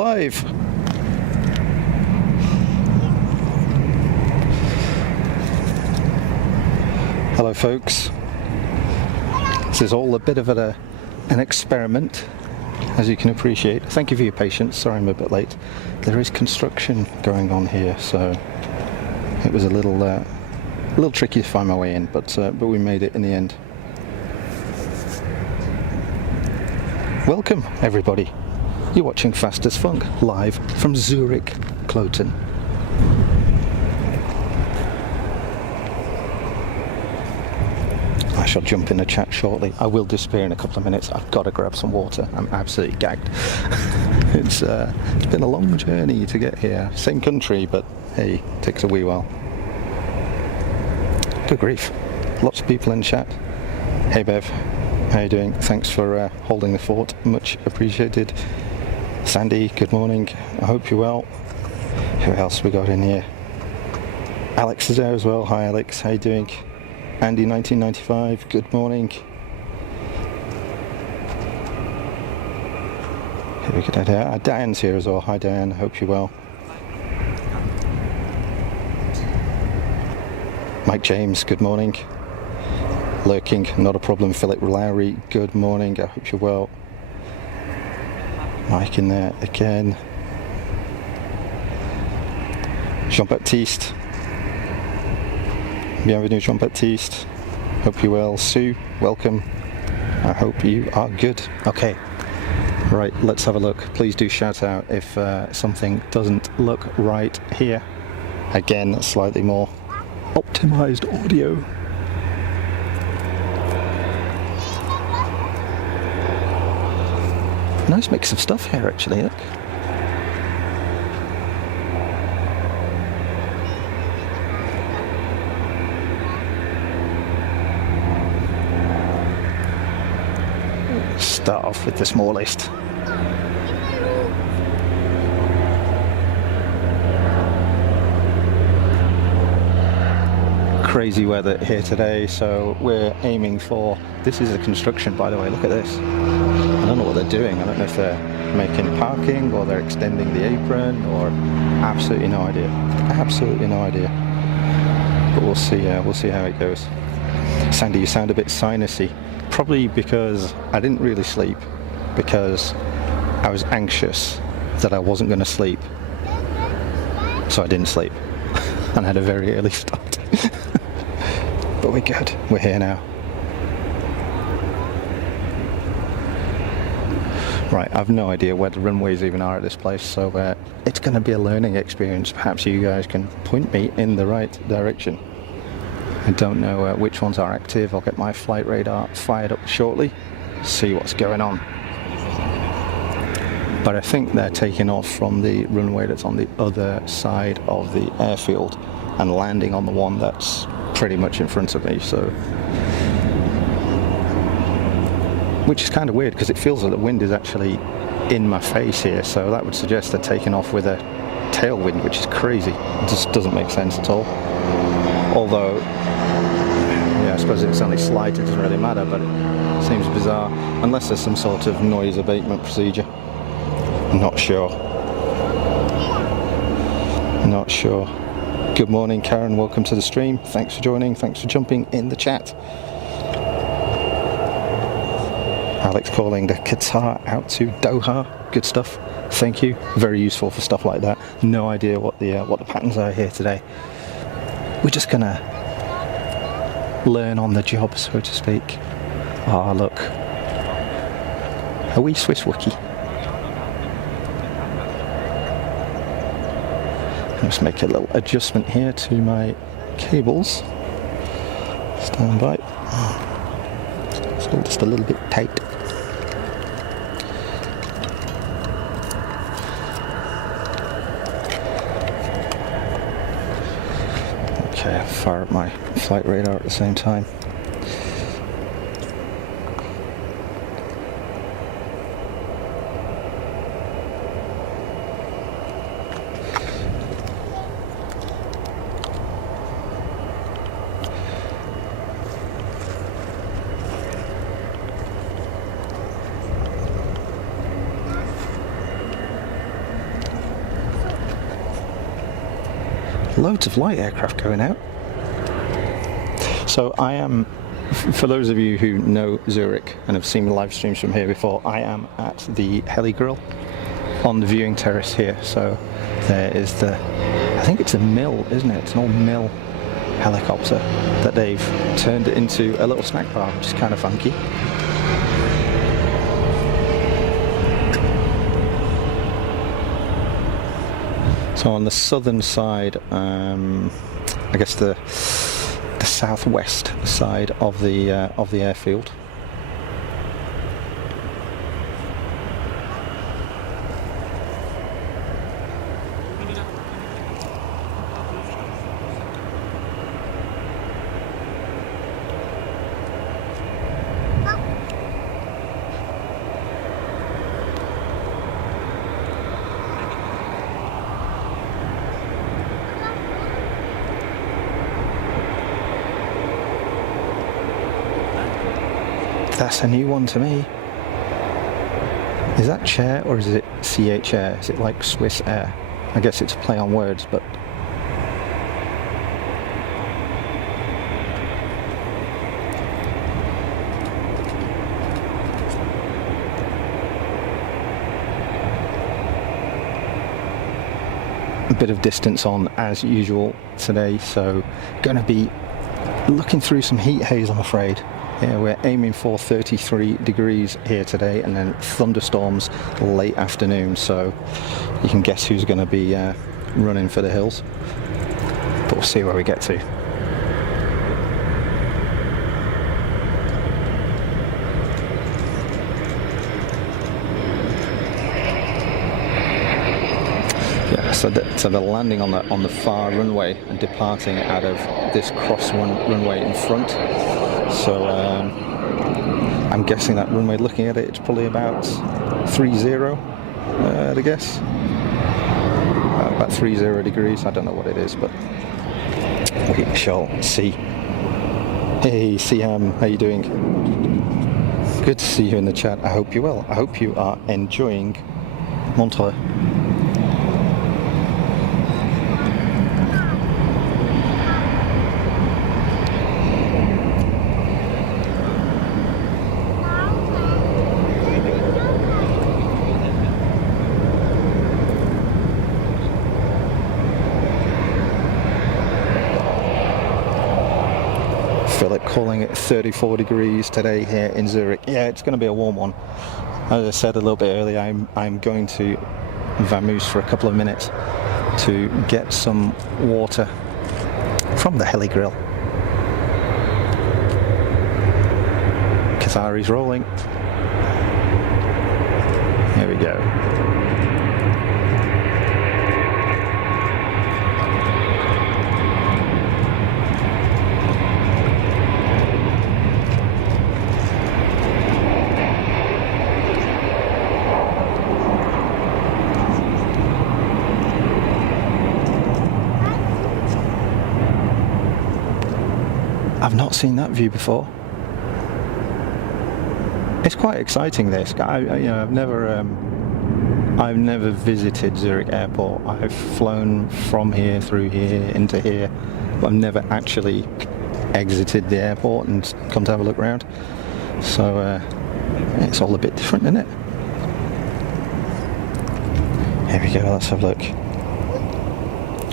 live. Hello folks. This is all a bit of an experiment, as you can appreciate. Thank you for your patience. Sorry I'm a bit late. There is construction going on here, so it was a little tricky to find my way in, but we made it in the end. Welcome everybody. You're watching Fast as Funk live from Zurich Kloten. I shall jump in the chat shortly. I will disappear in a couple of minutes. I've got to grab some water. I'm absolutely gagged. It's been a long journey to get here. Same country, but hey, takes a wee while. Good grief. Lots of people in chat. Hey Bev, how you doing? Thanks for holding the fort. Much appreciated. Sandy, good morning. I hope you're well. Who else we got in here? Alex is there as well. Hi Alex, how you doing? Andy 1995, good morning. Here we go. Diane's here as well. Hi Diane, hope you're well. Mike James, good morning. Lurking, not a problem. Philip Lowry, good morning. I hope you're well. Mike in there again. Jean-Baptiste. Bienvenue Jean-Baptiste. Hope you're well. Sue, welcome. I hope you are good. Okay. Right, let's have a look. Please do shout out if something doesn't look right here. Again, slightly more optimized audio. Nice mix of stuff here actually, look. Start off with the smallest. Crazy weather here today, so we're aiming for, this is a construction by the way, look at this. I don't know what they're doing. I don't know if they're making parking or they're extending the apron or absolutely no idea. Absolutely no idea. But we'll see how it goes. Sandy, you sound a bit sinusy. Probably because I didn't really sleep, because I was anxious that I wasn't going to sleep. So I didn't sleep and had a very early start. But we're good. We're here now. Right, I've no idea where the runways even are at this place, so it's going to be a learning experience. Perhaps you guys can point me in the right direction. I don't know which ones are active. I'll get my flight radar fired up shortly, see what's going on. But I think they're taking off from the runway that's on the other side of the airfield and landing on the one that's pretty much in front of me, so... Which is kind of weird because it feels like the wind is actually in my face here, so that would suggest they're taking off with a tailwind, which is crazy. It just doesn't make sense at all. Although, yeah, I suppose it's only slight, it doesn't really matter, but it seems bizarre. Unless there's some sort of noise abatement procedure. Not sure. Not sure. Good morning, Karen. Welcome to the stream. Thanks for joining. Thanks for jumping in the chat. Alex calling the Qatar out to Doha. Good stuff. Thank you. Very useful for stuff like that. No idea what the patterns are here today. We're just gonna learn on the job, so to speak. Ah, look. A wee Swiss Wookie. Just make a little adjustment here to my cables. Stand by. Still just a little bit tight. Okay, I'll fire up my flight radar at the same time. Loads of light aircraft going out. So I am, for those of you who know Zurich and have seen live streams from here before, I am at the heli grill on the viewing terrace here. So there is the, I think it's a mill, isn't it? It's an old mill helicopter that they've turned it into a little snack bar, which is kind of funky. So on the southern side, I guess the southwest side of the airfield. That's a new one to me. Is that Chair or is it CH Air? Is it like Swiss Air? I guess it's a play on words, but a bit of distance on as usual today, so going to be looking through some heat haze, I'm afraid. Yeah, we're aiming for 33 degrees here today, and then thunderstorms late afternoon, so you can guess who's going to be running for the hills, but we'll see where we get to. Yeah, so the landing on the far runway and departing out of this cross runway in front. So I'm guessing that runway, looking at it, it's probably about 30, I guess. About 30 degrees, I don't know what it is, but we shall see. Hey Siam, how you doing? Good to see you in the chat. I hope you're well. I hope you are enjoying Montreux. Calling it 34 degrees today here in Zurich. Yeah, it's going to be a warm one. As I said a little bit earlier, I'm going to vamoose for a couple of minutes to get some water from the heli grill. Qatari's rolling. Here we go. I've not seen that view before. It's quite exciting. This, I've never visited Zurich Airport. I've flown from here through here into here, but I've never actually exited the airport and come to have a look around. So it's all a bit different, isn't it? Here we go. Let's have a look.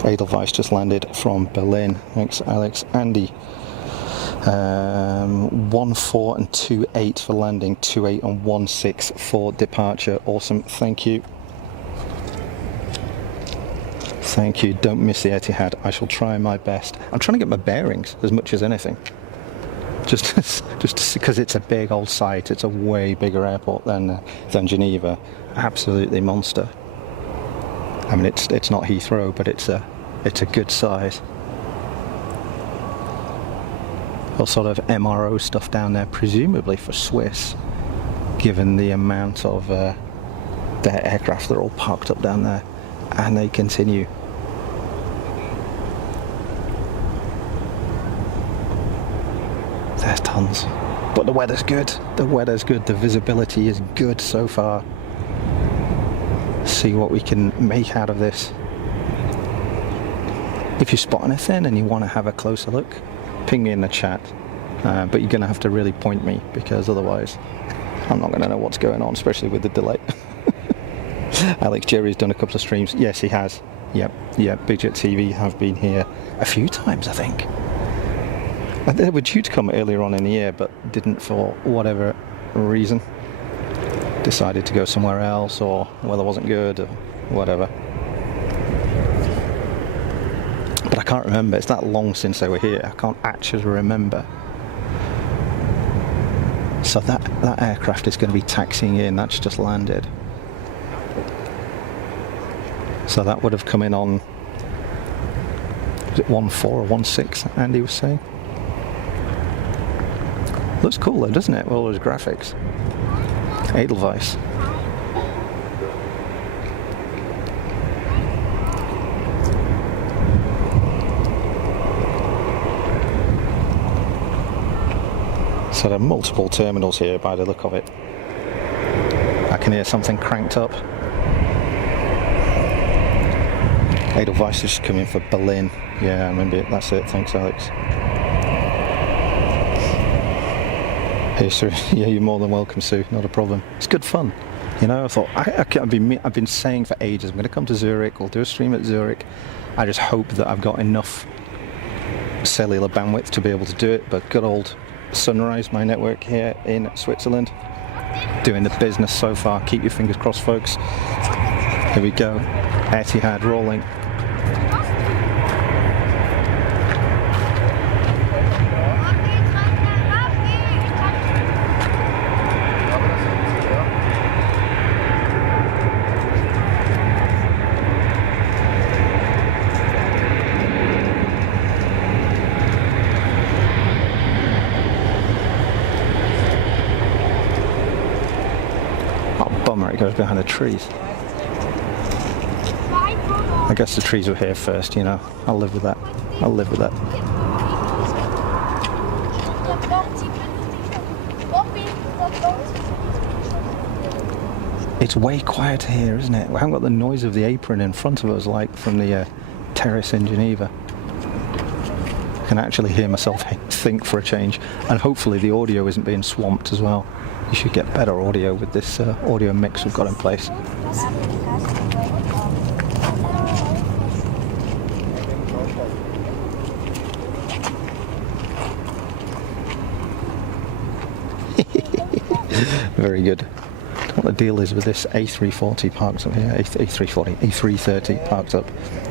Edelweiss just landed from Berlin. Thanks, Alex. Andy. 1-4 and 2-8 for landing, 2-8 and 1-6 for departure. Awesome, thank you. Thank you, don't miss the Etihad. I shall try my best. I'm trying to get my bearings as much as anything. Just because it's a big old site. It's a way bigger airport than Geneva. Absolutely monster. I mean, it's not Heathrow, but it's a good size. Or sort of MRO stuff down there, presumably for Swiss, given the amount of their aircraft that are all parked up down there, and they continue. There's tons, but the weather's good. The weather's good. The visibility is good so far. See what we can make out of this. If you spot anything and you want to have a closer look, ping me in the chat. But you're going to have to really point me, because otherwise I'm not going to know what's going on, especially with the delay. Alex Jerry's done a couple of streams. Yes, he has. Yep, bitrate TV have been here a few times, I think. They were due to come earlier on in the year, but didn't for whatever reason. Decided to go somewhere else, or weather wasn't good, or whatever. But I can't remember. It's that long since they were here. I can't actually remember. So that aircraft is going to be taxiing in. That's just landed. So that would have come in on, was it 1.4 or 1.6, Andy was saying? Looks cool though, doesn't it? With all those graphics. Edelweiss. So there are multiple terminals here by the look of it. I can hear something cranked up. Edelweiss is coming for Berlin. Yeah, I remember it. That's it. Thanks, Alex. Hey, Sue. Yeah, you're more than welcome, Sue. Not a problem. It's good fun. You know, I thought I've been saying for ages, I'm going to come to Zurich. We'll do a stream at Zurich. I just hope that I've got enough cellular bandwidth to be able to do it. But good old Sunrise, my network here in Switzerland, doing the business so far. Keep your fingers crossed, folks. Here we go. Etihad rolling. It goes behind the trees. I guess the trees were here first, you know. I'll live with that. I'll live with that. It's way quieter here, isn't it? We haven't got the noise of the apron in front of us like from the terrace in Geneva. I can actually hear myself think for a change, and hopefully the audio isn't being swamped as well. You should get better audio with this audio mix we've got in place. Very good. What the deal is with this A340 parked up here, A330 parked up.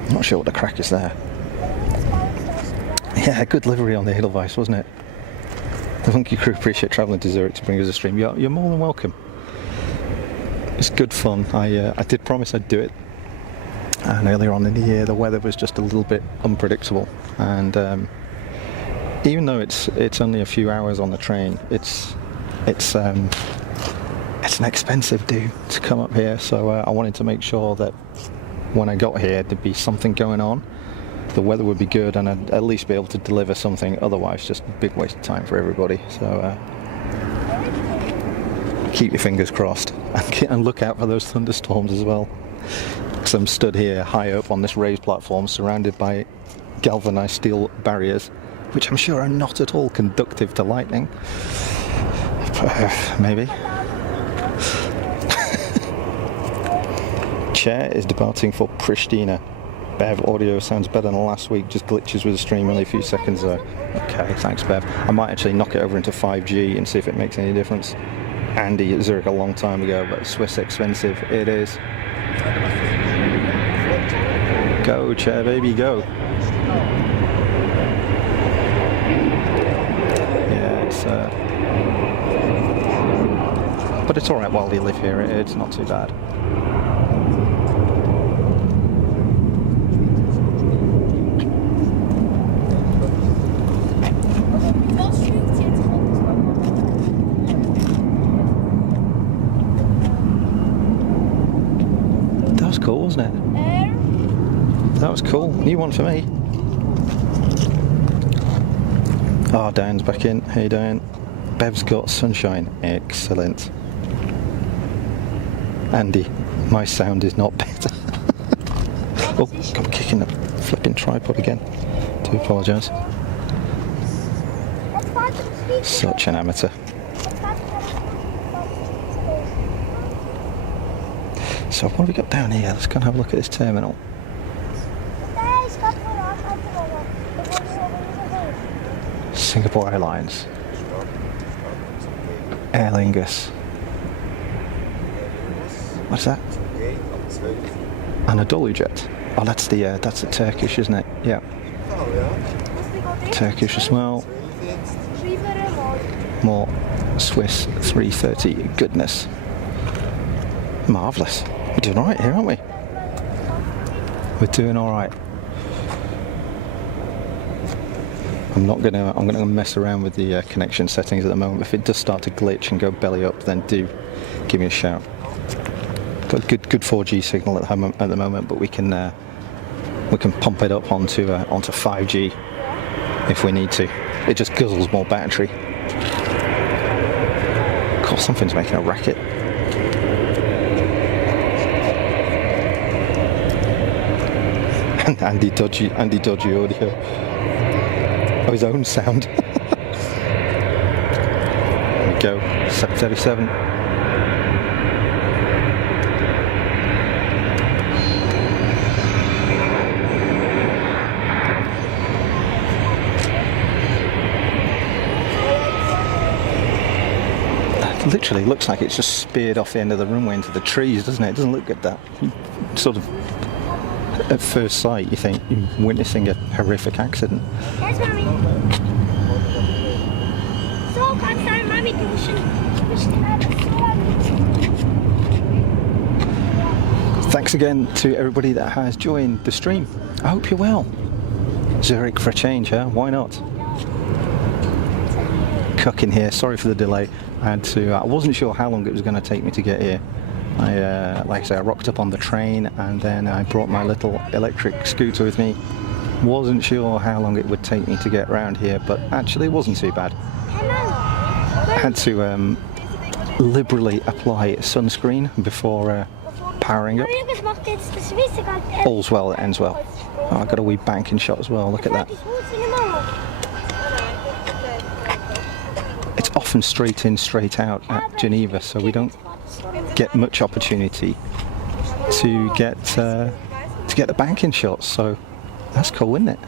I'm not sure what the crack is there. Yeah, good livery on the Edelweiss, wasn't it? The Funky Crew appreciate travelling to Zurich to bring us a stream. You're more than welcome. It's good fun. I did promise I'd do it, and earlier on in the year the weather was just a little bit unpredictable, and even though it's only a few hours on the train, it's an expensive do to come up here. So I wanted to make sure that when I got here there'd be something going on. The weather would be good, and I'd at least be able to deliver something. Otherwise, just a big waste of time for everybody. So keep your fingers crossed, and look out for those thunderstorms as well. Because I'm stood here high up on this raised platform, surrounded by galvanized steel barriers, which I'm sure are not at all conductive to lightning. Maybe. Chair is departing for Pristina. Bev, audio sounds better than last week, just glitches with the stream only a few seconds though. Okay, thanks Bev. I might actually knock it over into 5G and see if it makes any difference. Andy at Zurich a long time ago, but Swiss expensive, it is. Go Chair baby, go. Yeah, it's but it's alright while you live here, it's not too bad. Cool, wasn't it? That was cool. New one for me. Oh, Diane's back in. Hey, Diane. Bev's got sunshine. Excellent. Andy, my sound is not better. Oh, I'm kicking the flipping tripod again. Do apologise. Such an amateur. So what have we got down here? Let's go and have a look at this terminal. Singapore Airlines. Aer Lingus. What's that? Anadolu Jet. Oh, that's the Turkish, isn't it? Yeah. Turkish as well. More Swiss 330. Goodness. Marvellous. We're doing alright here, aren't we? We're doing alright. I'm gonna mess around with the connection settings at the moment. If it does start to glitch and go belly up, then do give me a shout. Got good 4G signal at the moment, but we can pump it up onto 5G if we need to. It just guzzles more battery. Of course, something's making a racket. And Andy dodgy audio. Oh, his own sound. There we go. 737. Literally looks like it's just speared off the end of the runway into the trees, doesn't it? It doesn't look good, that. Sort of, at first sight, you think you're witnessing a horrific accident. Yes, Mommy. So kannst deine Mami duschen. Thanks again to everybody that has joined the stream. I hope you're well. Zurich for a change, huh? Why not? Cooking here. Sorry for the delay. I wasn't sure how long it was going to take me to get here. Like I say, I rocked up on the train and then I brought my little electric scooter with me. Wasn't sure how long it would take me to get around here, but actually it wasn't too bad. I had to liberally apply sunscreen before powering up. All's well that ends well. Oh, I got a wee banking shot as well. Look at that. It's often straight in, straight out at Geneva, so we don't get much opportunity to get the banking shots. So that's cool, isn't it?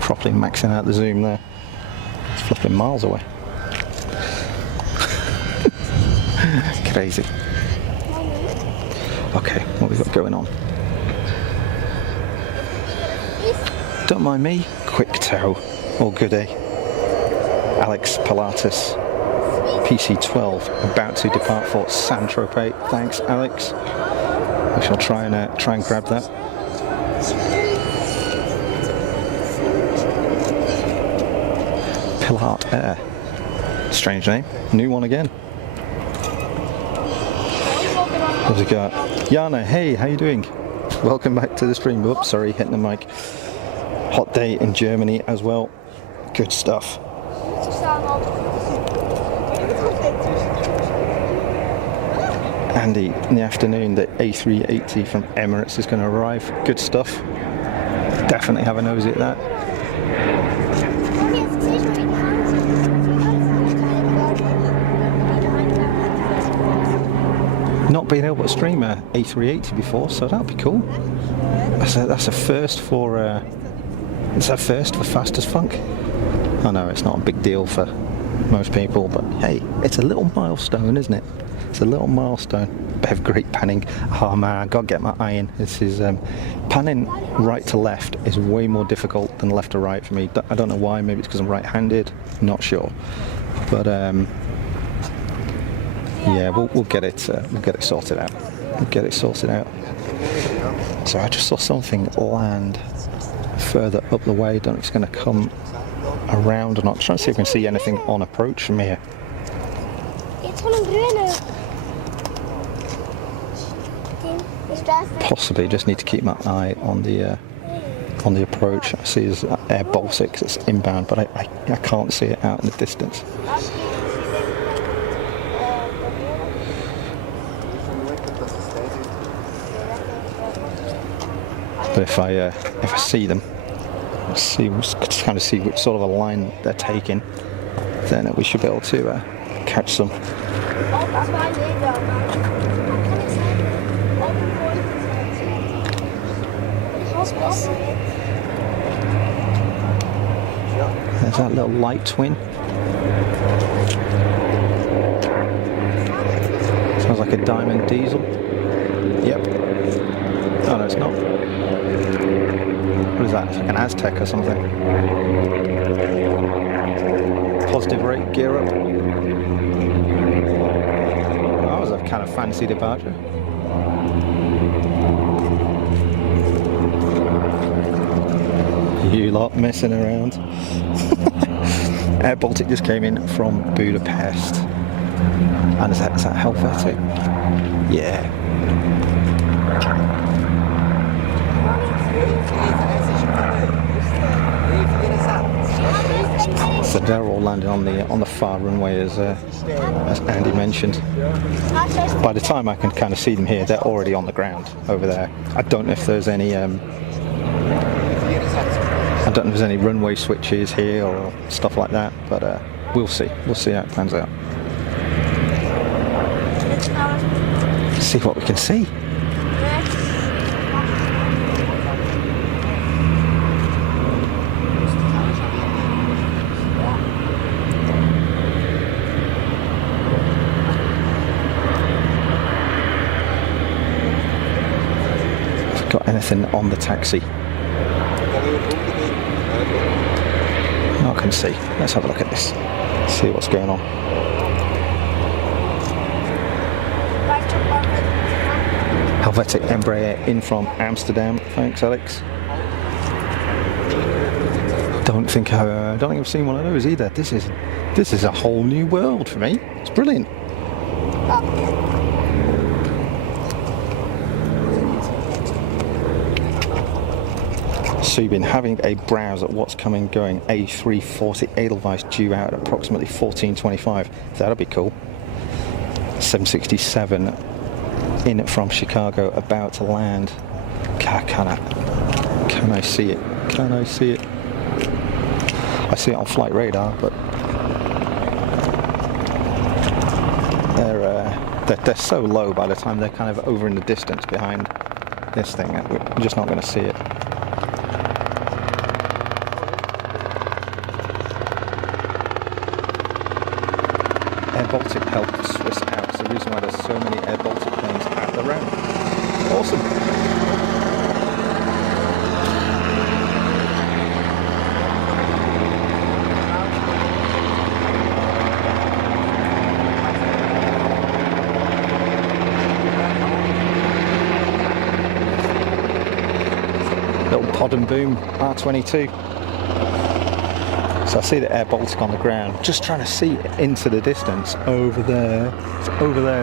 Properly maxing out the zoom there. It's flipping miles away. Crazy. Okay, what we got going on? Don't mind me. Quick tow. All good, eh? Alex Pilatus, PC12, about to depart for Saint-Tropez. Thanks, Alex. We shall try and grab that. Pilat Air. Strange name. New one again. What's it got? Jana, hey, how you doing? Welcome back to the stream. Oops, sorry, hitting the mic. Hot day in Germany as well. Good stuff. Andy, in the afternoon, the A380 from Emirates is going to arrive. Good stuff. Definitely have a nosy at that. Not been able to stream a A380 before, so that'll be cool. That's a first for Fast as Funk. I know it's not a big deal for most people, but hey, it's a little milestone, isn't it? It's a little milestone. They have great panning. Oh man, I gotta get my eye in. This is panning right to left is way more difficult than left to right for me. I don't know why. Maybe it's because I'm right-handed. Not sure, but yeah, we'll get it sorted out. We'll get it sorted out. So I just saw something land further up the way. Don't know if it's going to come around or not. Trying to see if we can see anything on approach from here. Possibly. Just need to keep my eye on the approach. I see there's Air Baltic that's inbound, but I can't see it out in the distance. But if I see them, kind of see which sort of a line they're taking, then we should be able to catch some. There's that little light twin. Sounds like a Diamond diesel. Yep. Oh no, it's not. What is that? It's like an Aztec or something. Positive rate, gear up. That was a kind of fancy departure. You lot messing around. Air Baltic just came in from Budapest. And is that Helvetic? Yeah. So they're all landing on the far runway as Andy mentioned. By the time I can kind of see them here, they're already on the ground over there. I don't know if there's any runway switches here or stuff like that, but we'll see. We'll see how it pans out. See what we can see. Got anything on the taxi? I can see. Let's have a look at this. See what's going on. Helvetic Embraer in from Amsterdam. Thanks, Alex. Don't think I've seen one of those either. This is a whole new world for me. It's brilliant. So you've been having a browse at what's coming going. A340 Edelweiss due out at approximately 14:25. That'll be cool. 767 in from Chicago, about to land. Can I see it? Can I see it? I see it on flight radar, but they're so low by the time they're kind of over in the distance behind this thing. We're just not going to see it. Air Baltic helped Swiss out. It's the reason why there's so many Air Baltic planes at the round. Awesome. Little pod and boom R22. So I see the Air Baltic on the ground, just trying to see into the distance. Over there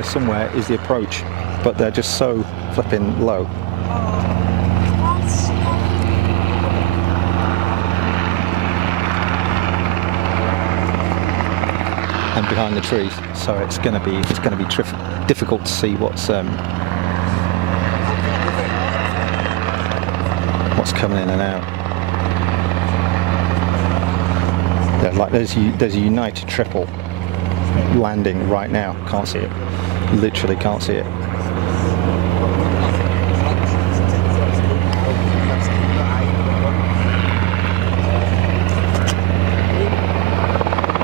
somewhere is the approach, but they're just so flipping low. And behind the trees, so it's going to be difficult to see what's coming in and out. Yeah, like there's a United triple landing right now. Can't see it. Literally can't see it.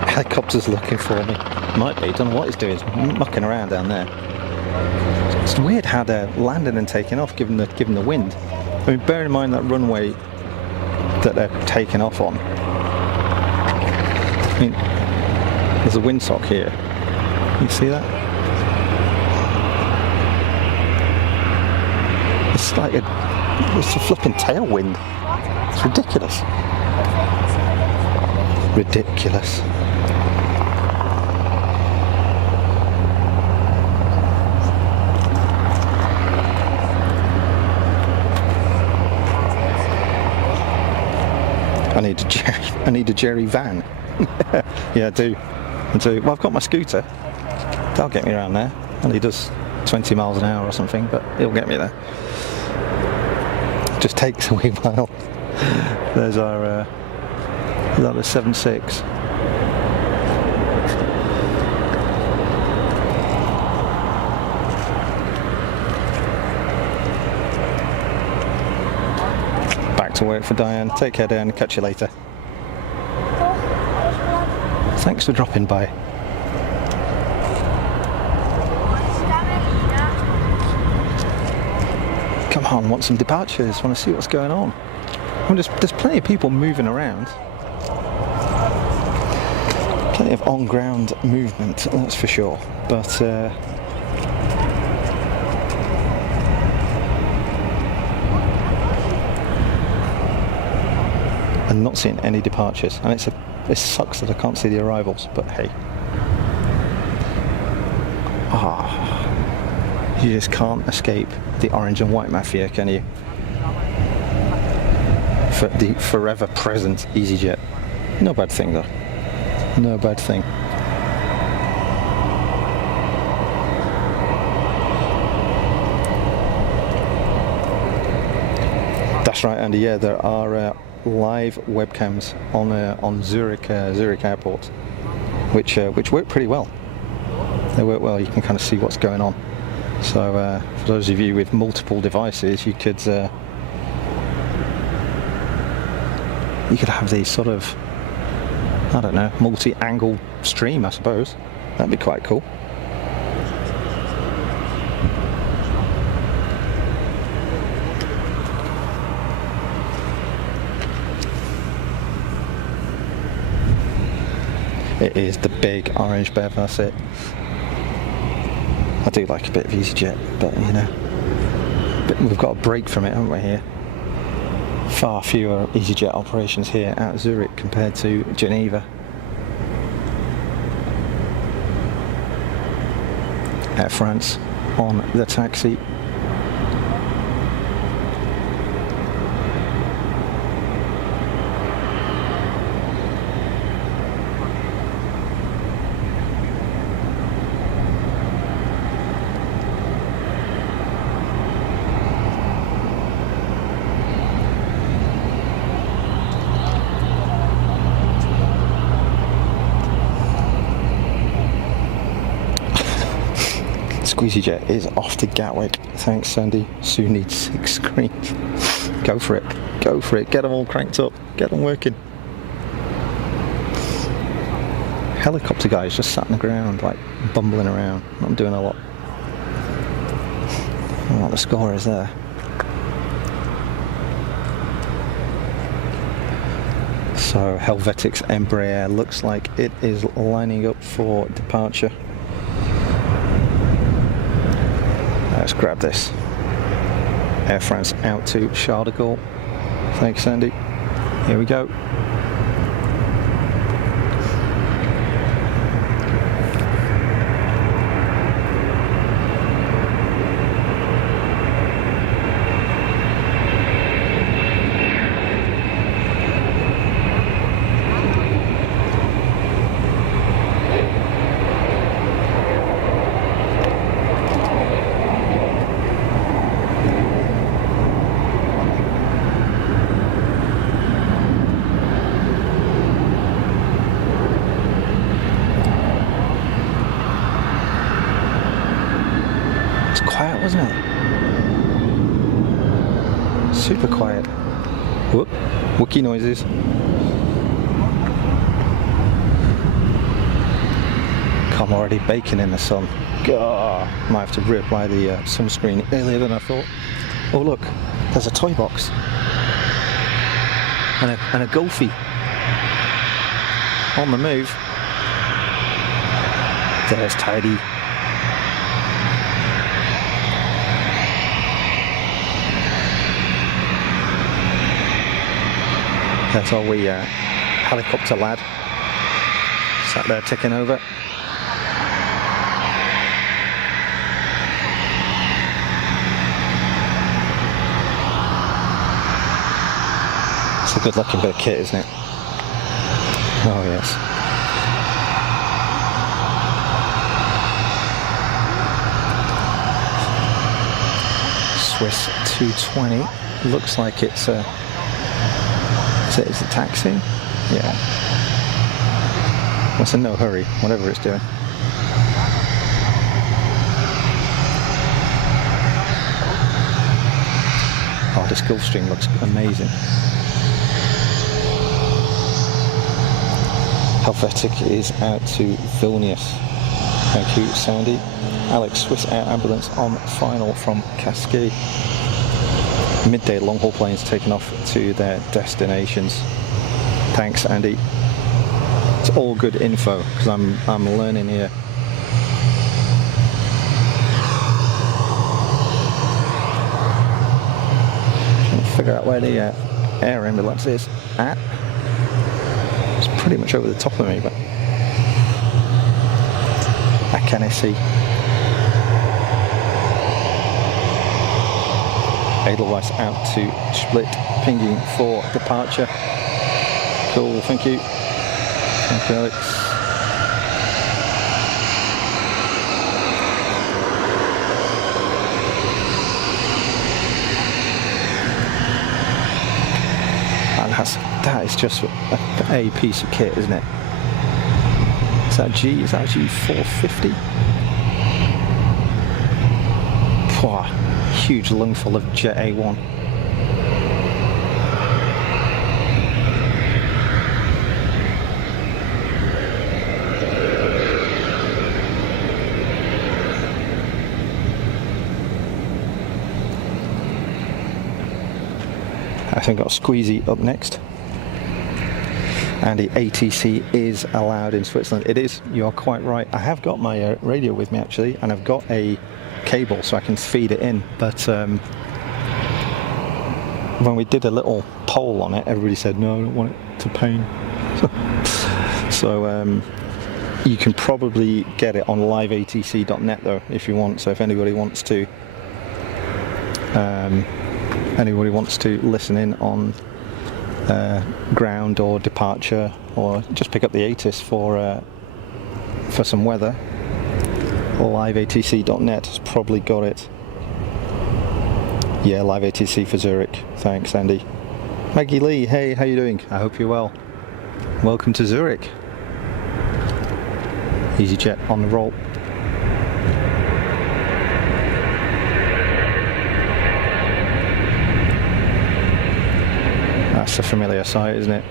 Helicopter's looking for me. Might be. Don't know what he's doing. He's mucking around down there. It's weird how they're landing and taking off given the wind. I mean, bear in mind that runway that they're taking off on. I mean, there's a windsock here. You see that? It's like it's a flipping tailwind. It's ridiculous. Ridiculous. I need a Jerry van. Yeah, I do. Well, I've got my scooter. That'll get me around there. Only does 20 miles an hour or something, but it'll get me there. just takes a wee while. There's our the 76. Back to work for Diane. Take care, Diane. Catch you later. Thanks for dropping by. Come on, want some departures? Want to see what's going on? I mean, there's plenty of people moving around. Plenty of on-ground movement, that's for sure. But I'm not seeing any departures, and it sucks that I can't see the arrivals. But hey, you just can't escape the orange and white mafia, can you? For the forever present easyJet. No bad thing though. No bad thing. That's right, Andy. Yeah, there are live webcams on Zurich Airport, which work pretty well. They work well. You can kind of see what's going on. So for those of you with multiple devices, you could have these sort of, I don't know, multi-angle stream, I suppose. That'd be quite cool. It is the big orange bev, that's it. I do like a bit of easyJet, but you know, we've got a break from it, haven't we, here? Far fewer easyJet operations here at Zurich compared to Geneva. Air France on the taxi. easyJet is off to Gatwick. Thanks, Sandy. Soon needs 6 screens. Go for it. Go for it. Get them all cranked up. Get them working. Helicopter guys just sat on the ground, like bumbling around. Not doing a lot. I don't know what the score is there. So Helvetic's Embraer looks like it is lining up for departure. Let's grab this. Air France out to Charles de Gaulle. Thanks, Sandy. Here we go. Wasn't it? Super quiet. Whoop. Wookie noises. I'm already baking in the sun. Gah. Might have to reapply the sunscreen earlier than I thought. Oh look, there's a toy box. And a Golfie. On the move. There's Tidy. There's our wee helicopter lad, sat there ticking over. It's a good looking bit of kit, isn't it? Oh yes. Swiss 220. Looks like it's a taxi. Yeah. Well, it's in no hurry, whatever it's doing. Oh, this Gulfstream looks amazing. Helvetic is out to Vilnius. Thank you, Sandy. Alex, Swiss Air Ambulance on final from Cascade. Midday long-haul planes taking off to their destinations. Thanks, Andy. It's all good info because I'm learning here. Trying to figure out where the air ambulance is at. It's pretty much over the top of me, but I can't see. Edelweiss out to Split, pinging for departure. Cool, thank you. Thank you, Alex. And that is just a piece of kit, isn't it? Is that G450? Wow, huge lungful of Jet A1. I think I've got Squeezy up next. And the ATC is allowed in Switzerland. It is, you are quite right. I have got my radio with me actually, and I've got a cable so I can feed it in. But when we did a little poll on it, everybody said, no, I don't want it to pain. So you can probably get it on liveatc.net though, if you want. So if anybody wants to listen in on ground or departure, or just pick up the ATIS for some weather, liveatc.net has probably got it. Yeah, liveatc for Zurich. Thanks, Andy. Maggie Lee, hey, how you doing? I hope you're well. Welcome to Zurich. easyJet on the roll. That's a familiar sight, isn't it?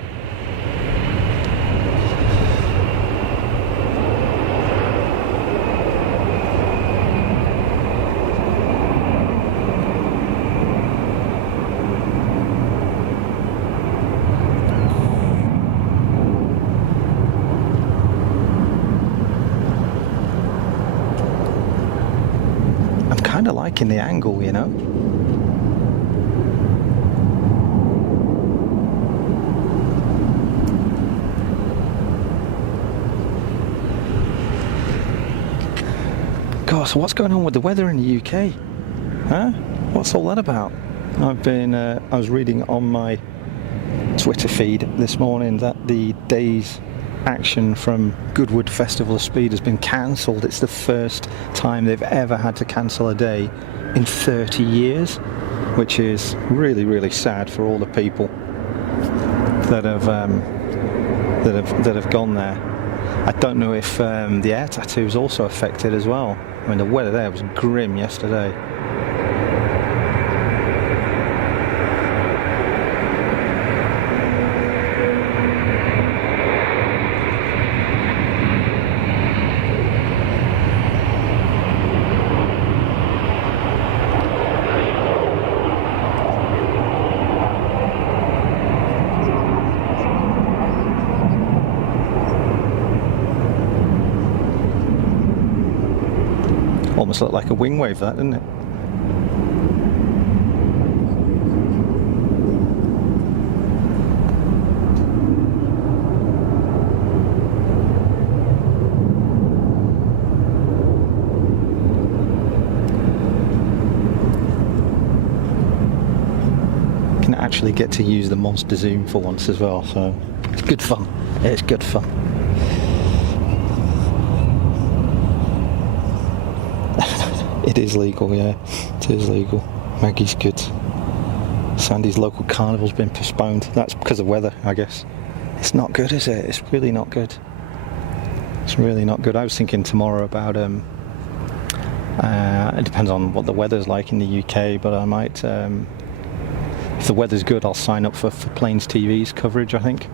I'm kind of liking the angle, you know? So what's going on with the weather in the UK? Huh? What's all that about? I was reading on my Twitter feed this morning that the day's action from Goodwood Festival of Speed has been cancelled. It's the first time they've ever had to cancel a day in 30 years, which is really, really sad for all the people that have gone there. I don't know if the air tattoo is also affected as well. I mean, the weather there was grim yesterday. Almost looked like a wing wave, that, didn't it? Can actually get to use the monster zoom for once as well, so it's good fun. It's good fun. It is legal, yeah. It is legal. Maggie's good. Sandy's local carnival's been postponed. That's because of weather, I guess. It's not good, is it? It's really not good. It's really not good. I was thinking tomorrow about it depends on what the weather's like in the UK, but I might if the weather's good, I'll sign up for Plains TV's coverage, I think.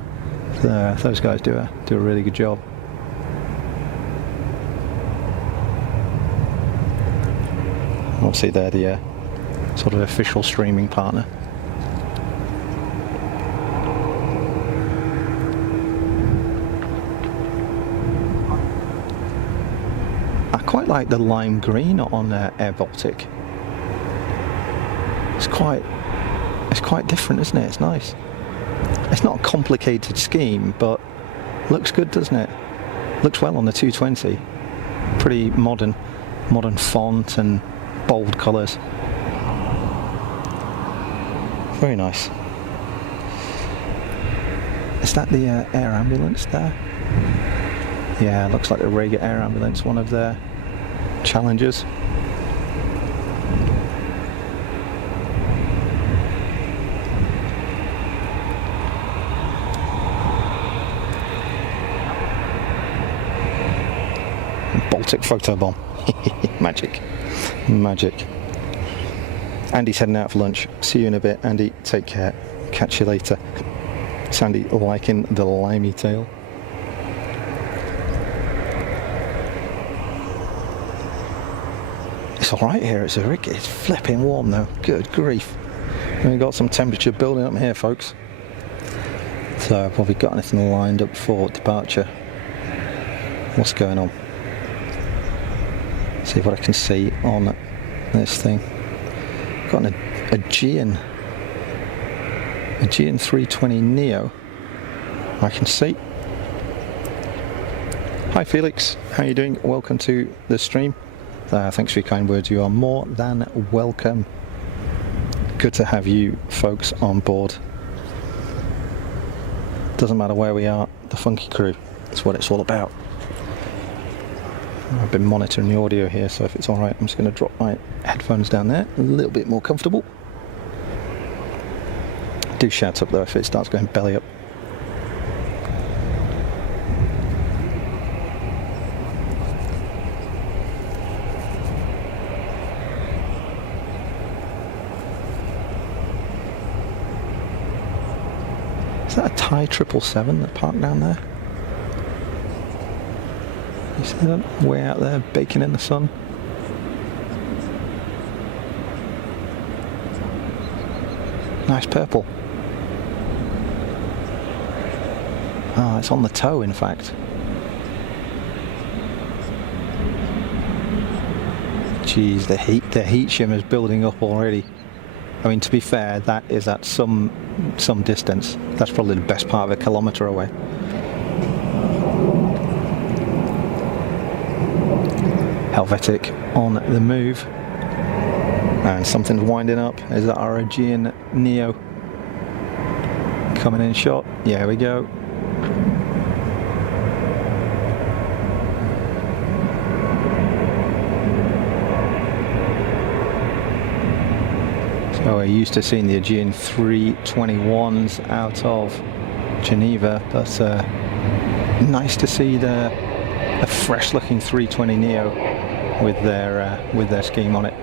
Those guys do a really good job. Obviously they're the sort of official streaming partner. I quite like the lime green on Air Baltic. It's quite different, isn't it? It's nice. It's not a complicated scheme, but looks good, doesn't it? Looks well on the 220. Pretty modern font and bold colours. Very nice. Is that the air ambulance there? Yeah, looks like the Rega Air Ambulance, one of their Challengers. Baltic photo bomb. Magic. Andy's heading out for lunch. See you in a bit, Andy. Take care. Catch you later. Sandy liking the limey tail. It's alright here at Zurich. It's flipping warm though. Good grief. We've got some temperature building up here, folks. So I've probably got anything lined up for departure. What's going on? See what I can see on this thing. Got an Aegean 320 Neo. I can see. Hi Felix, how are you doing? Welcome to the stream. Thanks for your kind words. You are more than welcome. Good to have you folks on board. Doesn't matter where we are, the funky crew. That's what it's all about. I've been monitoring the audio here, so if it's alright, I'm just going to drop my headphones down there, a little bit more comfortable. Do shout up though if it starts going belly up. Is that a Thai 777 that parked down there? You see that? Way out there, baking in the sun. Nice purple. Oh, it's on the toe, in fact. Geez, the heat shimmer's building up already. I mean, to be fair, that is at some distance. That's probably the best part of a kilometre away. Helvetic on the move, and something's winding up. Is that our Aegean Neo coming in shot? Yeah, here we go. So we're used to seeing the Aegean 321s out of Geneva, but nice to see a fresh-looking 320 Neo with their scheme on it.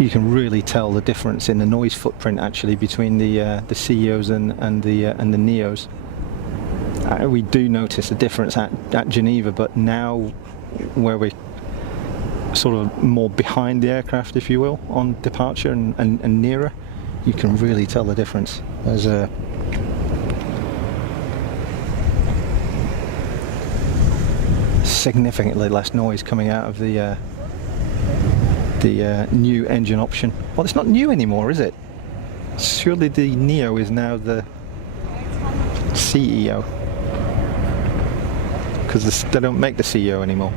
You can really tell the difference in the noise footprint actually between the CEOs and the Neos. We do notice a difference at Geneva, but now where we're sort of more behind the aircraft, if you will, on departure and nearer, you can really tell the difference. There's a significantly less noise coming out of the new engine option. Well, it's not new anymore, is it? Surely the Neo is now the CEO, because they don't make the CEO anymore.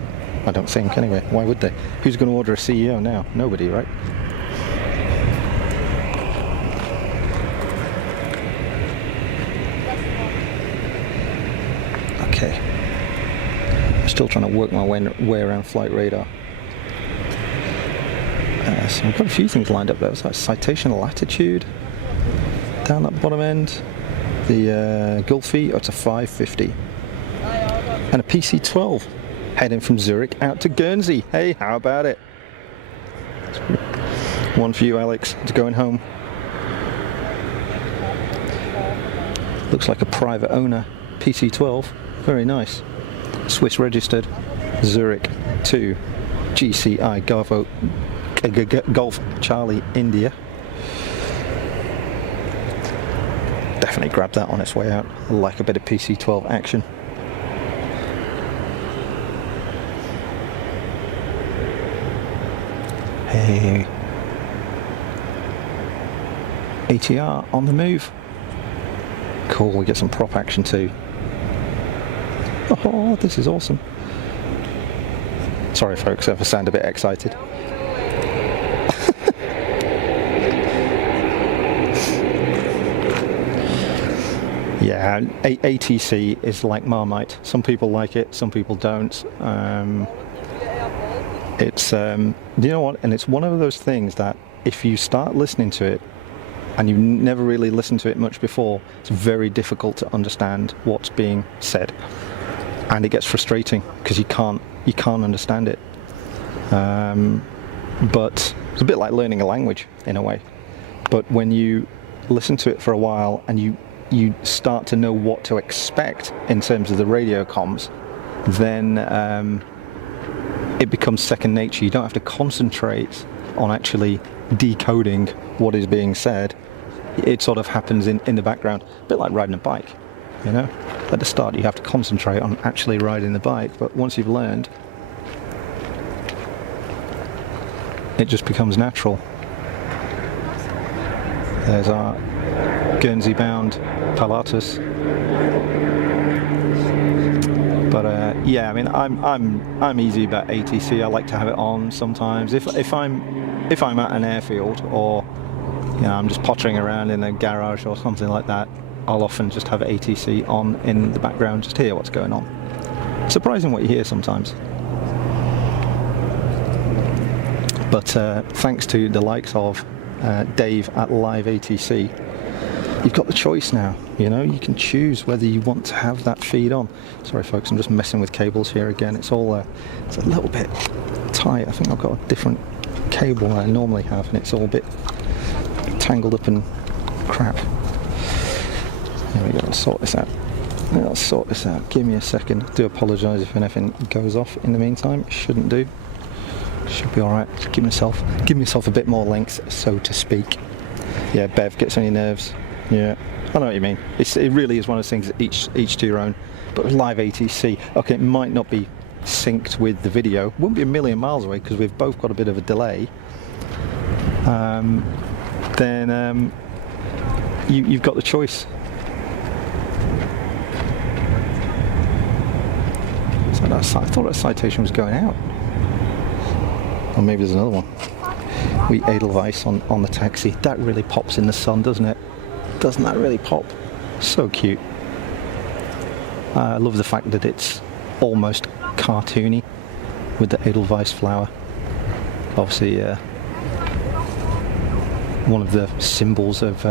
I don't think, anyway. Why would they? Who's going to order a CEO now? Nobody, right? Okay. Still trying to work my way around flight radar. So I've got a few things lined up there. It's like citation latitude down that bottom end. The Gulfy up to 550. And a PC-12 heading from Zurich out to Guernsey. Hey, how about it? One for you, Alex. It's going home. Looks like a private owner PC-12. Very nice. Swiss registered. Zurich to GCI Golf Charlie India. Definitely grab that on its way out. I like a bit of PC-12 action. Hey, ATR on the move. Cool, we get some prop action too. Oh, this is awesome. Sorry folks if I sound a bit excited. Yeah, ATC is like Marmite. Some people like it, some people don't. It's, you know what, and it's one of those things that if you start listening to it and you've never really listened to it much before, it's very difficult to understand what's being said. And it gets frustrating because you can't understand it. But it's a bit like learning a language in a way. But when you listen to it for a while and you start to know what to expect in terms of the radio comms, then it becomes second nature. You don't have to concentrate on actually decoding what is being said. It sort of happens in the background, a bit like riding a bike, you know? At the start you have to concentrate on actually riding the bike, but once you've learned, it just becomes natural. There's our Guernsey bound Pilatus. But yeah, I mean, I'm easy about ATC. I like to have it on sometimes. If I'm at an airfield, or you know, I'm just pottering around in a garage or something like that, I'll often just have ATC on in the background, just to hear what's going on. Surprising what you hear sometimes. But thanks to the likes of Dave at Live ATC, you've got the choice now. You know, you can choose whether you want to have that feed on. Sorry folks, I'm just messing with cables here again. It's all it's a little bit tight. I think I've got a different cable than I normally have, and it's all a bit tangled up and crap. There we go. Let's sort this out. Let's sort this out. Give me a second. I do apologise if anything goes off in the meantime. It shouldn't do. Should be all right. Just give myself a bit more length, so to speak. Yeah, Bev gets on your nerves. Yeah, I know what you mean. It really is one of those things that each to your own. But with Live ATC, okay, it might not be synced with the video. Wouldn't be a million miles away because we've both got a bit of a delay. Then you've got the choice. So I thought that citation was going out. Or maybe there's another one. We Edelweiss on the taxi. That really pops in the sun, doesn't it? Doesn't that really pop? So cute. I love the fact that it's almost cartoony with the Edelweiss flower. Obviously, one of the symbols of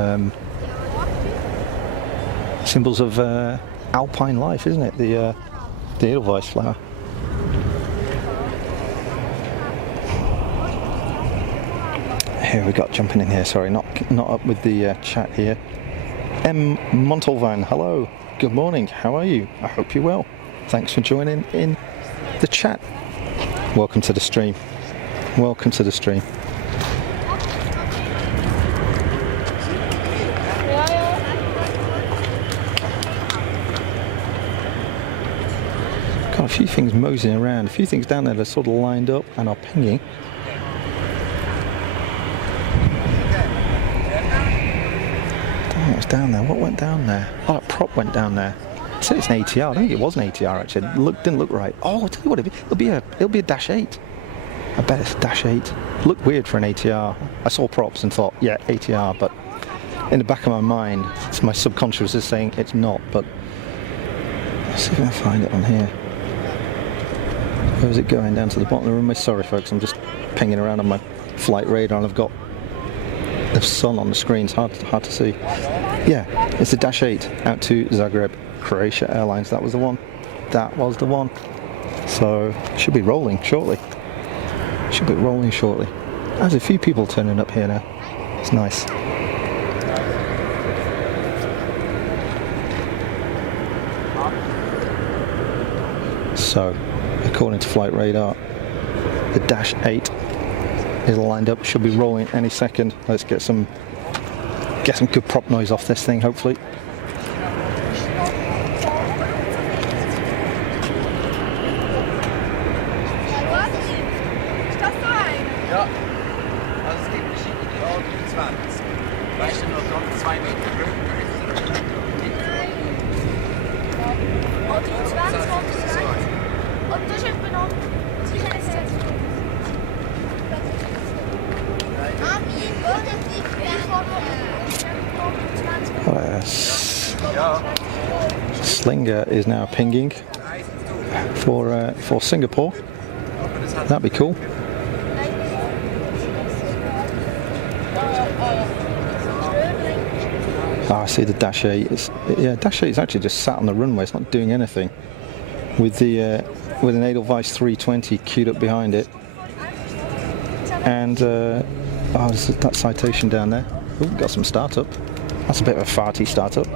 alpine life, isn't it? The Edelweiss flower. Here we got jumping in here. Sorry, not up with the chat here. M. Montalvan, hello. Good morning. How are you? I hope you're well. Thanks for joining in the chat. Welcome to the stream. Welcome to the stream. Got a few things moseying around. A few things down there that are sort of lined up and are pinging. What's down there? What went down there? Oh, that prop went down there. I said it's an ATR. I think it was an ATR actually. It didn't look right. Oh, I'll tell you what, it'll be a Dash 8. I bet it's a Dash 8. Looked weird for an ATR. I saw props and thought, yeah, ATR, but in the back of my mind, it's my subconscious is saying it's not. But let's see if I can find it on here. Where is it going? Down to the bottom of the runway? Sorry folks, I'm just pinging around on my flight radar and I've got the sun on the screen. It's hard to see. Yeah, it's the Dash 8 out to Zagreb, Croatia Airlines. That was the one. That was the one. So, should be rolling shortly. Should be rolling shortly. There's a few people turning up here now. It's nice. So, according to flight radar, the Dash 8 is lined up. Should be rolling any second. Let's get some good prop noise off this thing, hopefully. Ja, also es gibt verschiedene A320. Weißt du noch, ganz 2 Meter größer. A320 und das ist etwa noch Slinger is now pinging for Singapore. That'd be cool. I see the Dash 8. Dash 8 is actually just sat on the runway. It's not doing anything. With an Edelweiss 320 queued up behind it. And there's that citation down there. Ooh, got some startup. That's a bit of a farty startup.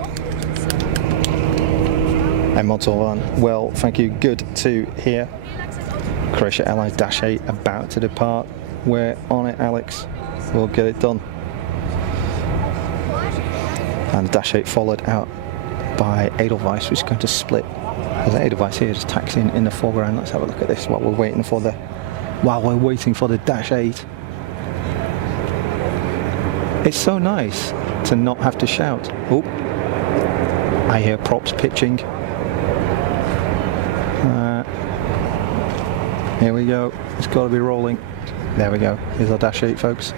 And Montalvan, well, thank you. Good to hear. Croatia Airlines Dash 8 about to depart. We're on it, Alex. We'll get it done. And Dash 8 followed out by Edelweiss, which is going to split. There's an Edelweiss here just taxiing in the foreground. Let's have a look at this while we're waiting for the Dash 8. It's so nice to not have to shout. Oh, I hear props pitching. Here we go. It's got to be rolling. There we go. Here's our Dash 8, folks.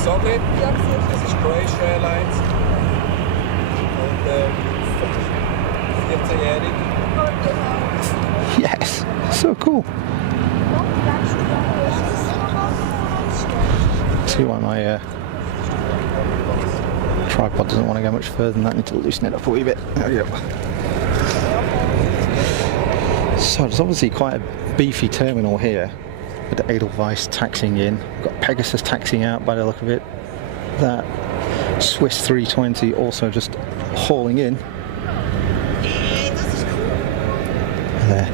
Zagreb, das ist Croatia Airlines und 14-jährig. Yes, so cool. See why my tripod doesn't want to go much further than that. I need to loosen it up a wee bit. There we go. So there's obviously quite a beefy terminal here. With the Edelweiss taxiing in. We've got Pegasus taxiing out by the look of it. That Swiss 320 also just hauling in. There.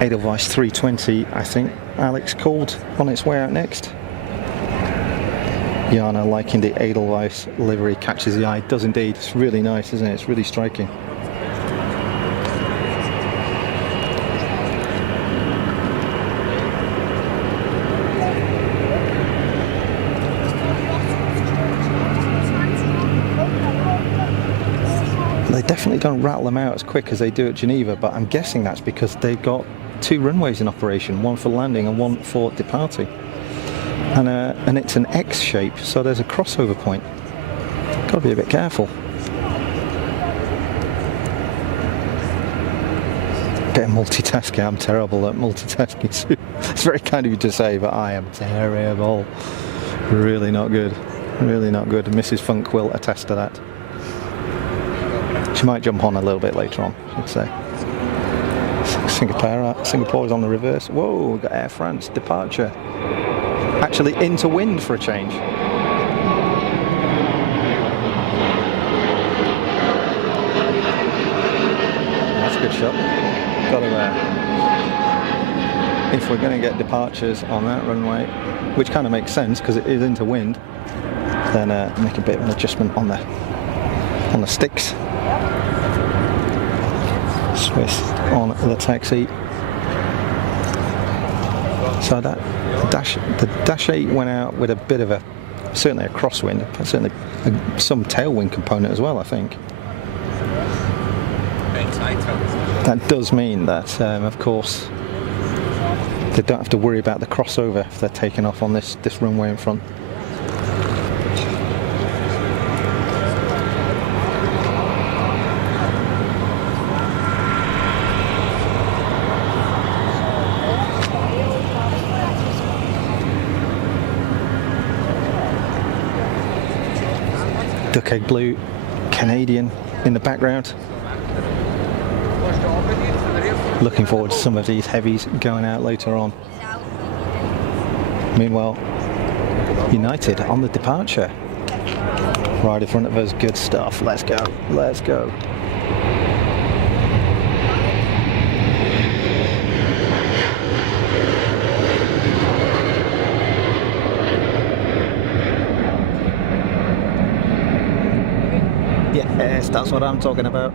Edelweiss 320, I think Alex called, on its way out next. Jana liking the Edelweiss livery, catches the eye. Does indeed. It's really nice, isn't it? It's really striking. They definitely don't rattle them out as quick as they do at Geneva, but I'm guessing that's because they've got 2 runways in operation, one for landing and one for departing. And it's an X shape, so there's a crossover point. Got to be a bit careful. Bit of multitasking. I'm terrible at multitasking. It's very kind of you to say, but I am terrible. Really not good. Really not good. Mrs. Funk will attest to that. She might jump on a little bit later on, I'd say. Singapore is on the reverse. Whoa, we've got Air France departure. Actually into wind for a change. That's a good shot. Got to if we're going to get departures on that runway, which kind of makes sense because it is into wind, then make a bit of an adjustment on the sticks. Swiss on the taxi. So the Dash 8 went out with a bit of certainly a crosswind, but certainly some tailwind component as well, I think. That does mean that, of course, they don't have to worry about the crossover if they're taking off on this runway in front. Duck egg blue Canadian in the background. Looking forward to some of these heavies going out later on. Meanwhile, United on the departure. Right in front of us, good stuff. Let's go, let's go. Yes, that's what I'm talking about.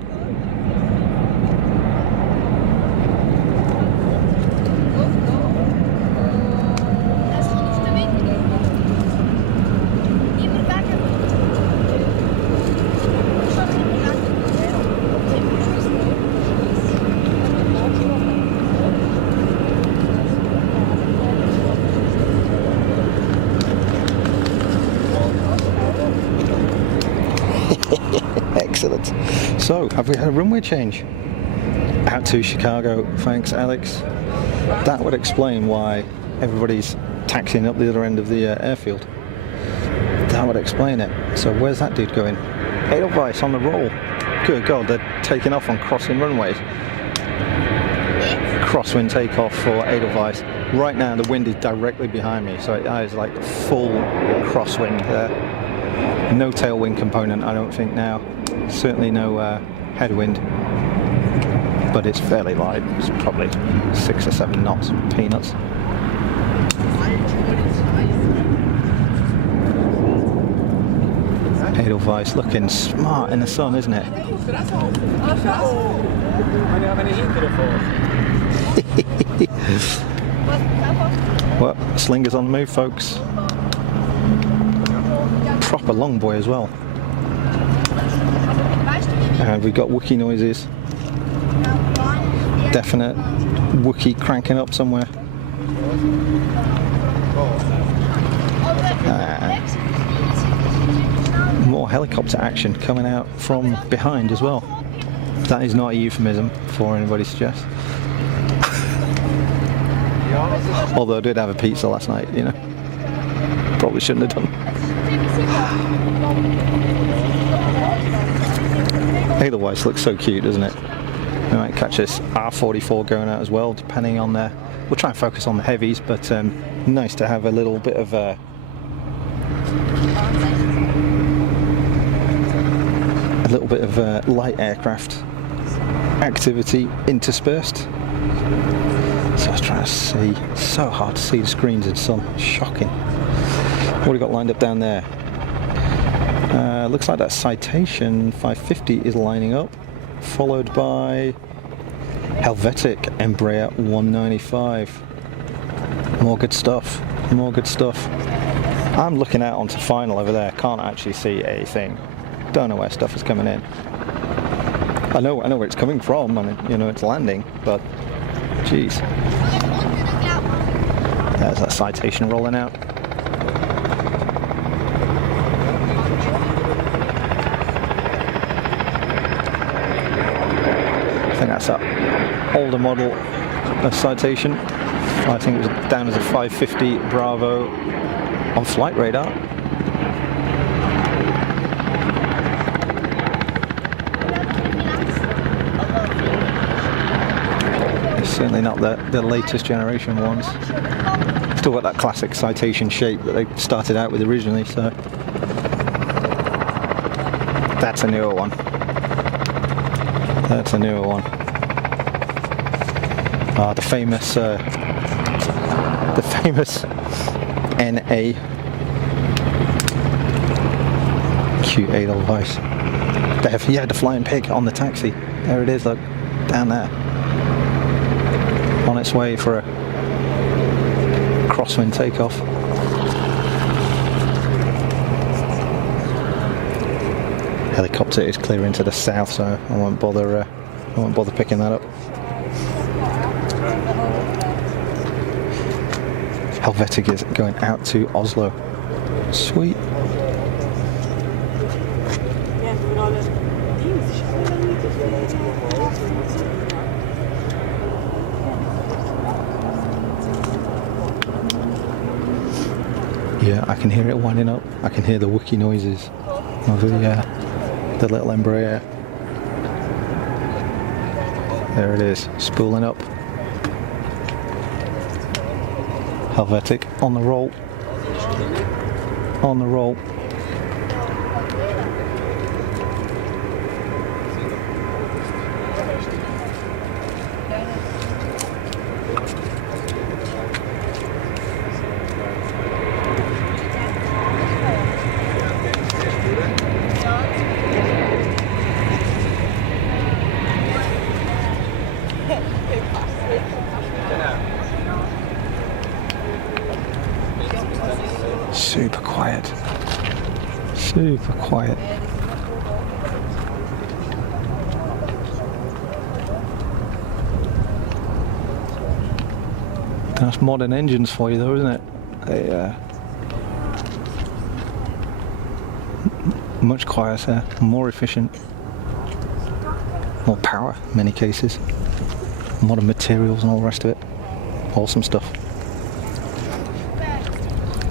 Excellent. So, have we had a runway change? Out to Chicago, thanks Alex. That would explain why everybody's taxiing up the other end of the airfield. That would explain it. So where's that dude going? Edelweiss on the roll. Good God, they're taking off on crossing runways. Crosswind takeoff for Edelweiss. Right now the wind is directly behind me, so it is like full crosswind there. No tailwind component, I don't think now. Certainly no headwind, but it's fairly light. It's probably 6 or 7 knots, peanuts. Edelweiss looking smart in the sun, isn't it? Well, Slinger's on the move, folks. Proper long boy as well. And we've got Wookiee noises. Definite Wookiee cranking up somewhere. More helicopter action coming out from behind as well. That is not a euphemism for anybody suggests. Although I did have a pizza last night, you know. Probably shouldn't have done. Edelweiss looks so cute, doesn't it? We might catch this R44 going out as well, depending on the... We'll try and focus on the heavies, but nice to have a little bit of a little bit of light aircraft activity interspersed. So I was trying to see, so hard to see the screens in sun, shocking. What have we got lined up down there? Looks like that Citation 550 is lining up, followed by Helvetic Embraer 195. More good stuff, more good stuff. I'm looking out onto final over there, can't actually see a thing. Don't know where stuff is coming in. I know where it's coming from, and you know it's landing, but geez. There's that Citation rolling out. I think that's that older model of Citation. I think it was down as a 550 Bravo on flight radar. It's certainly not the latest generation ones. Still got that classic Citation shape that they started out with originally, so that's a newer one. That's a newer one. The famous NA cute Edelweiss. Yeah, the flying pig on the taxi. There it is, look, down there. On its way for a crosswind takeoff. Helicopter is clear into the south, so I won't bother picking that up. Helvetic is going out to Oslo. Sweet. Yeah, I can hear it winding up. I can hear the wookie noises of the little Embraer. There it is, spooling up. Helvetic on the roll. On the roll. Super quiet. Super quiet. That's modern engines for you though, isn't it? They, much quieter, more efficient, more power in many cases, modern materials and all the rest of it. Awesome stuff.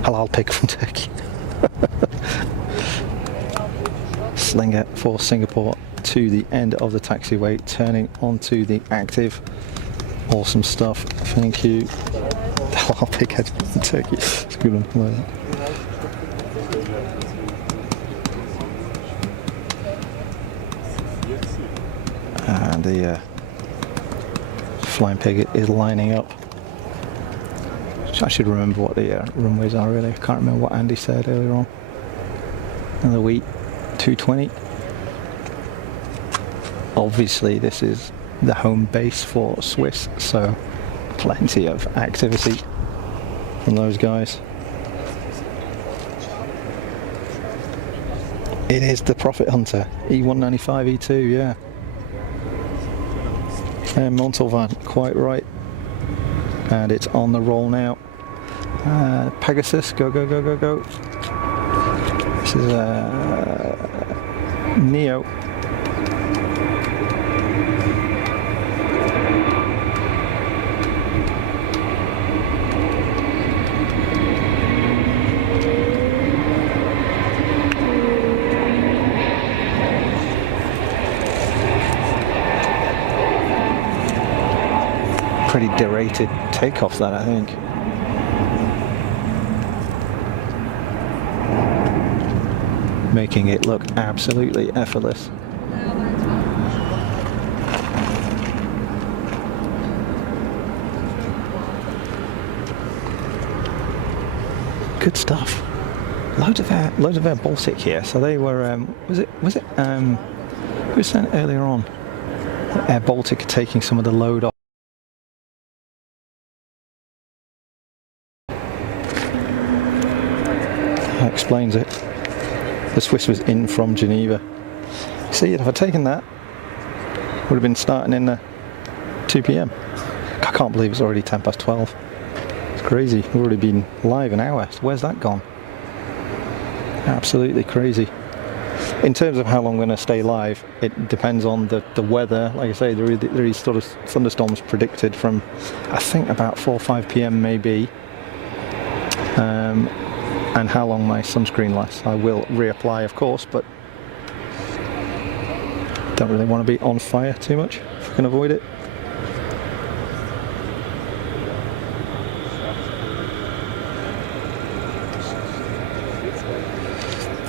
Halal pig from Turkey. Slinger for Singapore to the end of the taxiway, turning onto the active. Awesome stuff. Thank you. Halal pig head from Turkey. It's a good one. And the flying pig is lining up. I should remember what the runways are really. I can't remember what Andy said earlier on. Another week, 220. Obviously this is the home base for Swiss, so plenty of activity from those guys. It is the Profit Hunter, E195 E2, yeah. And Montalvan, quite right. And it's on the roll now. Pegasus, go, go, go, go, go. This is Neo. Pretty derated takeoff that, I think. Making it look absolutely effortless. Good stuff. Loads of air Baltic here. So they were was it who was saying earlier on that Air Baltic are taking some of the load off. That explains it. The Swiss was in from Geneva. See, if I'd taken that, would have been starting in 2 p.m. I can't believe it's already 12:10. It's crazy. We've already been live an hour. So where's that gone? Absolutely crazy. In terms of how long we're going to stay live, it depends on the weather. Like I say, there is sort of thunderstorms predicted from, I think, about 4 or 5 p.m. maybe. And how long my sunscreen lasts. I will reapply, of course, but don't really want to be on fire too much if I can avoid it.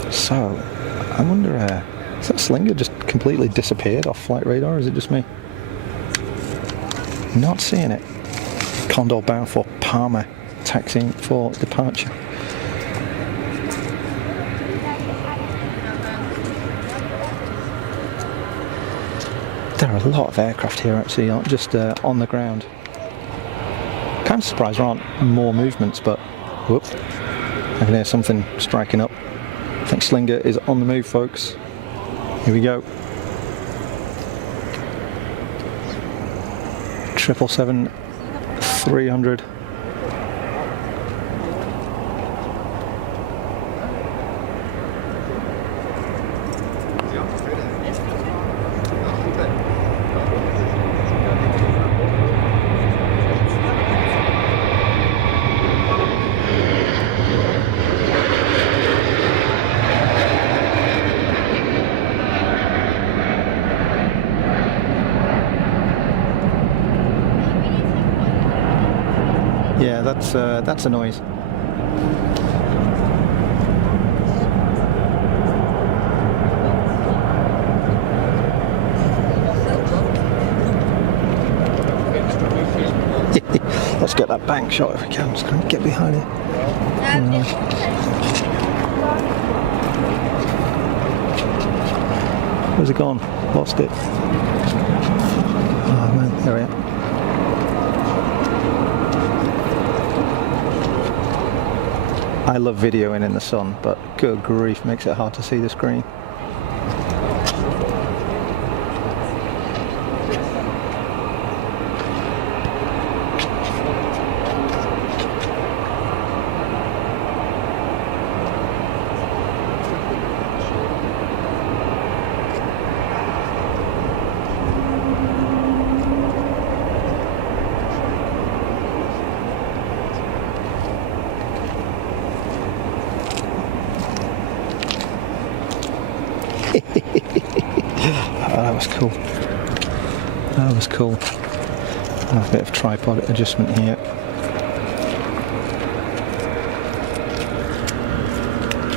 So, I wonder, has that Slinger just completely disappeared off flight radar, or is it just me? Not seeing it. Condor bound for Palma, taxiing for departure. There are a lot of aircraft here actually, just on the ground. Kind kind of surprised there aren't more movements, but whoop, I can hear something striking up. I think Slinger is on the move, folks. Here we go. 777-300. Yeah, that's a noise. Let's get that bank shot if we can. Just gonna get behind it. Where's it gone? Lost it. Oh man, there we are. I love videoing in the sun, but good grief, makes it hard to see the screen. Oh, that was cool. That was cool. A bit of tripod adjustment here.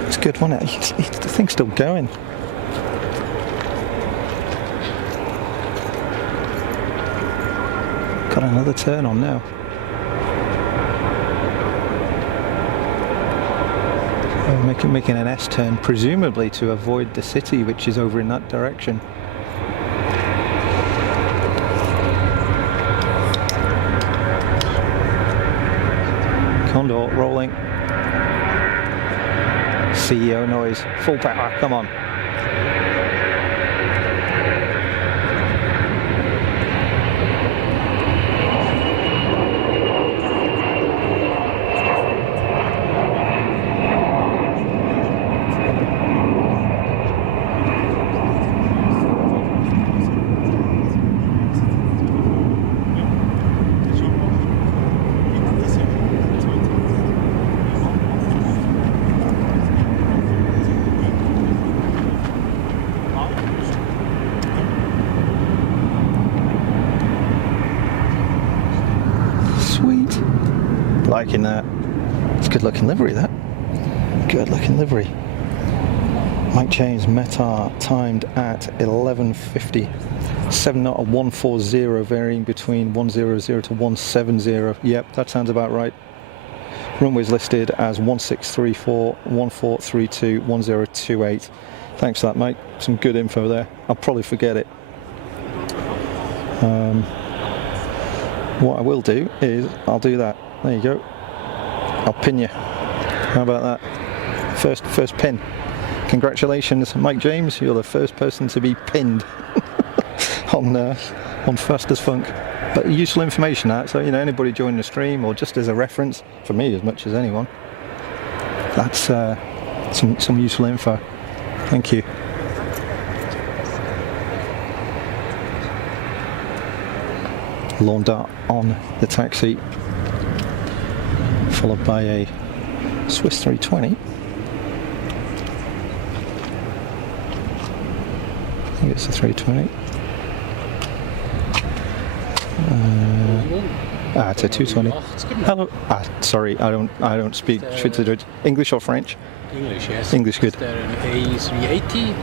It's good, wasn't it? The thing's still going. Got another turn on now. Making an S-turn, presumably to avoid the city, which is over in that direction. Condor rolling. CEO noise. Full power, come on. Liking that. It's good looking livery, that. Good looking livery. Mike James, METAR timed at 11:50. 7 knot at 140, varying between 100 to 170. Yep, that sounds about right. Runway's listed as 1634, 1432, 1028. Thanks for that, Mike. Some good info there. I'll probably forget it. What I will do is I'll do that. There you go. I'll pin you. How about that? First pin. Congratulations, Mike James. You're the first person to be pinned on Fast as Funk. But useful information, that. So anybody joining the stream, or just as a reference for me, as much as anyone. That's some useful info. Thank you. Lawn dart on the taxi, followed by a Swiss 320. I think it's a 320. It's a 220. Hello. Sorry, I don't speak Schweizerdeutsch. English or French? English, yes. English, good. Is there an A380?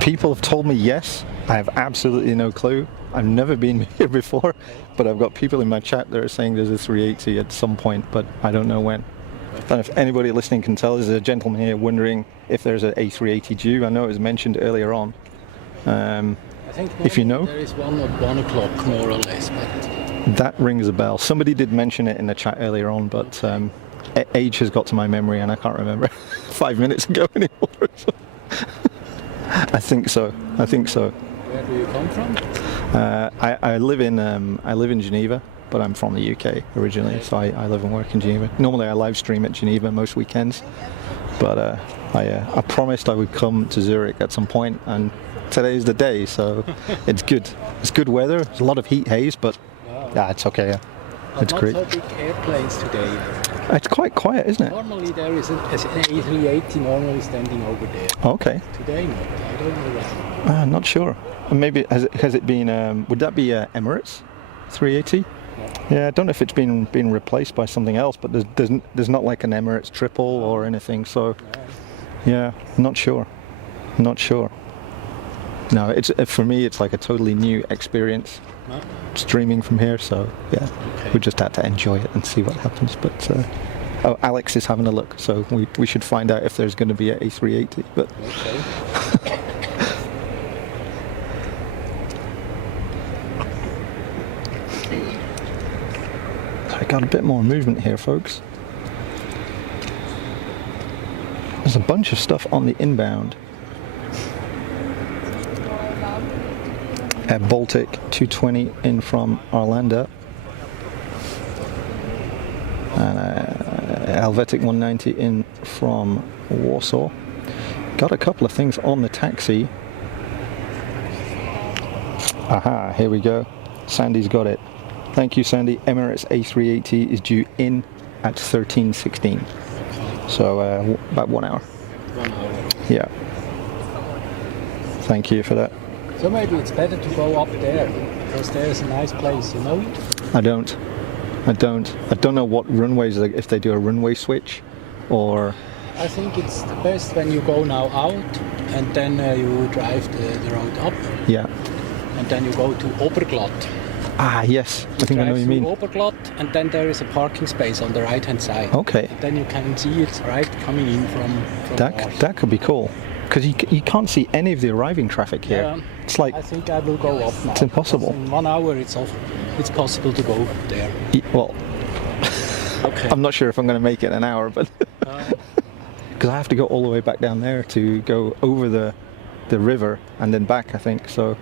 People have told me yes. I have absolutely no clue. I've never been here before, but I've got people in my chat that are saying there's a 380 at some point, but I don't know when. I don't know if anybody listening can tell. There's a gentleman here wondering if there's an A380 due. I know it was mentioned earlier on. I think if you know. There is one at 1 o'clock, more or less, but That rings a bell. Somebody did mention it in the chat earlier on, but age has got to my memory and I can't remember 5 minutes ago anymore. I think so. Where do you come from? I live in Geneva, but I'm from the UK originally, so I live and work in Geneva. Normally I live stream at Geneva most weekends, but I promised I would come to Zurich at some point, and today's the day, so it's good. It's good weather. There's a lot of heat haze, but yeah, it's okay. Yeah. It's great. Not so big airplanes today. It's quite quiet, isn't it? Normally there is an A380 normally standing over there. Okay. Today not. I don't know why. I'm not sure. Maybe has it been? Would that be Emirates A380? Yeah, I don't know if it's been replaced by something else, but there's not like an Emirates triple or anything. So yeah, not sure. No, it's for me. It's like a totally new experience. Streaming from here, so yeah, we just had to enjoy it and see what happens. But oh, Alex is having a look, so we should find out if there's going to be an A380. But I got a bit more movement here, folks. There's a bunch of stuff on the inbound. Baltic 220 in from Arlanda, and Helvetic 190 in from Warsaw. Got a couple of things on the taxi. Aha, here we go. Sandy's got it. Thank you, Sandy. Emirates A380 is due in at 13:16. So about 1 hour. 1 hour. Yeah. Thank you for that. So maybe it's better to go up there, because there's a nice place, you know? I don't know what runways, if they do a runway switch, or... I think it's the best when you go now out, and then you drive the road up. Yeah. And then you go to Oberglatt. Ah, yes. I think I know what you mean. Oberglatt, and then there is a parking space on the right-hand side. Okay. And then you can see it right coming in from north. That could be cool. Because you can't see any of the arriving traffic here. Yeah. It's like... I think I will go up now. It's impossible. In 1 hour it's possible to go there. Well, okay. I'm not sure if I'm going to make it an hour, but... Because I have to go all the way back down there to go over the river and then back, I think, so...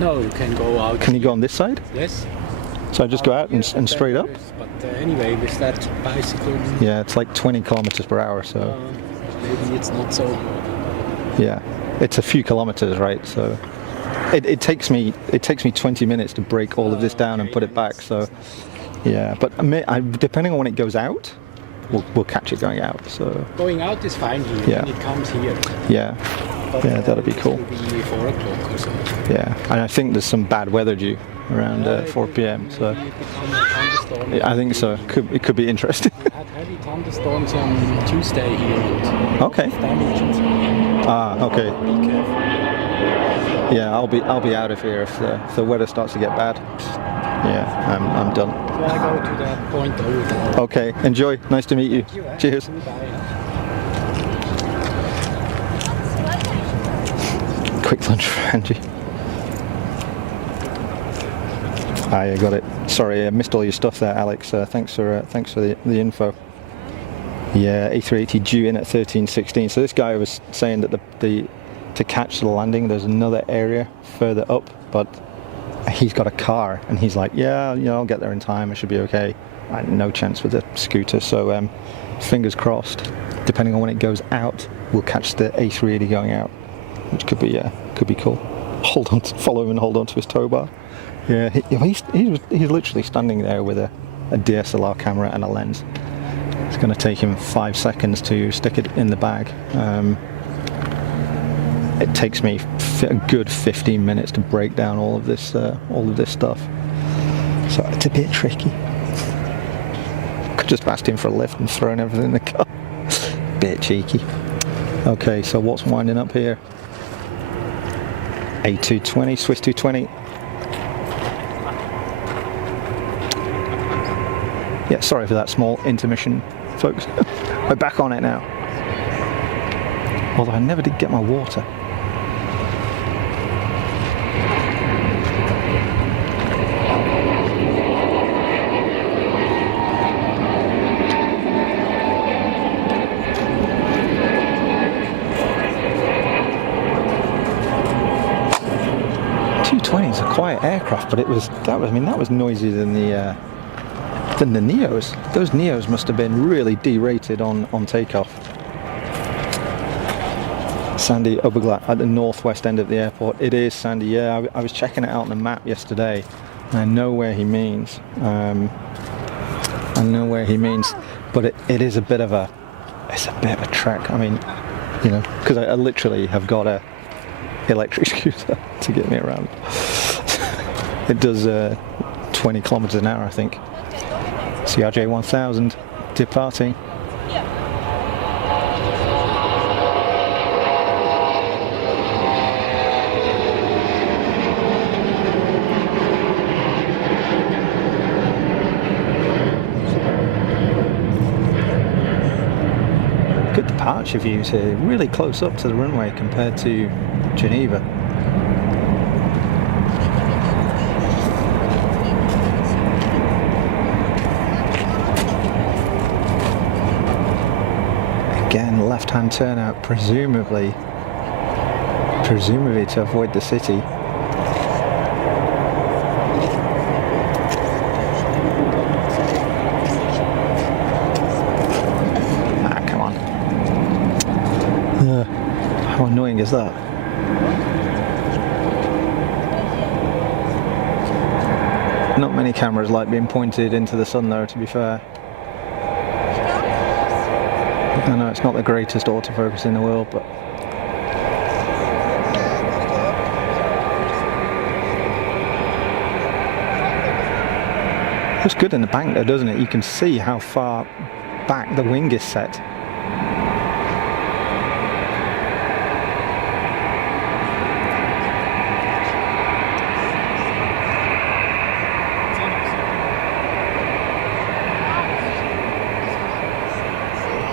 No, you can go out. Can you go on this side? Yes. So I just go out and straight up? But anyway, with that bicycle... Yeah, it's like 20 kilometers per hour, so... maybe it's not so... Yeah, it's a few kilometers, right? So it takes me 20 minutes to break all of this down and put it back. So yeah, but depending on when it goes out, we'll catch it going out. So going out is fine here. Yeah. When it comes here. Yeah, But, yeah, that'll be cool. It will be 4 o'clock or so. Yeah, and I think there's some bad weather due around 4 p.m. So yeah, I think so. It could be interesting. We had heavy thunderstorms on Tuesday here. And Okay. damage and so. Ah, okay. Be careful. Yeah, I'll be out of here if the weather starts to get bad. Yeah, I'm done. So I go to that point over there. Okay, enjoy. Nice to meet you. Thank you, Cheers. Bye. Quick lunch for Angie. I got it. Sorry, I missed all your stuff there, Alex. Thanks for the info. Yeah, A380 due in at 13:16. So this guy was saying that to catch the landing, there's another area further up, but he's got a car, and he's like, yeah, I'll get there in time. I should be okay. No chance with the scooter. So fingers crossed. Depending on when it goes out, we'll catch the A380 going out, which could be cool. Follow him and hold on to his tow bar. Yeah, he's literally standing there with a DSLR camera and a lens. It's going to take him 5 seconds to stick it in the bag. It takes me a good 15 minutes to break down all of this stuff. So it's a bit tricky. Could just asked him for a lift and thrown everything in the car. Bit cheeky. Okay, so what's winding up here? A220, Swiss 220. Yeah, sorry for that small intermission, folks. We're back on it now. Although I never did get my water. 220 is a quiet aircraft, but that was noisier than the Neos. Those Neos must have been really derated on takeoff. Sandy Oberglatt at the northwest end of the airport. It is sandy, yeah. I was checking it out on the map yesterday, and I know where he means. But it is a bit of a trek. I mean, you know, because I literally have got a electric scooter to get me around. It does 20 kilometers an hour, I think. CRJ 1000 departing. Good departure views here, really close up to the runway compared to Geneva. Again, left-hand turnout, presumably to avoid the city. How annoying is that? Not many cameras like being pointed into the sun though, to be fair. I know it's not the greatest autofocus in the world, but looks good in the bank though, doesn't it? You can see how far back the wing is set.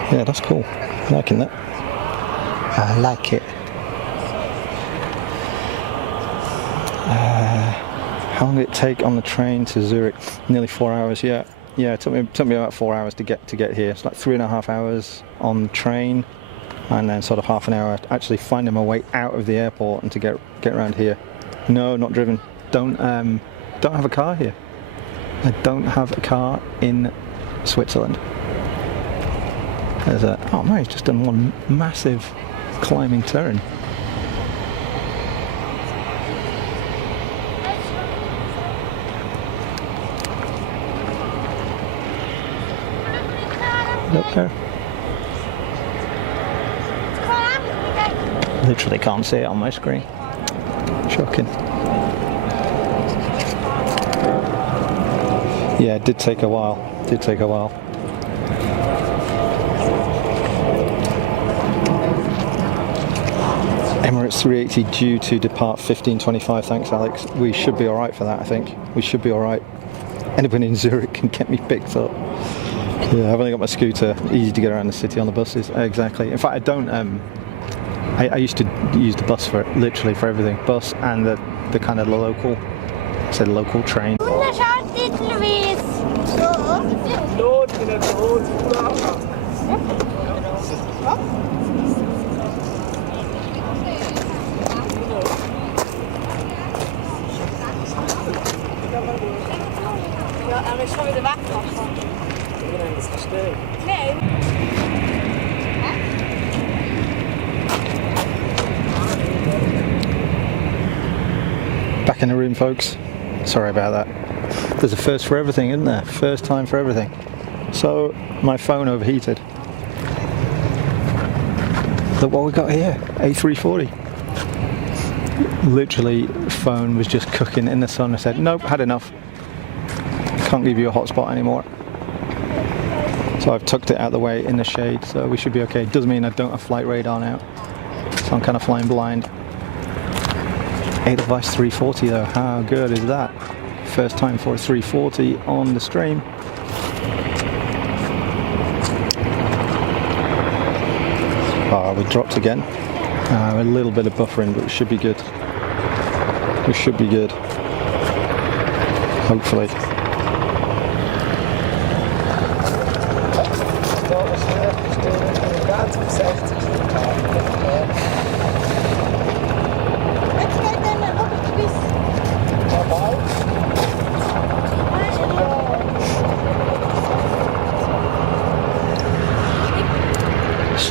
Yeah, that's cool. Liking that. I like it. How long did it take on the train to Zurich? Nearly 4 hours. Yeah, it took me about 4 hours to get here. It's like 3.5 hours on the train, and then sort of half an hour actually finding my way out of the airport and to get around here. No, not driven. Don't have a car here. I don't have a car in Switzerland. There's oh no, he's just done one massive climbing turn. Up there. Literally can't see it on my screen. Shocking. Yeah, it did take a while. Emirates A380 due to depart 15:25. Thanks, Alex. We should be all right for that. I think we should be all right. Anybody in Zurich can get me picked up. Yeah, I've only got my scooter. Easy to get around the city on the buses. Exactly. In fact, I don't. I used to use the bus literally for everything. Bus and the kind of local train. Ja, aber ich schon wieder wegmachen. Nein, das verstehe ich. Nein. Back in the room, folks. Sorry about that. There's a first for everything, isn't there? First time for everything. So, my phone overheated. Look what we got here. A340. Literally, phone was just cooking in the sun. I said, nope, had enough. Can't give you a hotspot anymore. So I've tucked it out of the way in the shade, so we should be okay. Does mean I don't have flight radar now, so I'm kind of flying blind. Edelweiss 340 though, how good is that? First time for a 340 on the stream. Oh, we dropped again. A little bit of buffering, but it should be good. We should be good. Hopefully.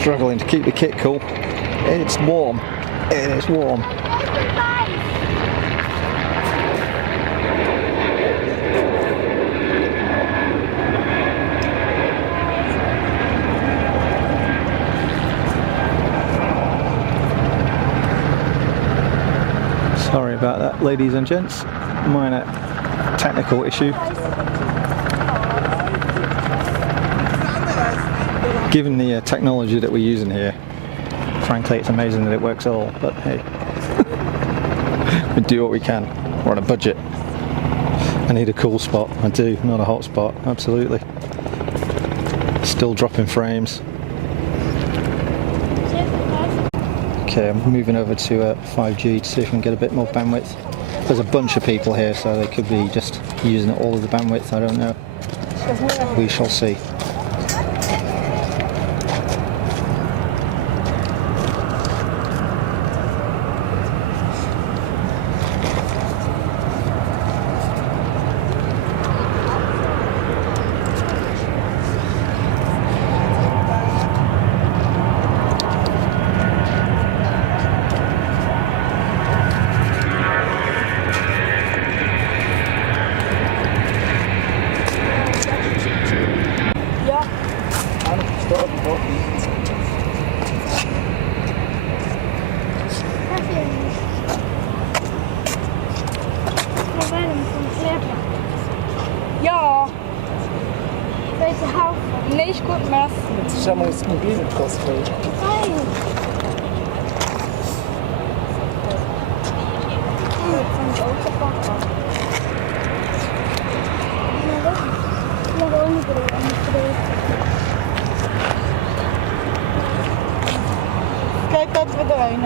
struggling to keep the kit cool. It's warm. It is warm. Sorry about that, ladies and gents. Minor technical issue. Given the technology that we're using here, frankly, it's amazing that it works at all. But hey, we do what we can. We're on a budget. I need a cool spot. I do, not a hot spot. Absolutely. Still dropping frames. Okay, I'm moving over to 5G to see if we can get a bit more bandwidth. There's a bunch of people here, so they could be just using all of the bandwidth. I don't know. We shall see. Ja. Welche Hafen? Nicht gut messen. Jetzt ist einmal das mobile Cosplay. Nein. Kijk dat we erin.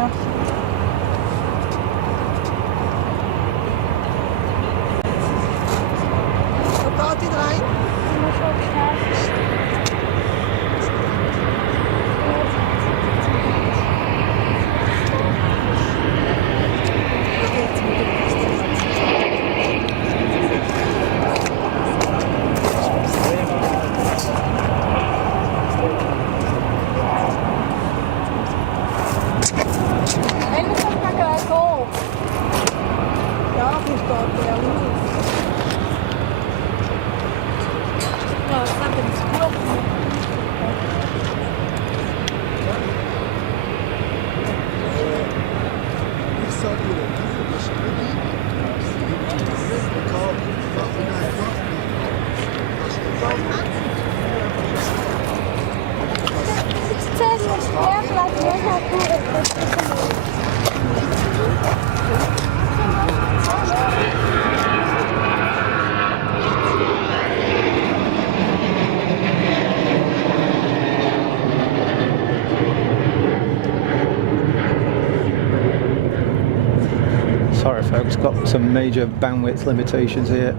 Wat gaat hij erin? Sorry folks, got some major bandwidth limitations here.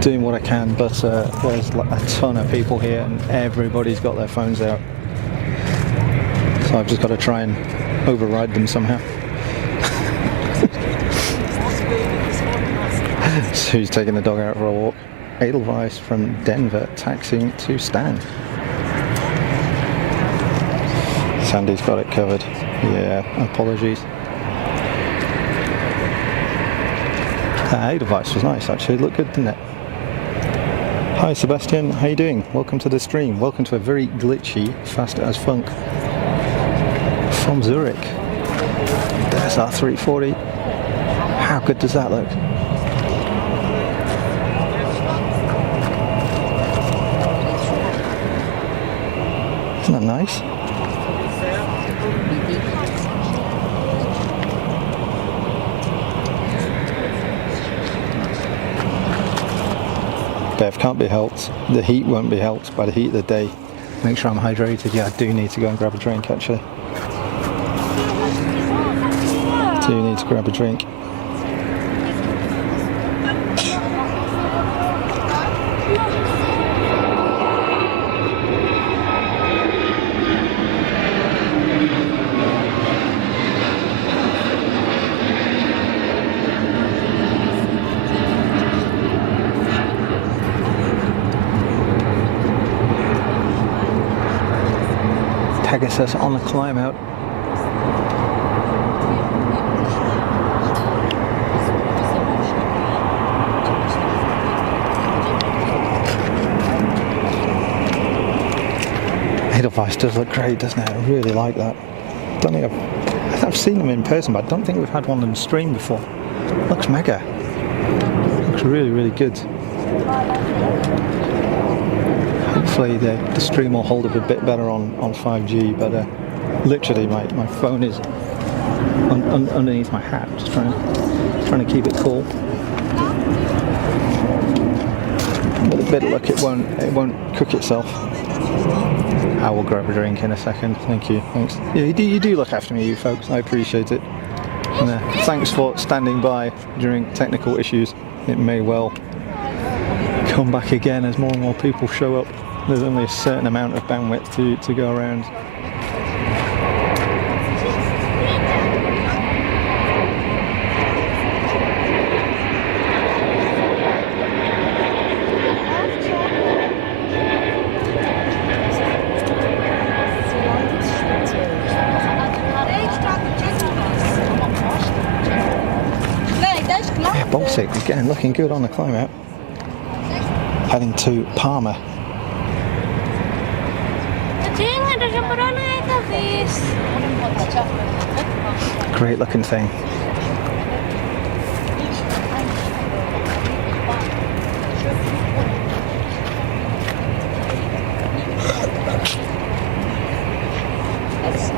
Doing what I can, but there's like a ton of people here and everybody's got their phones out. So I've just got to try and override them somehow. Sue's taking the dog out for a walk. Edelweiss from Denver taxiing to Stan. Sandy's got it covered. Yeah, apologies. Edelweiss was nice actually, it looked good, didn't it? Hi Sebastian, how you doing? Welcome to the stream. Welcome to a very glitchy Fast as Funk from Zurich. There's our 340. How good does that look? Isn't that nice? Bev can't be helped. The heat won't be helped by the heat of the day. Make sure I'm hydrated. Yeah, I do need to go and grab a drink actually. Do need to grab a drink. Pegasus on the climb out. Edelweiss does look great, doesn't it? I really like that. Don't think I've seen them in person, but I don't think we've had one on stream before. Looks mega. Looks really, really good. Hopefully the stream will hold up a bit better on 5G, but literally my phone is underneath my hat, just trying to keep it cool. With a bit of luck, it won't cook itself. I will grab a drink in a second. Thank you. Thanks. Yeah, you do look after me, you folks. I appreciate it. And, thanks for standing by during technical issues. It may well come back again as more and more people show up. There's only a certain amount of bandwidth to go around. Baltic again, looking good on the climb out. Heading to Palma. Great looking thing.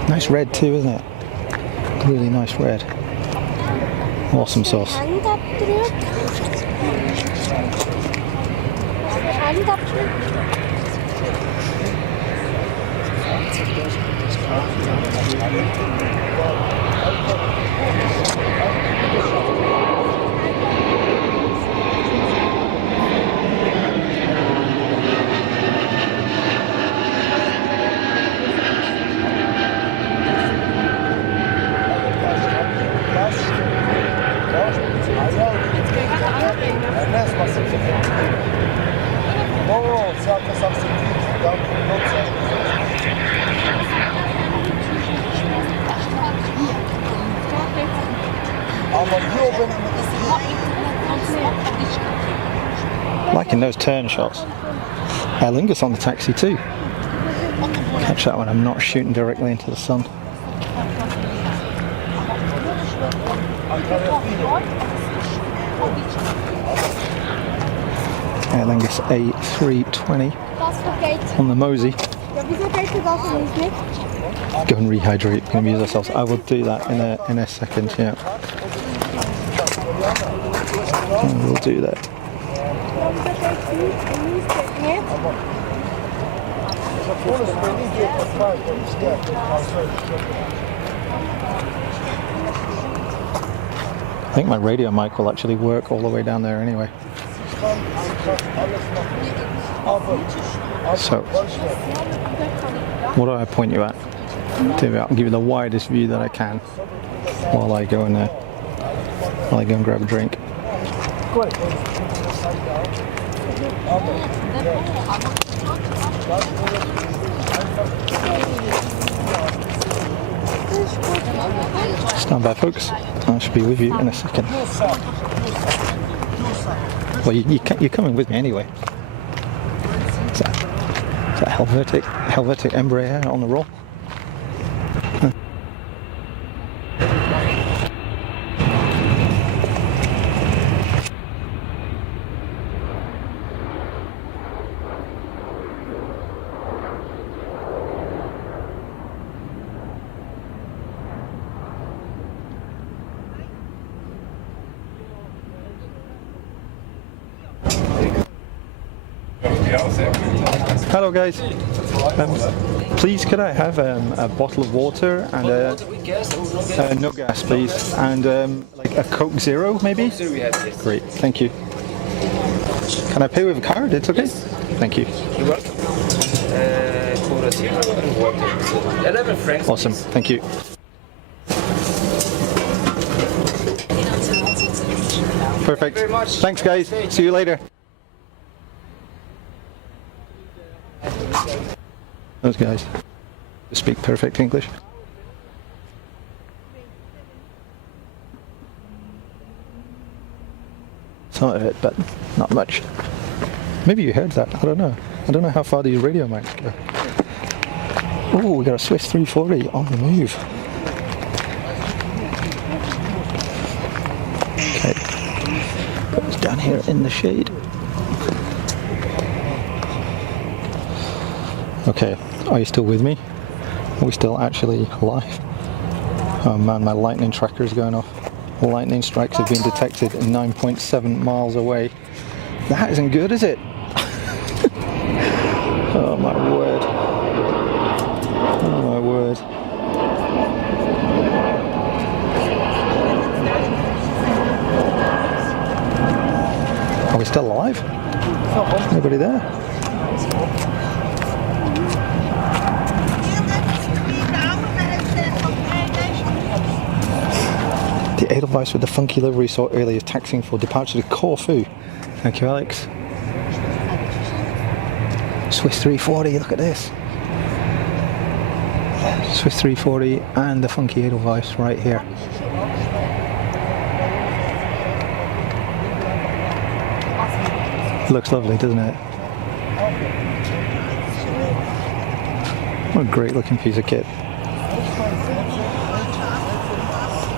Nice red too, isn't it? Really nice red. Awesome sauce. Liking those turn shots. Aer Lingus on the taxi too. Catch that when I'm not shooting directly into the sun. Aer Lingus A380 on the Mosey. Go and rehydrate, amuse ourselves. I will do that in a second, yeah. I will do that. I think my radio mic will actually work all the way down there anyway. So, what do I point you at? I'll give you the widest view that I can while I go and grab a drink. Stand by, folks. I should be with you in a second. Well, you're coming with me anyway. Is that Helvetic Embraer on the roll? Hello guys, please could I have a bottle of water and no gas please, and like a Coke Zero maybe? Great, thank you. Can I pay with a card? It's okay? Thank you. You're welcome. Cola Zero and water. 11 francs. Awesome, thank you. Perfect. Thanks guys, see you later. Those guys. Speak perfect English. Some of it, but not much. Maybe you heard that, I don't know. I don't know how far these radio mics go. Oh, we got a Swiss 340 on the move. Okay, put this down here in the shade. Okay, are you still with me? Are we still actually alive? Oh man, my lightning tracker is going off. Lightning strikes have been detected 9.7 miles away. That isn't good, is it? Oh my word. Oh my word. Are we still alive? Anybody there? The Edelweiss with the funky livery saw earlier is taxiing for departure to Corfu. Thank you, Alex. Swiss 340, look at this. Swiss 340 and the funky Edelweiss right here. Looks lovely, doesn't it? What a great looking piece of kit.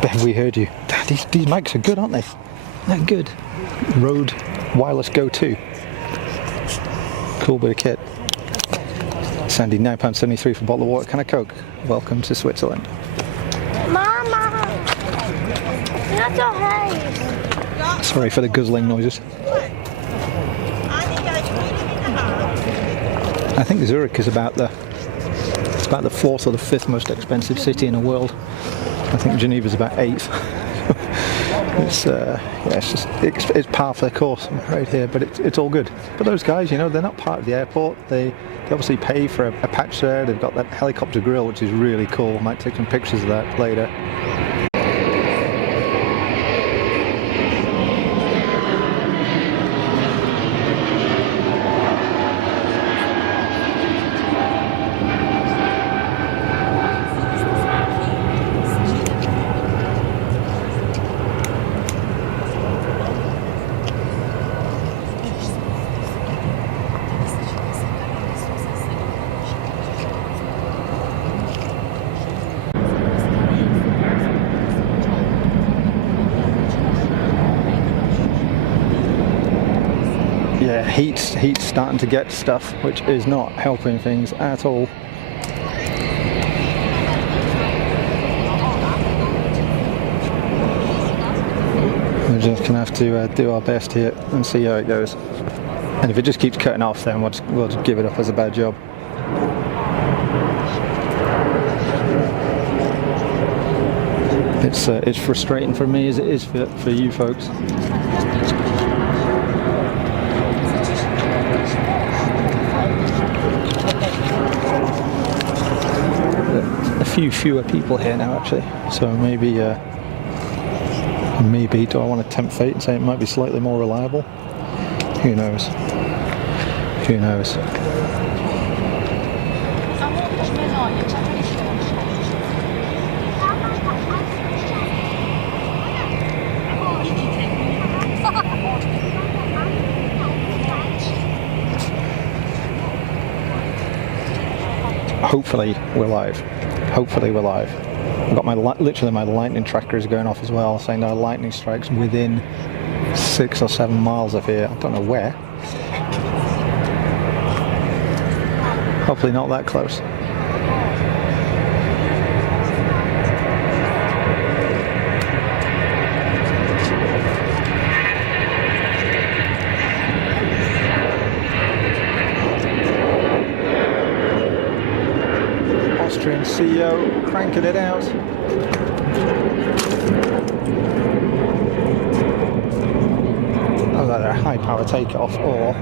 Bev, we heard you. These mics are good, aren't they? They're good. Rode wireless Go 2. Cool bit of kit. Sandy, £9.73 for a bottle of water. Can I Coke? Welcome to Switzerland. Mama! Not so high. Sorry for the guzzling noises. I think Zurich is about the fourth or the fifth most expensive city in the world. I think Geneva's about eighth. It's par for the course right here, but it's all good. But those guys, you know, they're not part of the airport. They obviously pay for a patch there. They've got that helicopter grill, which is really cool. Might take some pictures of that later. Yeah, heat's starting to get stuff, which is not helping things at all. We're just gonna have to do our best here and see how it goes. And if it just keeps cutting off, then we'll just give it up as a bad job. It's frustrating for me as it is for you folks. A few fewer people here now, actually. So maybe do I want to tempt fate and say it might be slightly more reliable? Who knows? Who knows? Hopefully we're live. Hopefully we're live. I've got literally my lightning tracker is going off as well, saying there are lightning strikes within 6 or 7 miles of here. I don't know where. Hopefully not that close. Austrian CEO cranking it out. Either a high power takeoff or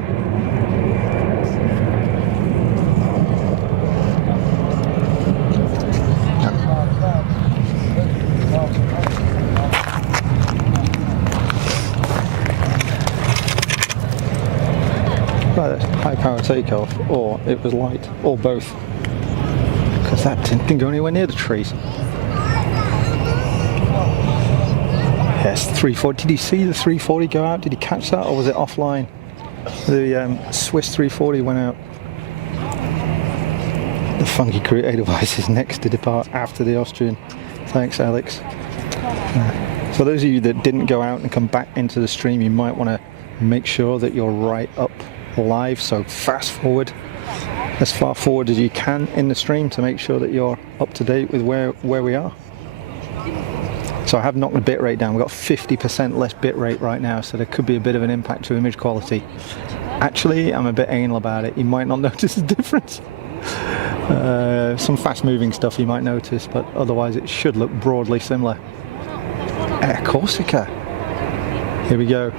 either high power takeoff or it was light, or both. Because That didn't go anywhere near the trees. Yes, 340. Did you see the 340 go out? Did you catch that, or was it offline? The Swiss 340 went out. The Funky Crew Edelweiss is next to depart after the Austrian. Thanks, Alex. For those of you that didn't go out and come back into the stream, you might want to make sure that you're right up live. So fast forward as far forward as you can in the stream to make sure that you're up to date with where we are. So I have knocked the bit rate down. We've got 50% less bit rate right now, so there could be a bit of an impact to image quality. Actually, I'm a bit anal about it. You might not notice the difference. Some fast moving stuff you might notice, but otherwise it should look broadly similar. Air Corsica. Here we go.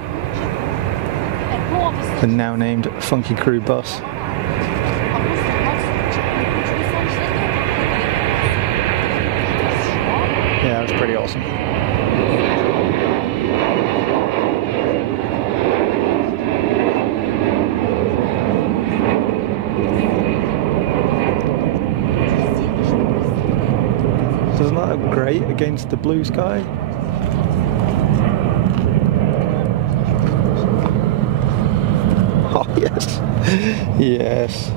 The now named Funky Crew bus. Yeah, that was pretty awesome. Doesn't that look great against the blue sky? Oh yes, yes.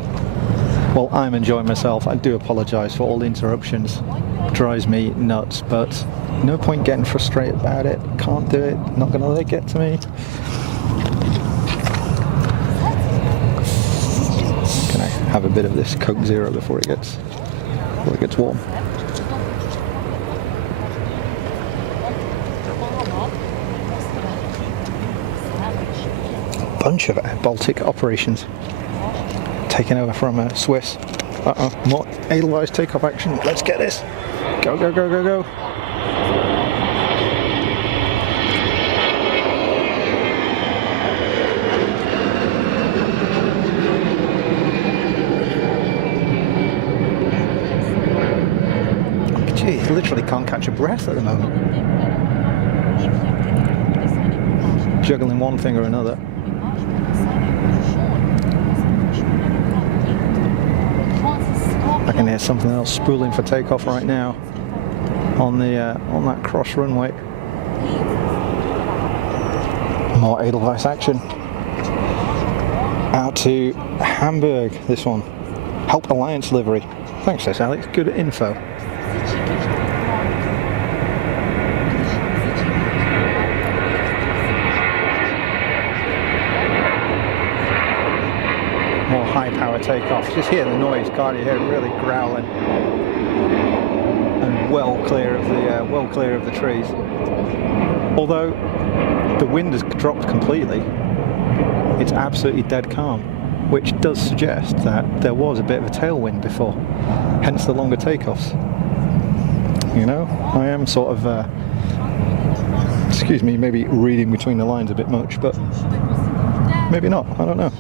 Well, I'm enjoying myself. I do apologise for all the interruptions. It drives me nuts, but no point getting frustrated about it. Can't do it. Not gonna let it get to me. Can I have a bit of this Coke Zero before it gets warm? Bunch of Baltic operations taken over from Swiss. More Edelweiss takeoff action. Let's get this. Go, go, go, go, go. Gee, literally can't catch a breath at the moment. Juggling one thing or another. I can hear something else spooling for takeoff right now on that cross runway. More Edelweiss action. Out to Hamburg, this one. Help Alliance livery. Thanks, says Alex. Good info. More high power takeoff. Just hear the noise, can't you hear it really growling? And well clear of the trees. Although the wind has dropped completely, it's absolutely dead calm, which does suggest that there was a bit of a tailwind before, hence the longer takeoffs. You know, I am sort of, excuse me, maybe reading between the lines a bit much, but maybe not, I don't know.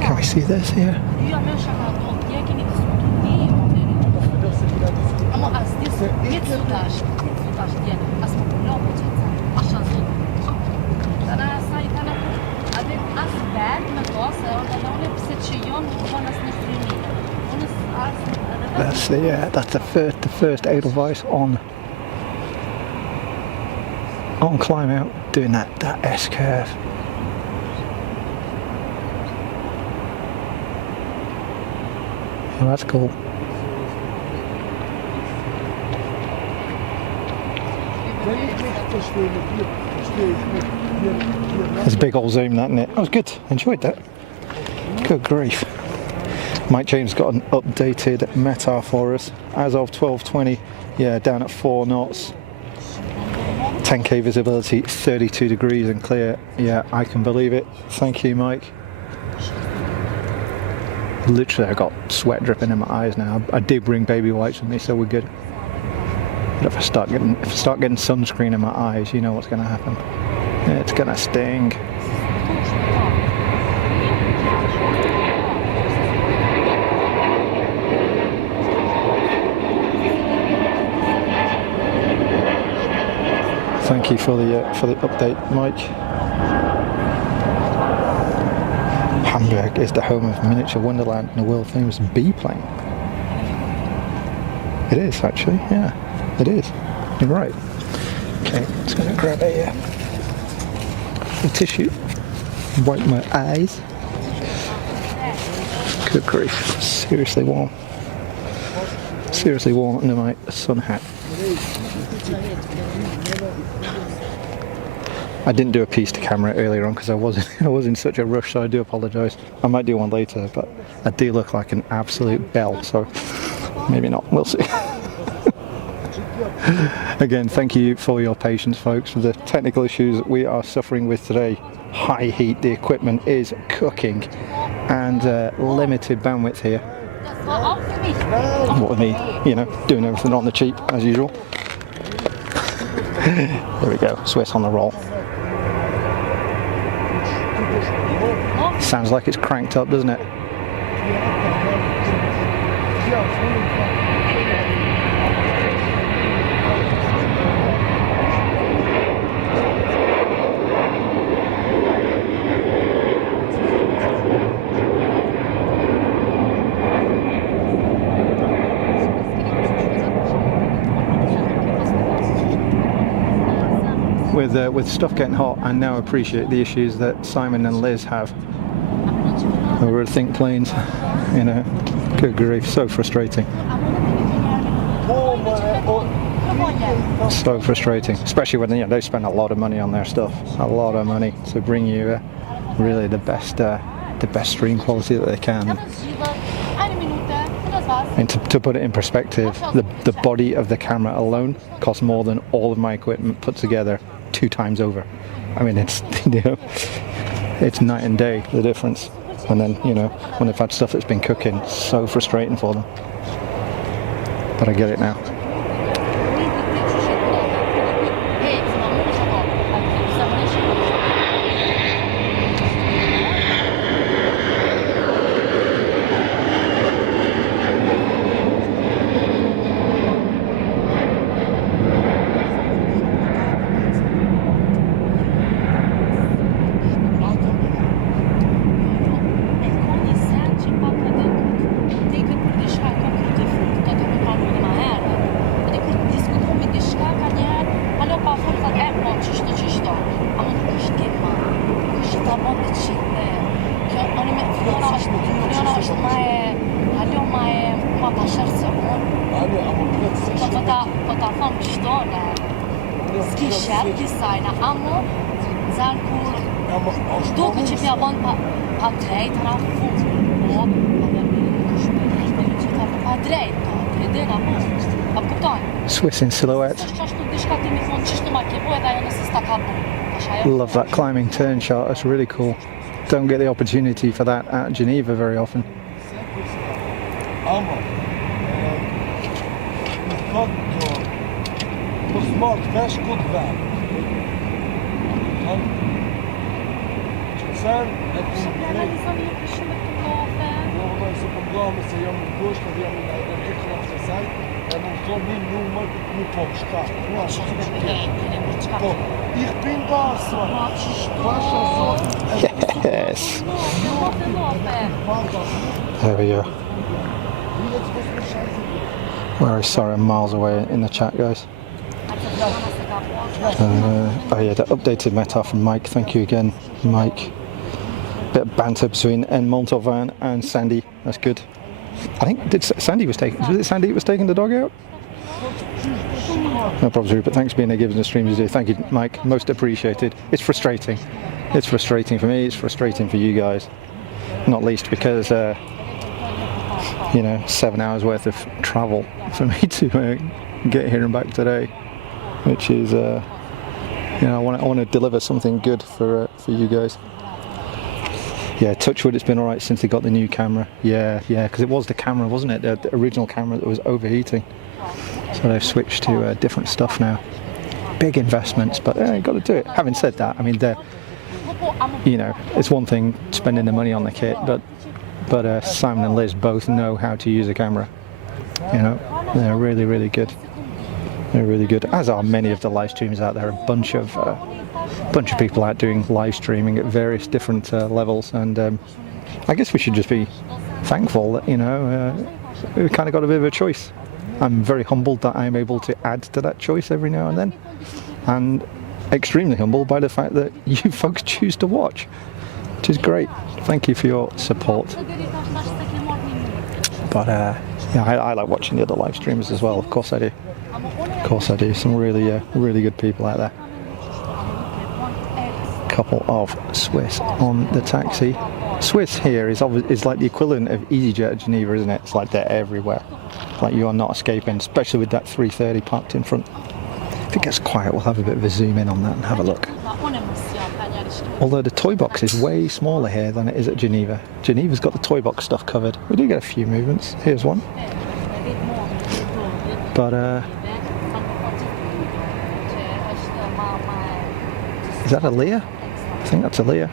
Can we see this here? That's the first Edelweiss on climb out, doing that S curve. Well, that's cool. That's a big old zoom, that, isn't it? That was good. Enjoyed that. Good grief. Mike James got an updated METAR for us as of 12:20. Yeah, down at 4 knots. 10k visibility, 32 degrees and clear. Yeah, I can believe it. Thank you, Mike. Literally, I got sweat dripping in my eyes now. I did bring baby wipes with me, so we're good. But if I start getting sunscreen in my eyes, you know what's going to happen. It's going to sting. Thank you for the update, Mike. Hamburg is the home of miniature wonderland and the world famous B-plane. It is actually, yeah, it is. You're right. Okay, just gonna grab a tissue, wipe my eyes. Good grief, seriously warm. Seriously warm under my sun hat. I didn't do a piece to camera earlier on because I was in such a rush, so I do apologise. I might do one later, but I do look like an absolute bell, so maybe not. We'll see. Again, thank you for your patience, folks, with the technical issues we are suffering with today. High heat, the equipment is cooking, and limited bandwidth here. What with me, you know, doing everything on the cheap as usual. There we go, Swiss on the roll. Sounds like it's cranked up, doesn't it? With stuff getting hot, I now appreciate the issues that Simon and Liz have over at Think Planes. You know, good grief, so frustrating. So frustrating, especially when, you know, they spend a lot of money on their stuff, a lot of money to bring you really the best stream quality that they can. And to put it in perspective, the body of the camera alone costs more than all of my equipment put together 2 times over. I mean, it's, you know, it's night and day, the difference. And then, you know, when they've had stuff that's been cooking, so frustrating for them. But I get it now. Swiss in silhouette. Love that climbing turn shot, that's really cool. Don't get the opportunity for that at Geneva very often. Yes. There we go. Very sorry, I'm miles away in the chat, guys. Oh yeah, the updated meta from Mike. Thank you again, Mike. Bit of banter between N Montalvan and Sandy. That's good. I think Sandy was taking the dog out? No problems, Rupert. Thanks for being there, giving the stream you do. Thank you, Mike. Most appreciated. It's frustrating. It's frustrating for me. It's frustrating for you guys. Not least because, you know, 7 hours worth of travel for me to get here and back today, which is, you know, I want to deliver something good for you guys. Yeah, touch wood, it's been alright since they got the new camera. Yeah, because it was the camera, wasn't it? The original camera that was overheating. So they've switched to different stuff now. Big investments, but you've got to do it. Having said that, I mean, you know, it's one thing spending the money on the kit, but Simon and Liz both know how to use a camera. You know, they're really, really good. They're really good, as are many of the live streamers out there. A bunch of people out doing live streaming at various different levels, and I guess we should just be thankful that, you know, we've kind of got a bit of a choice. I'm very humbled that I'm able to add to that choice every now and then, and extremely humbled by the fact that you folks choose to watch, which is great. Thank you for your support. But yeah, I like watching the other live streamers as well. Of course I do. Of course I do. Some really really good people out there. Couple of Swiss on the taxi. Swiss here is like the equivalent of easyJet at Geneva, isn't it? It's like they're everywhere. Like you are not escaping, especially with that 330 parked in front. If it gets quiet, we'll have a bit of a zoom in on that and have a look. Although the toy box is way smaller here than it is at Geneva. Geneva's got the toy box stuff covered. We do get a few movements. Here's one. But is that a Lear? I think that's a Lear.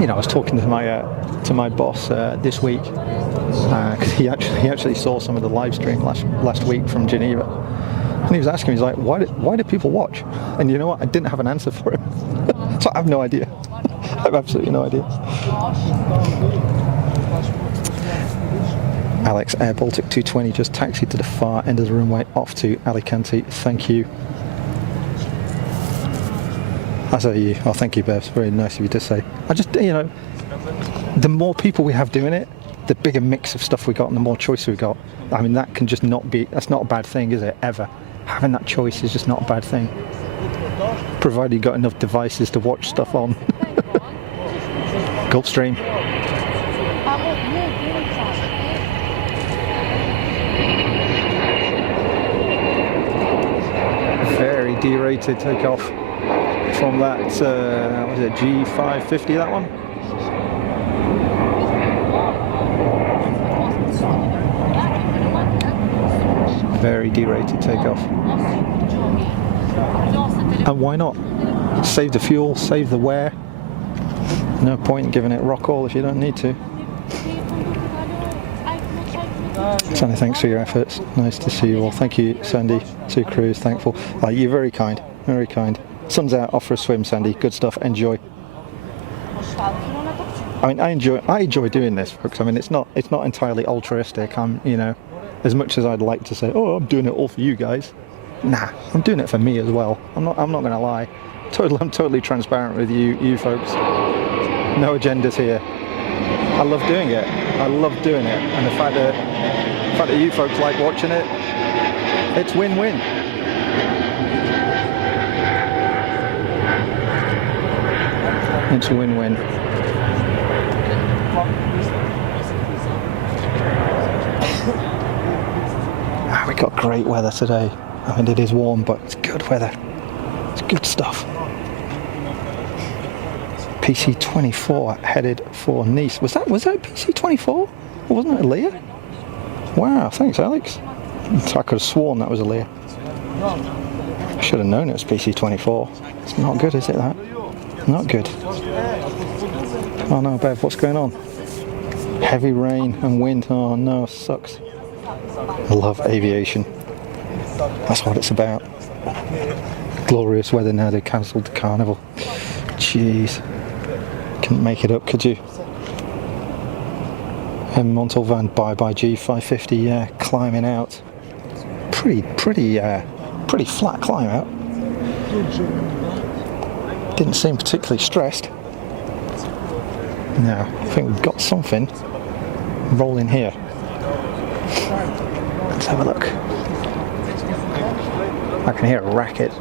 You know, I was talking to my boss this week because he actually saw some of the live stream last week from Geneva, and he was asking me, he's like, why do people watch? And you know what? I didn't have an answer for him, so I have no idea. I have absolutely no idea. Alex, Air Baltic 220 just taxied to the far end of the runway off to Alicante. Thank you. I say you. Oh, thank you, Bev. It's very nice of you to say. I just, you know, the more people we have doing it, the bigger mix of stuff we got and the more choice we've got. I mean, that can just not be, that's not a bad thing, is it, ever? Having that choice is just not a bad thing. Provided you've got enough devices to watch stuff on. Gulfstream. Very derated takeoff from that, what was it, G550, that one? Very derated takeoff. And why not? Save the fuel, save the wear. No point giving it rock all if you don't need to. Sandy, thanks for your efforts. Nice to see you all. Thank you, Sandy. Sue Cruz, thankful. You're very kind, very kind. Sun's out, off for a swim, Sandy. Good stuff. Enjoy. I mean, I enjoy doing this, folks. I mean, it's not entirely altruistic. I'm, you know, as much as I'd like to say, oh, I'm doing it all for you guys. Nah, I'm doing it for me as well. I'm not going to lie. I'm totally transparent with you folks. No agendas here. I love doing it. I love doing it, and the fact that you folks like watching it, it's win-win. It's a win-win. We got great weather today. I mean, it is warm, but it's good weather. It's good stuff. PC24 headed for Nice. Was that PC24? Or wasn't it a Lear? Wow, thanks, Alex. I could have sworn that was a Lear. I should have known it was PC24. It's not good, is it, that? Not good. Oh no, Bev, what's going on? Heavy rain and wind. Oh no, sucks. I love aviation. That's what it's about. Glorious weather now they cancelled the carnival. Jeez. Couldn't make it up, could you? And Montalvan, bye-bye G550, yeah, climbing out. Pretty flat climb out. Didn't seem particularly stressed. Now, I think we've got something rolling here. Let's have a look. I can hear a racket.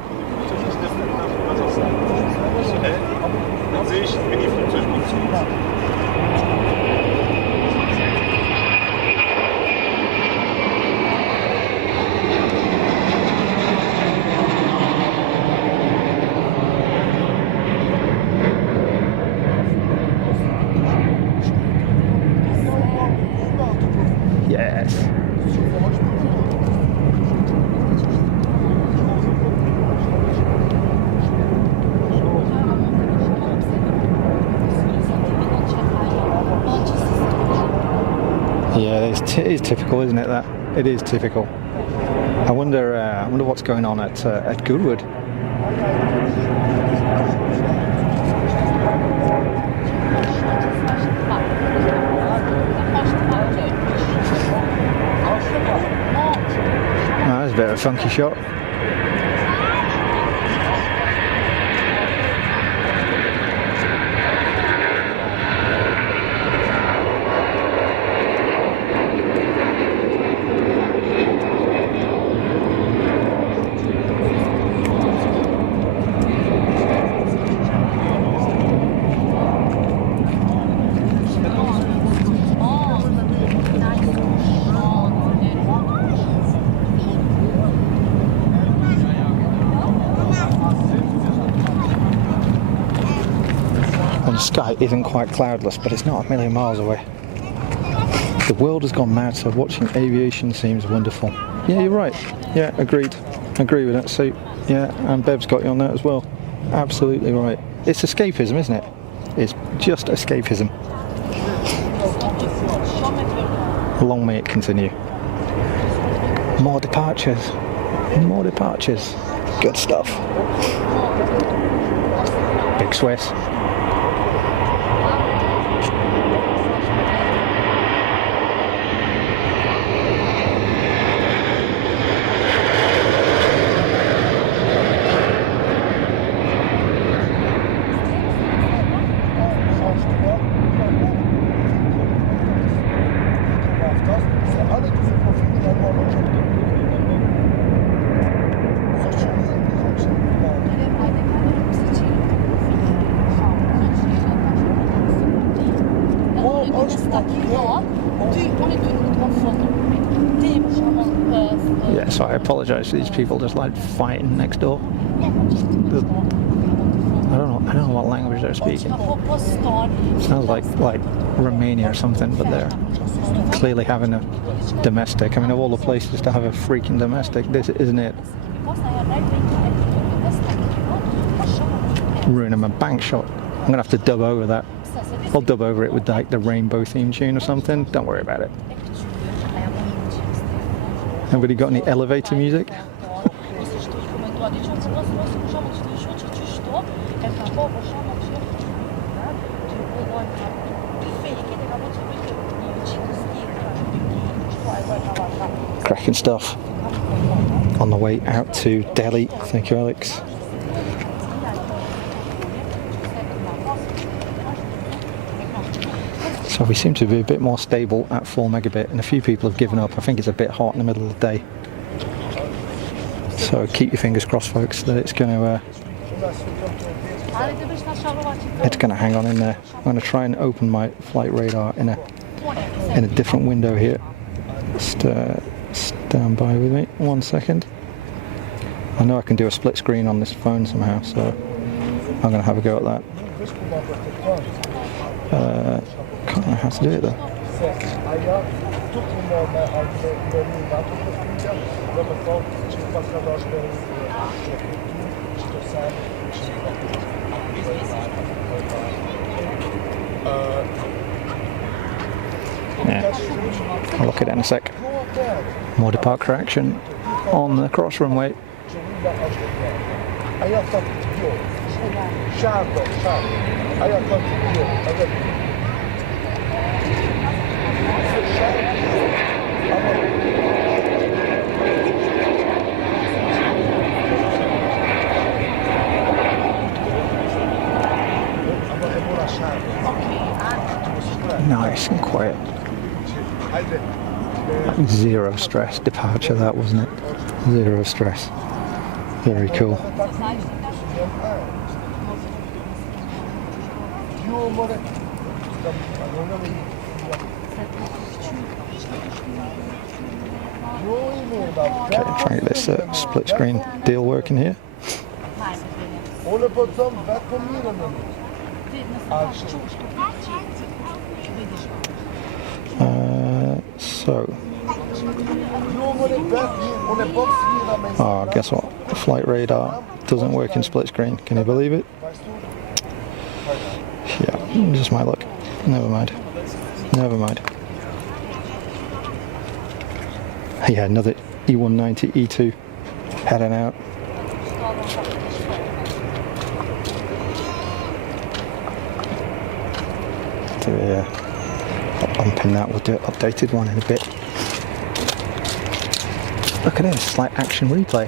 Yes. It is typical, isn't it? That it is typical. I wonder what's going on at Goodwood. Oh, that's a bit of a funky shot. And the sky isn't quite cloudless, but it's not a million miles away. The world has gone mad, so watching aviation seems wonderful. Yeah, you're right. Yeah, agreed. Agree with that. So, yeah, and Bev's got you on that as well. Absolutely right. It's escapism, isn't it? It's just escapism. Long may it continue. More departures. More departures. Good stuff. Big Swiss. Yeah, so I apologise for these people just like fighting next door. I don't know what language they're speaking. Sounds like Romania or something, but they're clearly having a domestic. I mean, of all the places to have a freaking domestic, this isn't it. Ruining my bank shot. I'm gonna have to dub over that. I'll dub over it with like the rainbow theme tune or something. Don't worry about it. Anybody got any elevator music? Cracking stuff. On the way out to Delhi. Thank you, Alex. So we seem to be a bit more stable at 4 megabit, and a few people have given up. I think it's a bit hot in the middle of the day. So keep your fingers crossed, folks, that it's going to hang on in there. I'm going to try and open my flight radar in a different window here. Just stand by with me 1 second. I know I can do a split screen on this phone somehow, so I'm going to have a go at that. Can't remember how to do it though. Yeah, I'll look at it in a sec. More departure action on the cross runway. Nice and quiet. Zero stress departure, that wasn't it? Zero stress. Very cool. Okay, try and get this split screen deal working here. Oh, guess what? The flight radar doesn't work in split screen. Can you believe it? Yeah, just my luck. Never mind. Never mind. Yeah, another E190 E2 heading out. To unpin that, we'll do an updated one in a bit. Look at this, like action replay.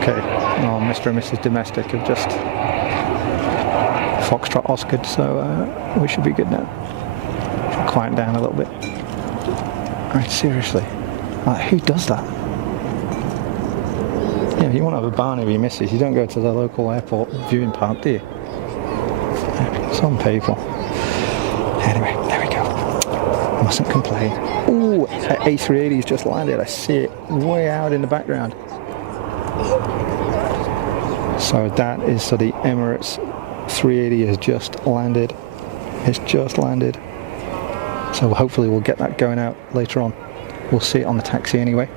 Okay, well, Mr. and Mrs. Domestic have just Foxtrot Oscared, so we should be good now. Quiet down a little bit. Right, seriously, like, who does that? Yeah, if you want to have a barn with your missus, you don't go to the local airport viewing park, do you? Some people. Anyway, there we go. Mustn't complain. Ooh, that A380's just landed. I see it way out in the background. So that is, so the Emirates 380 has just landed. It's just landed. So hopefully we'll get that going out later on. We'll see it on the taxi anyway.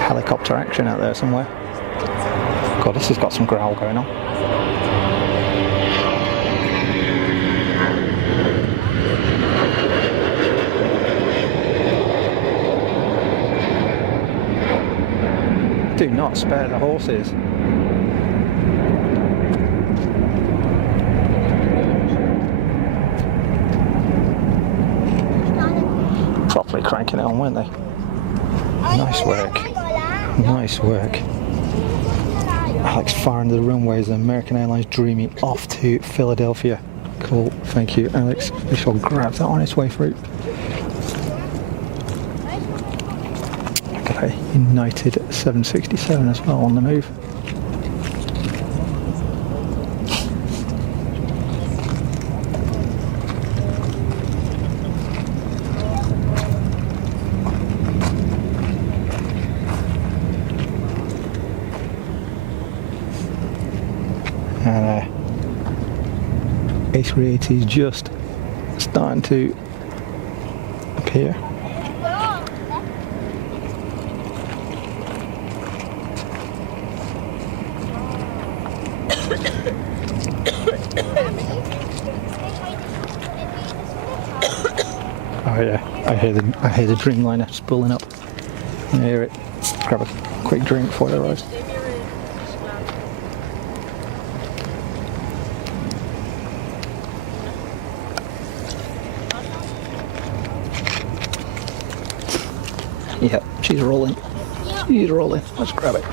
Helicopter action out there somewhere. God, this has got some growl going on. Do not spare the horses. Properly cranking it on, weren't they? Nice work. Nice work. Alex firing the runways, American Airlines Dreamy off to Philadelphia. Cool, thank you, Alex. We shall grab that on its way through. Look at a United 767 as well on the move. And A380 is just starting to appear. Oh yeah, I hear the Dreamliner spooling up. I hear it. Grab a quick drink before it arrives. Yep, she's rolling. She's rolling. Let's grab it.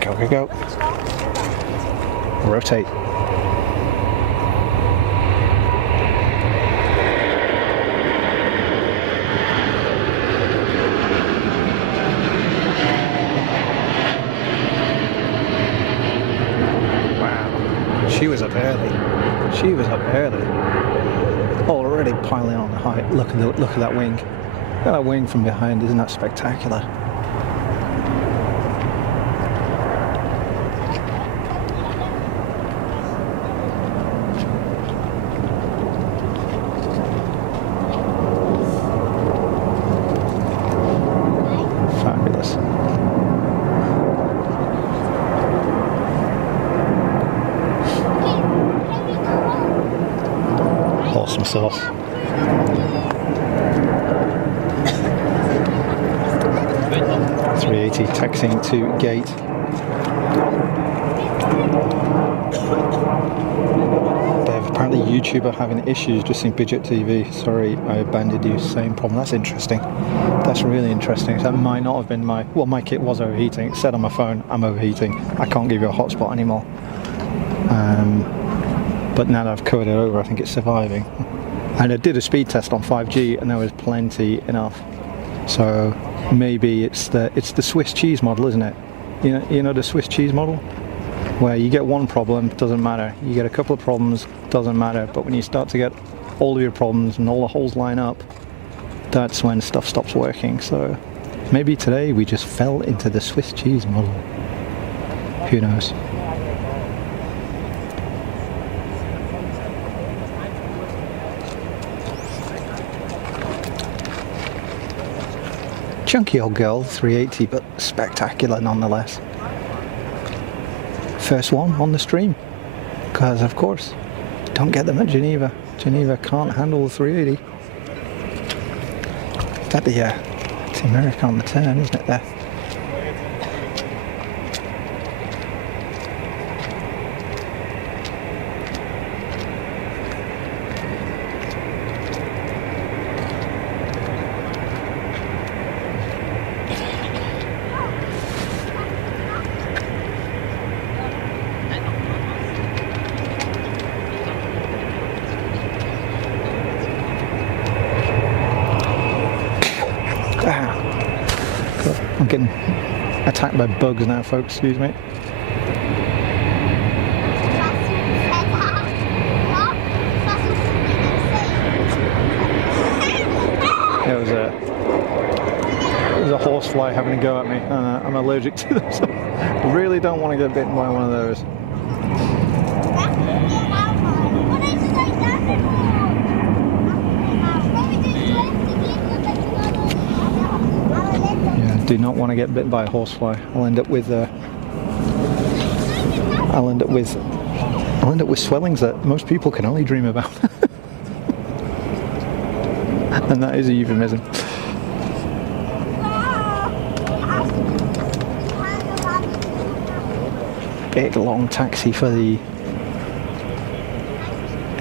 Go, go, go. Rotate. Wow. She was up early. She was up early. Already piling on the height. Look at that wing. Look at that wing from behind, isn't that spectacular? Fabulous. Awesome sauce. Taxiing to gate. Apparently YouTube are having issues. Just seen Bidget TV. Sorry, I abandoned you. Same problem. That's interesting. That's really interesting. That might not have been my... Well, my kit was overheating. It said on my phone, I'm overheating. I can't give you a hotspot anymore. But now that I've covered it over, I think it's surviving. And I did a speed test on 5G, and there was plenty enough. So maybe it's the Swiss cheese model, isn't it? You know the Swiss cheese model, where you get one problem, doesn't matter. You get a couple of problems, doesn't matter. But when you start to get all of your problems and all the holes line up, that's when stuff stops working. So maybe today we just fell into the Swiss cheese model. Who knows? Chunky old girl, 380, but spectacular nonetheless. First one on the stream, because of course, don't get them at Geneva. Geneva can't handle the 380. It's the America on the turn, isn't it there? I'm getting attacked by bugs now, folks, excuse me. There was a horsefly having a go at me, and I'm allergic to them, so I really don't want to get bitten by one of those. Do not want to get bitten by a horsefly. I'll end up with swellings that most people can only dream about. And that is a euphemism. Big long taxi for the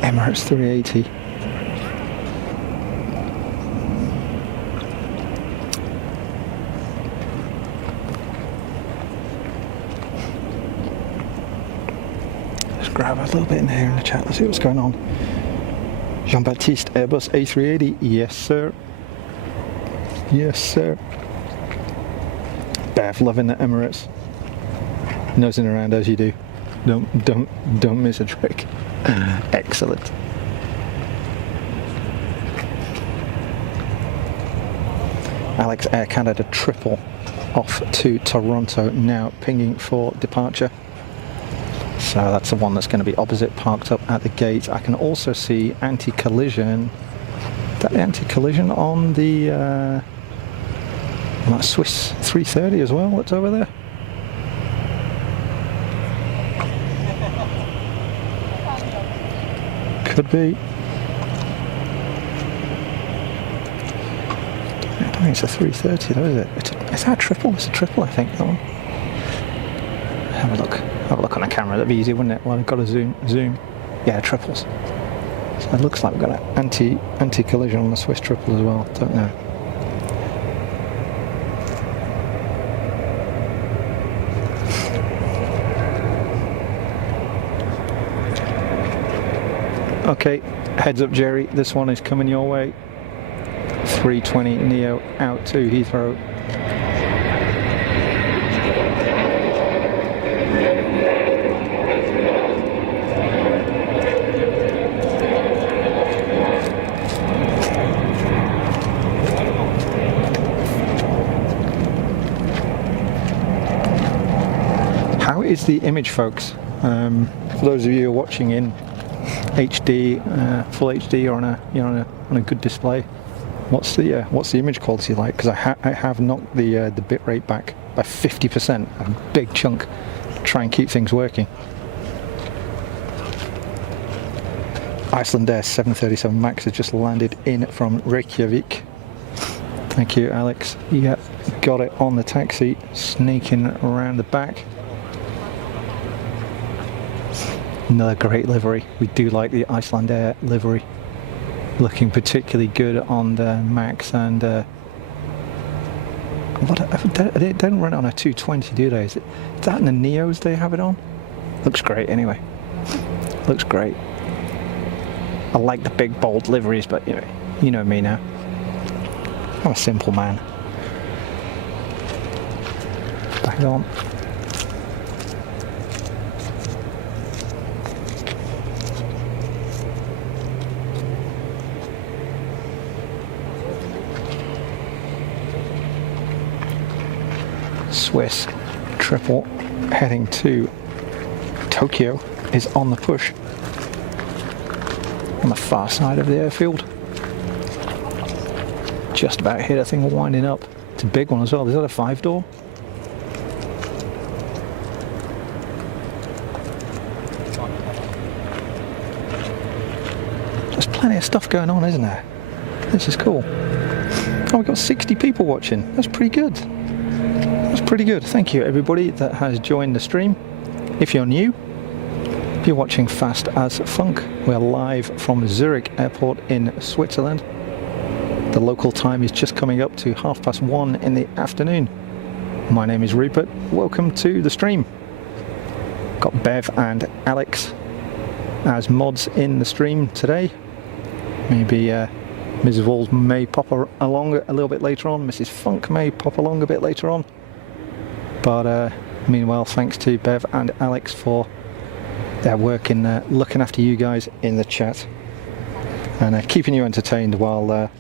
Emirates 380. Grab a little bit in here in the chat. Let's see what's going on. Jean-Baptiste, Airbus A380. Yes, sir. Yes, sir. Bev, loving the Emirates. Nosing around as you do. Don't miss a trick. Excellent. Alex Air Canada triple off to Toronto, now pinging for departure. So that's the one that's going to be opposite, parked up at the gate. I can also see anti-collision. That anti-collision on the on that Swiss 330 as well. That's over there. Could be. I don't think it's a 330 though, is it? Is that a triple? It's a triple, I think, that one. Have a look. Have a look on the camera. That'd be easy, wouldn't it? Well, I've got to zoom. Yeah, triples. So it looks like we've got an anti-collision on the Swiss triple as well. Don't know. Okay, heads up, Jerry. This one is coming your way. 320 Neo out to Heathrow. How is the image, folks? For those of you who are watching in HD, full HD, or on a good display, what's the image quality like? Because I have knocked the bitrate back by 50%, a big chunk, to try and keep things working. Icelandair 737 Max has just landed in from Reykjavik. Thank you, Alex. Yeah, got it on the taxi, sneaking around the back. Another great livery. We do like the Icelandair livery. Looking particularly good on the Max, and they don't run it on a 220, do they? Is that in the Neos they have it on? Looks great anyway. Looks great. I like the big bold liveries, but you know me now. I'm a simple man. Back on. Swiss triple heading to Tokyo is on the push on the far side of the airfield. Just about here, I think we're winding up. It's a big one as well. Is that a 5-door? There's plenty of stuff going on, isn't there? This is cool. Oh, we've got 60 people watching. That's pretty good. That's pretty good. Thank you everybody that has joined the stream. If you're new, if you're watching Fast as Funk, we're live from Zurich Airport in Switzerland. The local time is just coming up to 1:30 in the afternoon. My name is Rupert. Welcome to the stream. Got Bev and Alex as mods in the stream today. Maybe Mrs. Walls may pop along a little bit later on. Mrs. Funk may pop along a bit later on. But meanwhile, thanks to Bev and Alex for their work in looking after you guys in the chat and keeping you entertained while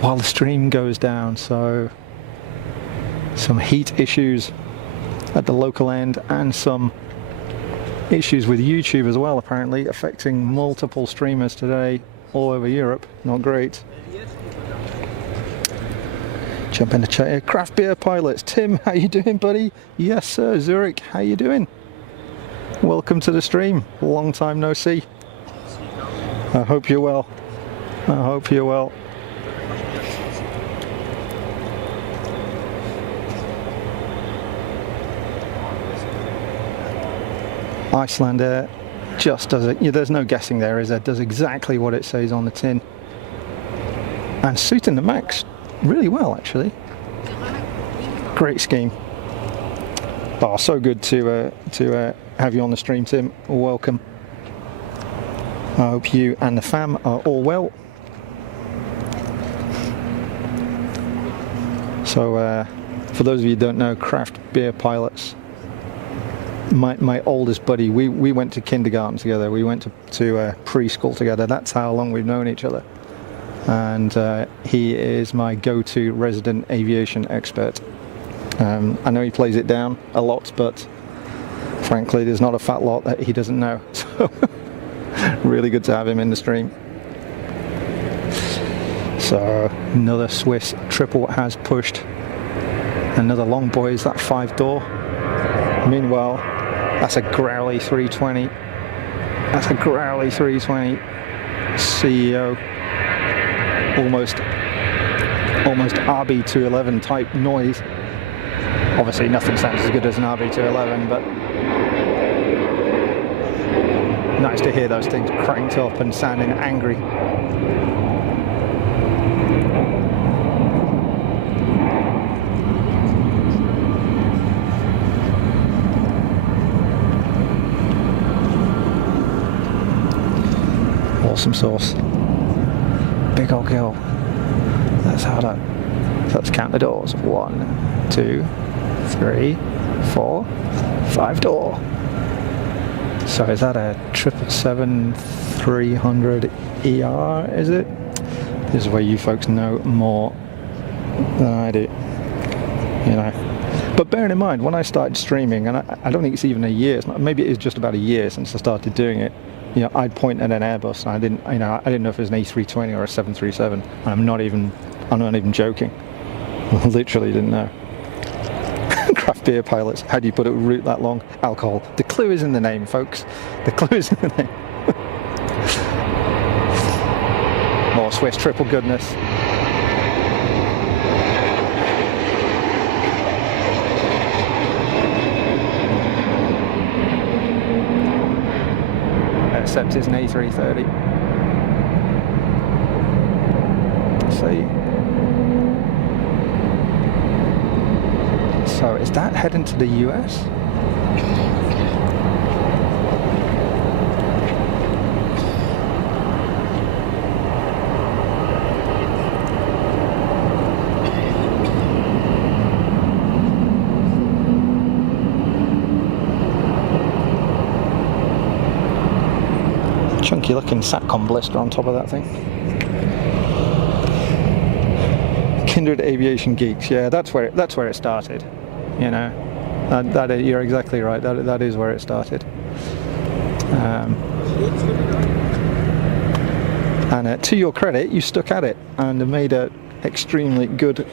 while the stream goes down. So some heat issues at the local end and some issues with YouTube as well, apparently affecting multiple streamers today all over Europe. Not great. Jump in the chat here. Craft Beer Pilots. Tim, how you doing, buddy? Yes, sir. Zurich, how you doing? Welcome to the stream. Long time no see. I hope you're well. I hope you're well. Iceland Air just does it. There's no guessing there, is there? Does exactly what it says on the tin. And suiting the Max really well, actually. Great scheme. Oh, so good to have you on the stream, Tim. Welcome. I hope you and the fam are all well. So, for those of you who don't know, Craft Beer Pilots. My oldest buddy, we went to kindergarten together. We went to preschool together. That's how long we've known each other. And he is my go-to resident aviation expert. I know he plays it down a lot, but frankly there's not a fat lot that he doesn't know. So really good to have him in the stream. So another Swiss triple has pushed another long boy. Is that 5-door? Meanwhile, that's a growly 320. That's a growly 320 CEO. Almost RB211 type noise. Obviously nothing sounds as good as an RB211, but nice to hear those things cranked up and sounding angry. Awesome sauce. Big old girl. That's how that. Let's count the doors. 1, 2, 3, 4, 5-door. So is that a 777-300 ER? Is it? This is where you folks know more than I do. You know. But bearing in mind, when I started streaming, and I don't think it's even a year. Maybe it is just about a year since I started doing it. You know, I'd point at an Airbus, and I didn't know if it was an A320 or a 737. And I'm not even joking. I literally didn't know. Craft Beer Pilots. How do you put a route that long? Alcohol. The clue is in the name, folks. The clue is in the name. More Swiss triple goodness. Except it's an A330. Let's see. So is that heading to the US? Chunky looking Satcom blister on top of that thing. Kindred Aviation Geeks, yeah, that's where it started. You know, you're exactly right. That is where it started. And to your credit, you stuck at it and have made an extremely good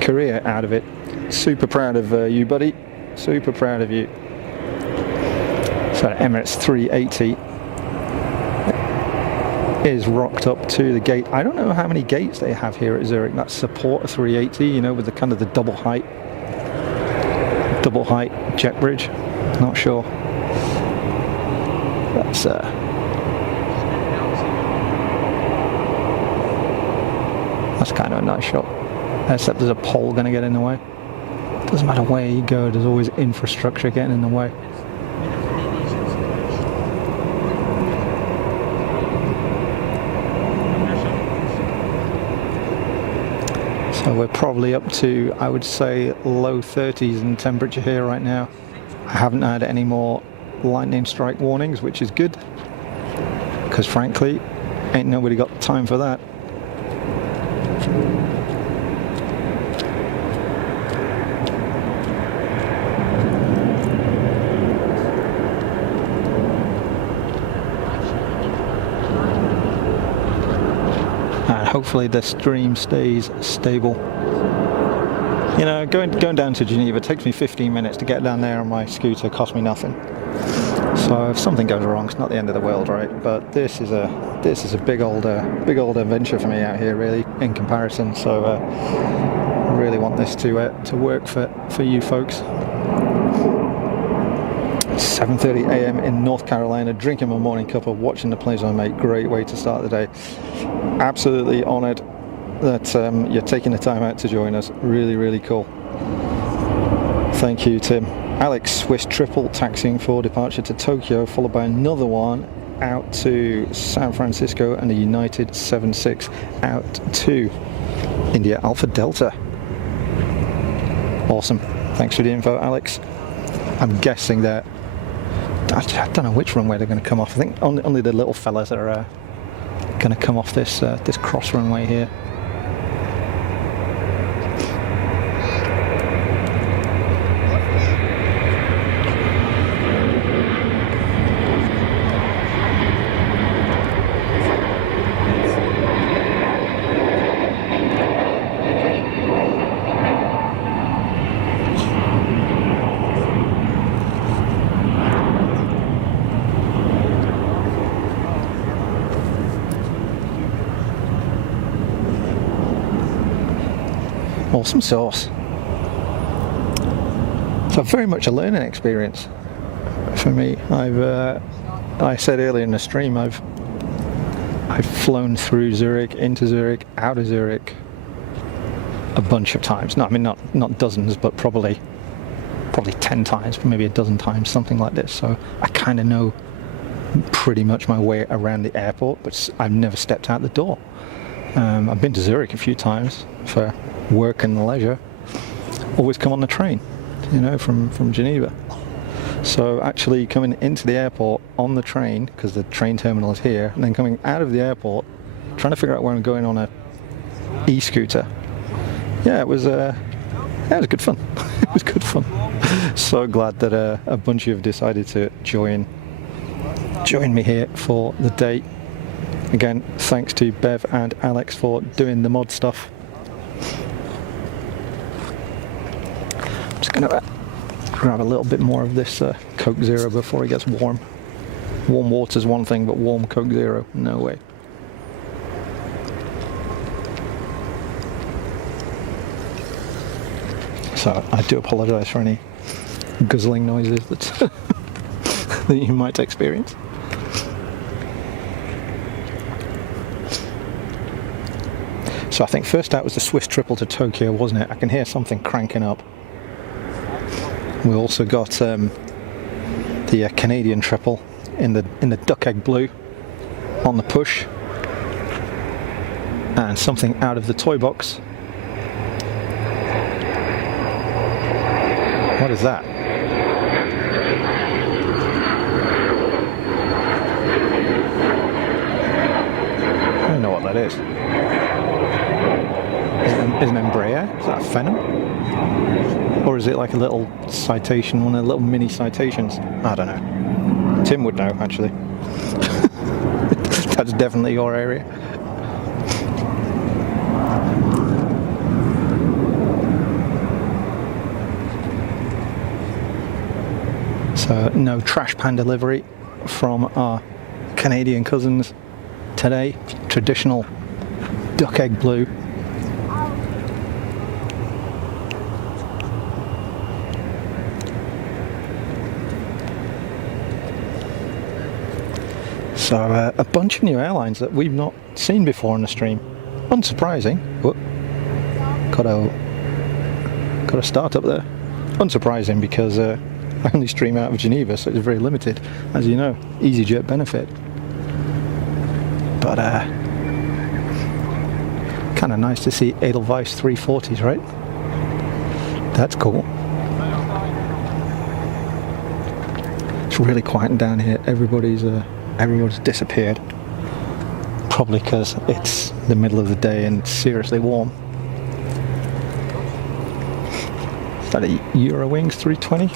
career out of it. Super proud of you, buddy. Super proud of you. So Emirates 380 is rocked up to the gate. I don't know how many gates they have here at Zurich that support a 380, you know, with the kind of the double height jet bridge. Not sure. That's kind of a nice shot. Except there's a pole going to get in the way. Doesn't matter where you go, there's always infrastructure getting in the way. So we're probably up to, I would say, low 30s in temperature here right now. I haven't had any more lightning strike warnings, which is good, because frankly, ain't nobody got time for that. And hopefully the stream stays stable. You know, going down to Geneva takes me 15 minutes to get down there on my scooter, cost me nothing. So if something goes wrong, it's not the end of the world, right? But this is a big old adventure for me out here, really, in comparison. So I really want this to work for you folks. 7:30 a.m. in North Carolina, drinking my morning cuppa, watching the plays I make. Great way to start the day. Absolutely honoured that you're taking the time out to join us. Really, really cool. Thank you, Tim. Alex, Swiss triple taxiing for departure to Tokyo, followed by another one out to San Francisco and a United 76 out to India Alpha Delta. Awesome. Thanks for the info, Alex. I'm guessing that I don't know which runway they're going to come off. I think only the little fellas are going to come off this cross runway here. Awesome sauce. So very much a learning experience for me. I said earlier in the stream, I've flown through Zurich, into Zurich, out of Zurich a bunch of times. No, I mean not dozens, but probably 10 times, maybe a dozen times, something like this. So I kind of know pretty much my way around the airport, but I've never stepped out the door. I've been to Zurich a few times for work and leisure. Always come on the train, you know, from Geneva. So actually coming into the airport on the train, because the train terminal is here, and then coming out of the airport, trying to figure out where I'm going on a e-scooter. Yeah, it was good fun. It was good fun. So glad that a bunch of you have decided to join me here for the day. Again, thanks to Bev and Alex for doing the mod stuff. I'm just going to grab a little bit more of this Coke Zero before it gets warm. Warm water's one thing, but warm Coke Zero, no way. So I do apologise for any guzzling noises that you might experience. So I think first out was the Swiss triple to Tokyo, wasn't it? I can hear something cranking up. We also got the Canadian triple in the duck egg blue on the push, and something out of the toy box. What is that? I don't know what that is. Is an Embraer? Is that a Phenom? Or is it like a little citation, one of the little mini citations? I don't know. Tim would know, actually. That's definitely your area. So no trash pan delivery from our Canadian cousins today. Traditional duck egg blue. So a bunch of new airlines that we've not seen before on the stream. Unsurprising. Whoop. Got a start up there. Unsurprising because I only stream out of Geneva, so it's very limited, as you know. easyJet benefit. But kind of nice to see Edelweiss 340s, right? That's cool. It's really quieting down here. Everybody's disappeared. Probably because it's the middle of the day and it's seriously warm. Is that a Eurowings 320?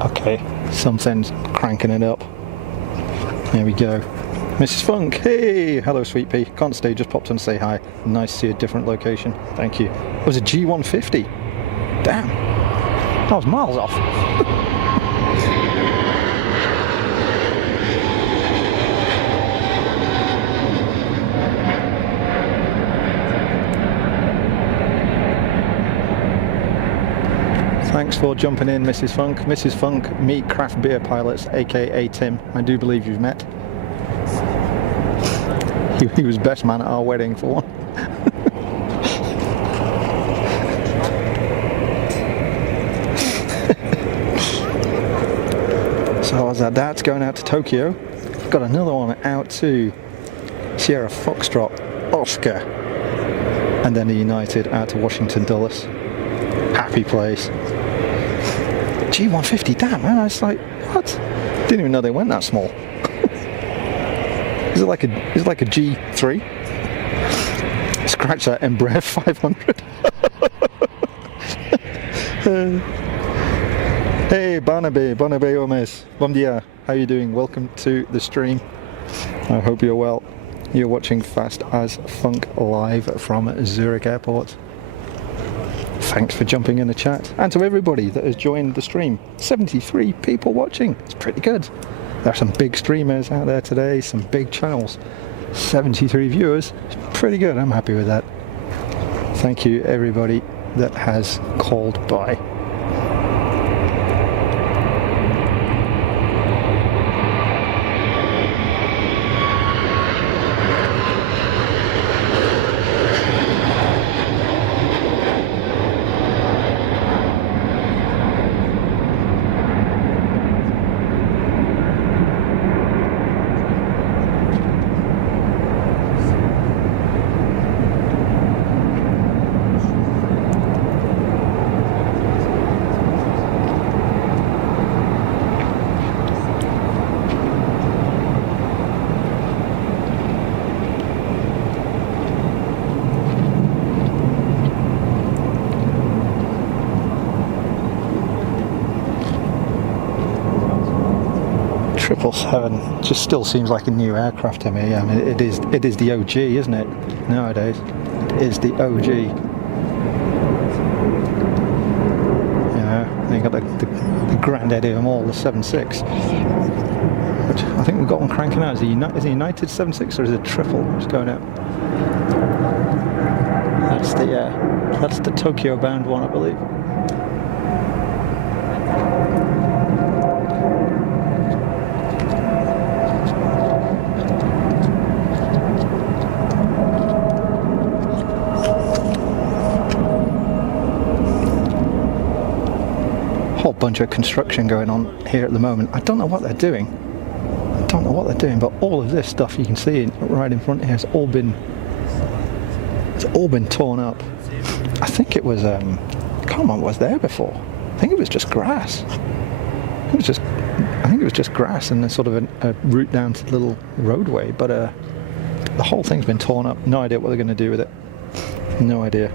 Okay, something's cranking it up. There we go. Mrs. Funk, hey! Hello, sweet pea. Can't stay, just popped on to say hi. Nice to see a different location. Thank you. It was a G150. Damn. I was miles off. Thanks for jumping in, Mrs. Funk. Mrs. Funk, meet craft beer pilots, aka Tim. I do believe you've met. He was best man at our wedding for one. So that's going out to Tokyo. Got another one out to Sierra Foxtrot, Oscar, and then the United out to Washington Dulles. Happy place. G150, damn man, I was like, what? Didn't even know they went that small. Is it like a G3? Scratch that, Embraer 500. Hey Barnaby Omes, bom dia. How you doing? Welcome to the stream. I hope you're well. You're watching Fast as Funk live from Zurich Airport. Thanks for jumping in the chat, and to everybody that has joined the stream. 73 people watching. It's pretty good. There are some big streamers out there today, some big channels. 73 viewers. It's pretty good. I'm happy with that. Thank you everybody that has called by. Seven just still seems like a new aircraft to me. I mean, it is the OG, isn't it? Nowadays, it is the OG. You know, you got the granddaddy of them all, the 7.6. Which I think we've got one cranking out. Is it United 7.6 or is it triple? What's going out? That's the Tokyo bound one, I believe. Bunch of construction going on here at the moment. I don't know what they're doing. But all of this stuff you can see right in front here has all been torn up. I think it was I can't remember what was there before. I think it was just grass. I think it was just grass and sort of a route down to the little roadway, but the whole thing's been torn up. No idea what they're going to do with it. No idea.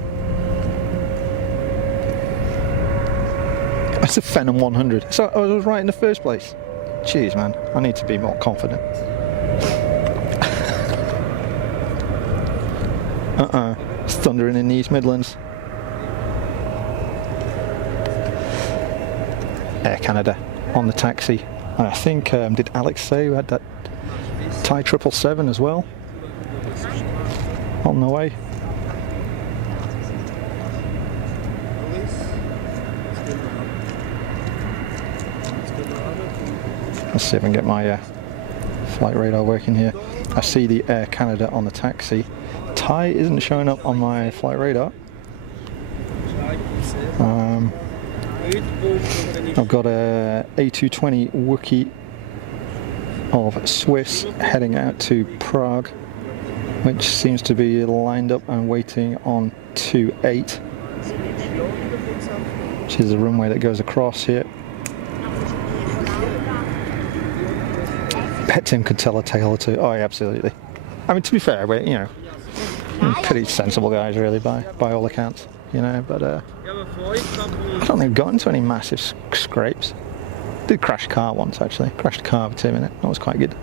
It's a Phenom 100. So I was right in the first place. Jeez, man, I need to be more confident. It's thundering in the East Midlands. Air Canada on the taxi. And I think, did Alex say we had that Thai 777 as well? On the way. Let's see if I can get my flight radar working here. I see the Air Canada on the taxi. Thai isn't showing up on my flight radar. I've got a A220 Wookiee of Swiss heading out to Prague, which seems to be lined up and waiting on 28, which is the runway that goes across here. Bet Tim could tell a tale or two. Oh, yeah, absolutely. I mean, to be fair, we're, you know, pretty sensible guys, really, by all accounts, you know. But I don't think we've got into any massive scrapes. Did crash a car once, actually. Crashed a car with Tim in it. That was quite good.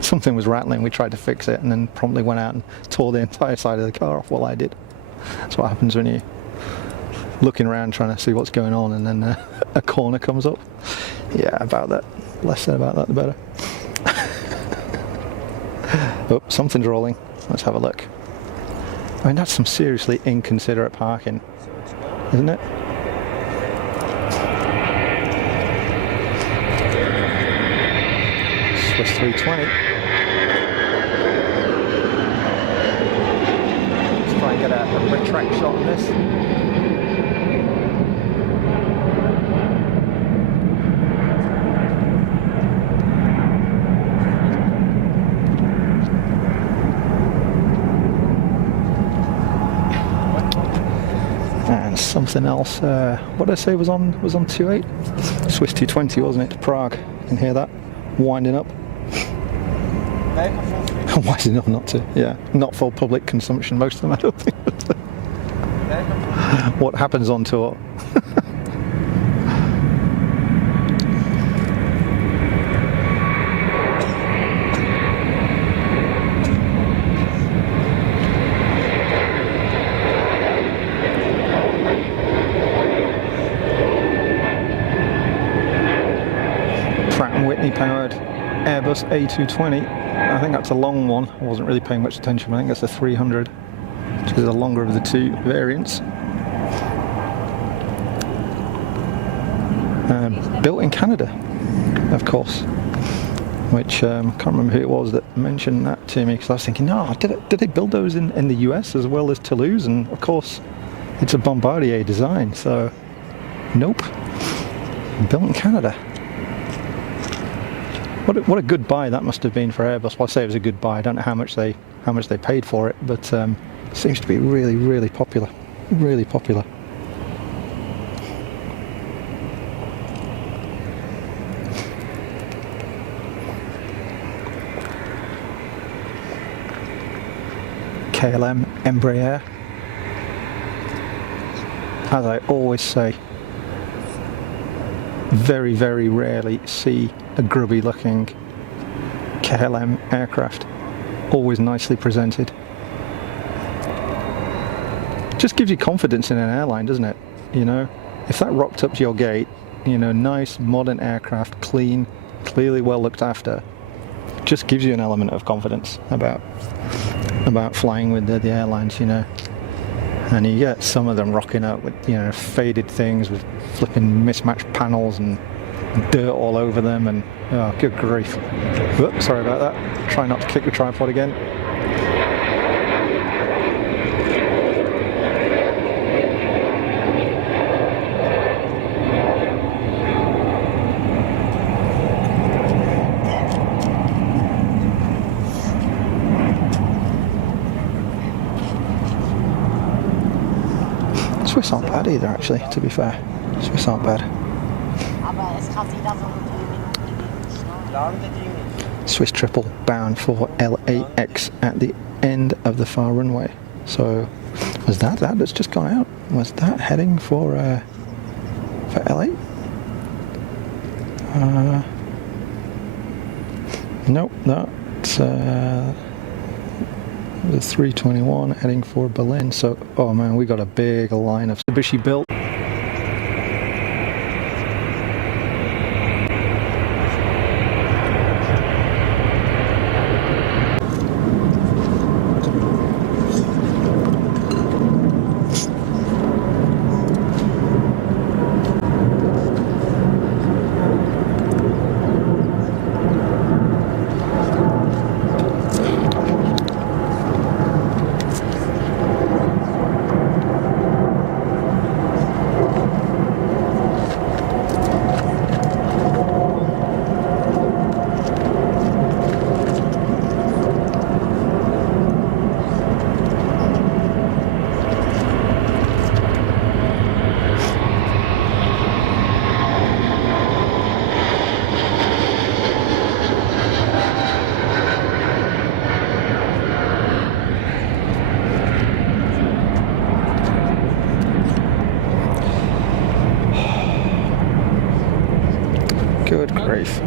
Something was rattling. We tried to fix it, and then promptly went out and tore the entire side of the car off. Well, I did. That's what happens when you're looking around trying to see what's going on, and then a corner comes up. Yeah, about that. Less said about that, the better. Oh, something's rolling. Let's have a look. I mean, that's some seriously inconsiderate parking, isn't it? Swiss 320. Let's try and get a retract shot on this. And something else. What did I say was on 28? Swiss 220, wasn't it? To Prague. You can hear that winding up. Wise enough not to. Yeah, not for public consumption. Most of them, I don't think. What happens on tour? Powered Airbus A220. I think that's a long one. I wasn't really paying much attention. I think that's a 300, which is the longer of the two variants. Built in Canada, of course. Which I can't remember who it was that mentioned that to me, because I was thinking, no, did they build those in the US as well as Toulouse? And of course, it's a Bombardier design. So, nope, built in Canada. What a good buy that must have been for Airbus. Well, I say it was a good buy. I don't know how much they paid for it, but it seems to be really, really popular. Really popular. KLM Embraer. As I always say, very, very rarely see a grubby looking KLM aircraft. Always nicely presented. Just gives you confidence in an airline, doesn't it? You know, if that rocked up to your gate, you know, nice modern aircraft, clean, clearly well looked after, just gives you an element of confidence about flying with the airlines, you know. And you get some of them rocking up with, you know, faded things with flipping mismatched panels and dirt all over them, and oh, good grief. Oops, sorry about that. Try not to kick the tripod again. Swiss aren't bad either, actually, to be fair. Swiss aren't bad. Swiss triple bound for LAX at the end of the far runway. So, was that that's just gone out? Was that heading for LA? Nope, that's the 321 heading for Berlin. So, oh man, we got a big line of Mitsubishi built. Good grief.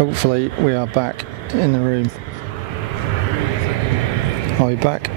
Hopefully we are back in the room. Are we back?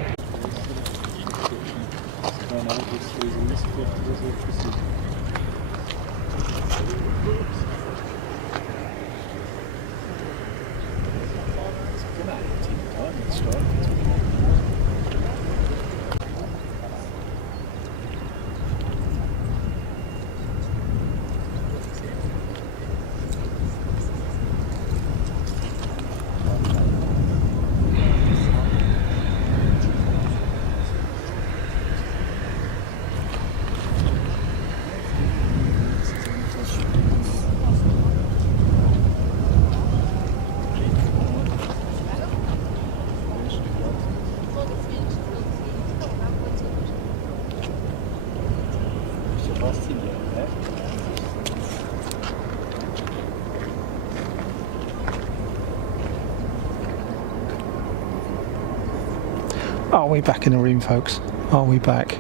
Are we back in the room, folks? Are we back?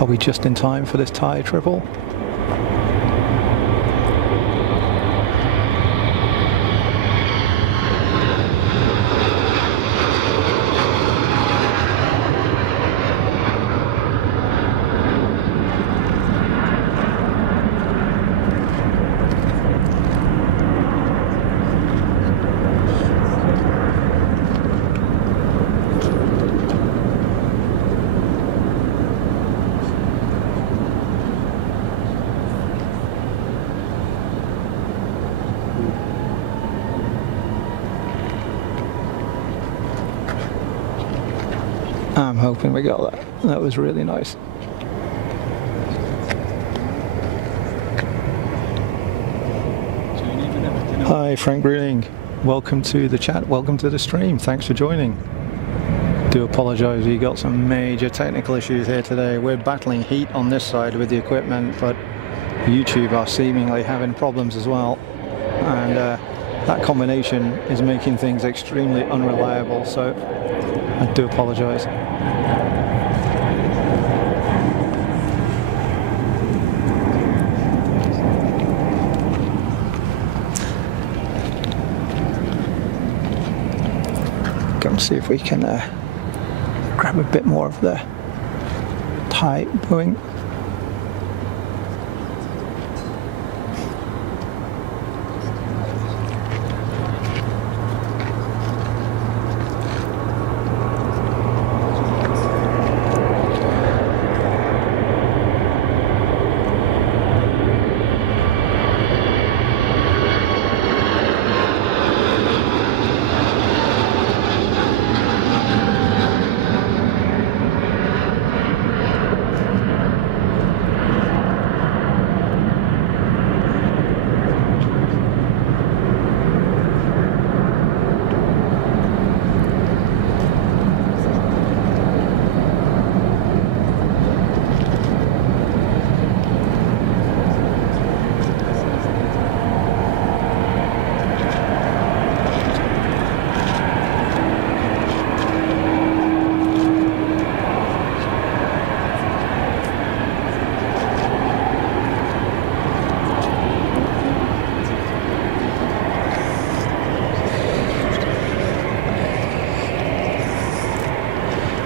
Are we just in time for this Thai triple? I'm hoping we got that. That was really nice. Hi Frank Greeling, welcome to the chat, welcome to the stream, thanks for joining. Do apologise, we got some major technical issues here today. We're battling heat on this side with the equipment, but YouTube are seemingly having problems as well, and that combination is making things extremely unreliable, so I do apologise. Let's see if we can grab a bit more of the Thai Boeing.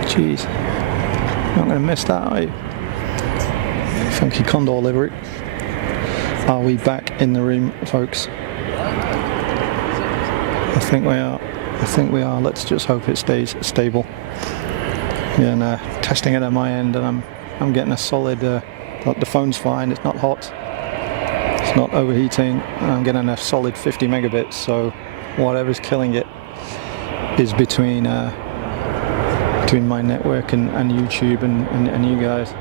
Jeez, not going to miss that, are you? Funky Condor livery. Are we back in the room, folks? I think we are. I think we are. Let's just hope it stays stable. Yeah, and testing it at my end, and I'm getting a solid. The phone's fine. It's not hot. It's not overheating. And I'm getting a solid 50 megabits. So whatever's killing it is between my network and YouTube and you guys.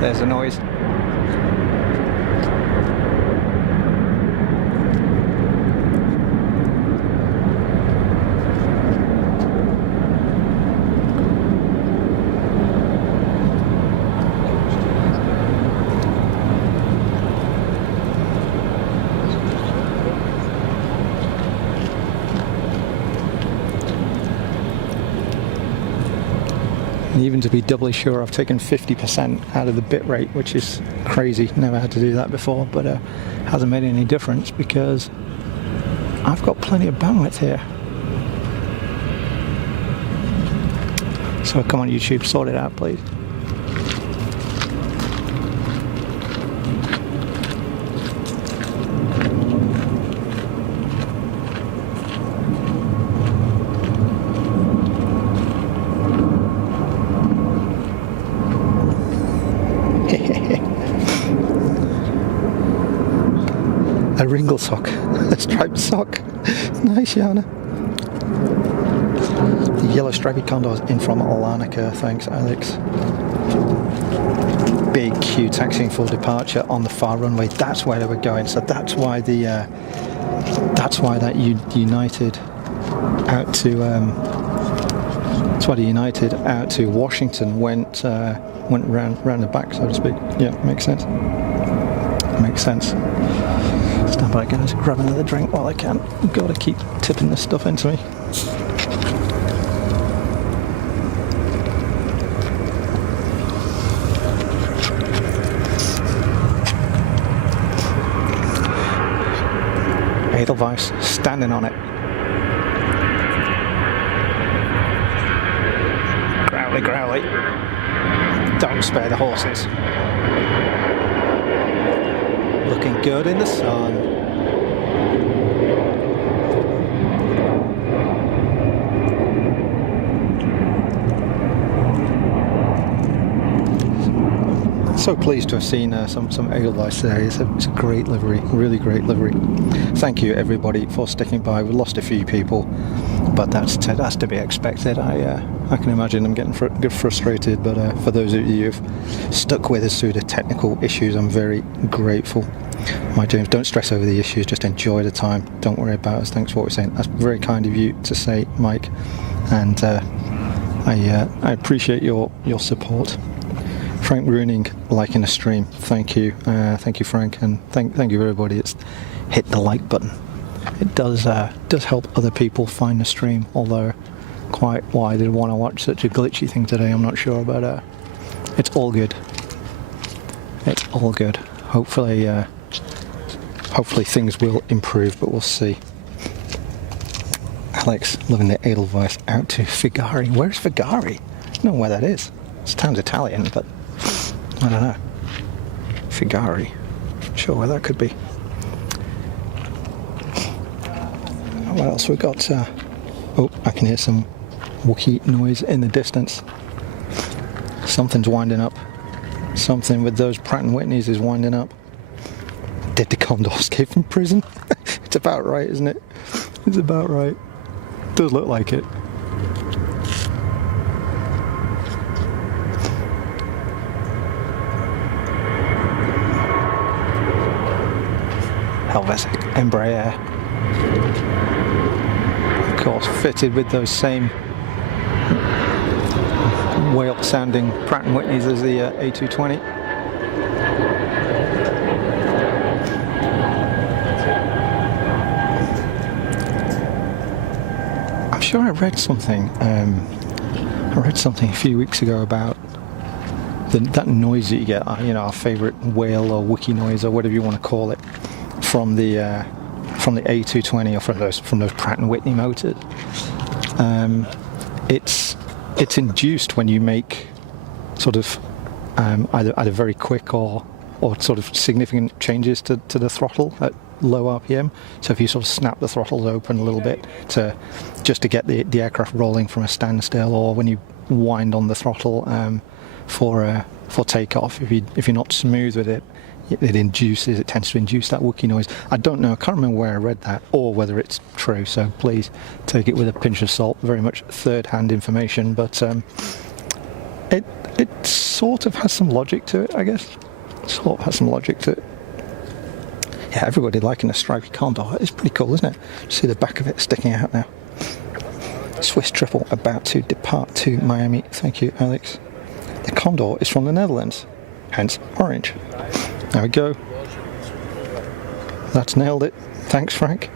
There's a noise. And even to be doubly sure, I've taken 50% out of the bit rate, which is crazy. Never had to do that before, but hasn't made any difference because I've got plenty of bandwidth here. So come on, YouTube, sort it out, please. A ringle sock, a striped sock. Nice, Yana. The yellow stripy condors in from Larnaca, thanks Alex. Big queue taxiing for departure on the far runway. That's where they were going. So that's why that United out to that's why the United out to Washington went round the back, so to speak. Yeah, makes sense. Makes sense. Stand by, going to grab another drink while I can. I've got to keep tipping this stuff into me. Edelweiss standing on it. Growly, growly. Don't spare the horses. Looking good in the sun. So pleased to have seen some Edelweiss there. It's a great livery, really great livery. Thank you everybody for sticking by. We lost a few people, but that's to be expected. I can imagine them getting frustrated, but for those of you who've stuck with us through the technical issues, I'm very grateful. My James, don't stress over the issues, just enjoy the time. Don't worry about us. Thanks for what we're saying. That's very kind of you to say, Mike, and I appreciate your support. Frank Ruining liking the stream. Thank you, Frank, and thank you everybody. It's hit the like button. It does help other people find the stream. Although quite why they'd want to watch such a glitchy thing today, I'm not sure, but it's all good. It's all good. Hopefully things will improve, but we'll see. Alex, loving the Edelweiss out to Figari. Where's Figari? I don't know where that is. It sounds Italian, but I don't know. Figari. Not sure where that could be. What else we got? Oh, I can hear some Wookiee noise in the distance. Something's winding up. Something with those Pratt & Whitneys is winding up. Did the Condor escape from prison? It's about right, isn't it? It's about right. Does look like it. Helvetic Embraer. Of course, fitted with those same whale-sounding Pratt & Whitneys as the A380. I'm sure I read something. I read something a few weeks ago about that noise that you get. Our favourite whale or Wookiee noise or whatever you want to call it from the A320 or from those Pratt & Whitney motors. It's induced when you make sort of either very quick or sort of significant changes to the throttle at low RPM. So if you sort of snap the throttles open a little bit just to get the aircraft rolling from a standstill, or when you wind on the throttle for takeoff, if you're not smooth with it, it tends to induce that Wookiee noise. I don't know, I can't remember where I read that or whether it's true, so please take it with a pinch of salt. Very much third-hand information, but it sort of has some logic to it, I guess. Sort of has some logic to it. Yeah, everybody liking a stripy Condor. It's pretty cool, isn't it? See the back of it sticking out now. Swiss triple about to depart to Miami. Thank you, Alex. The Condor is from the Netherlands, hence orange. There we go. That's nailed it. Thanks, Frank.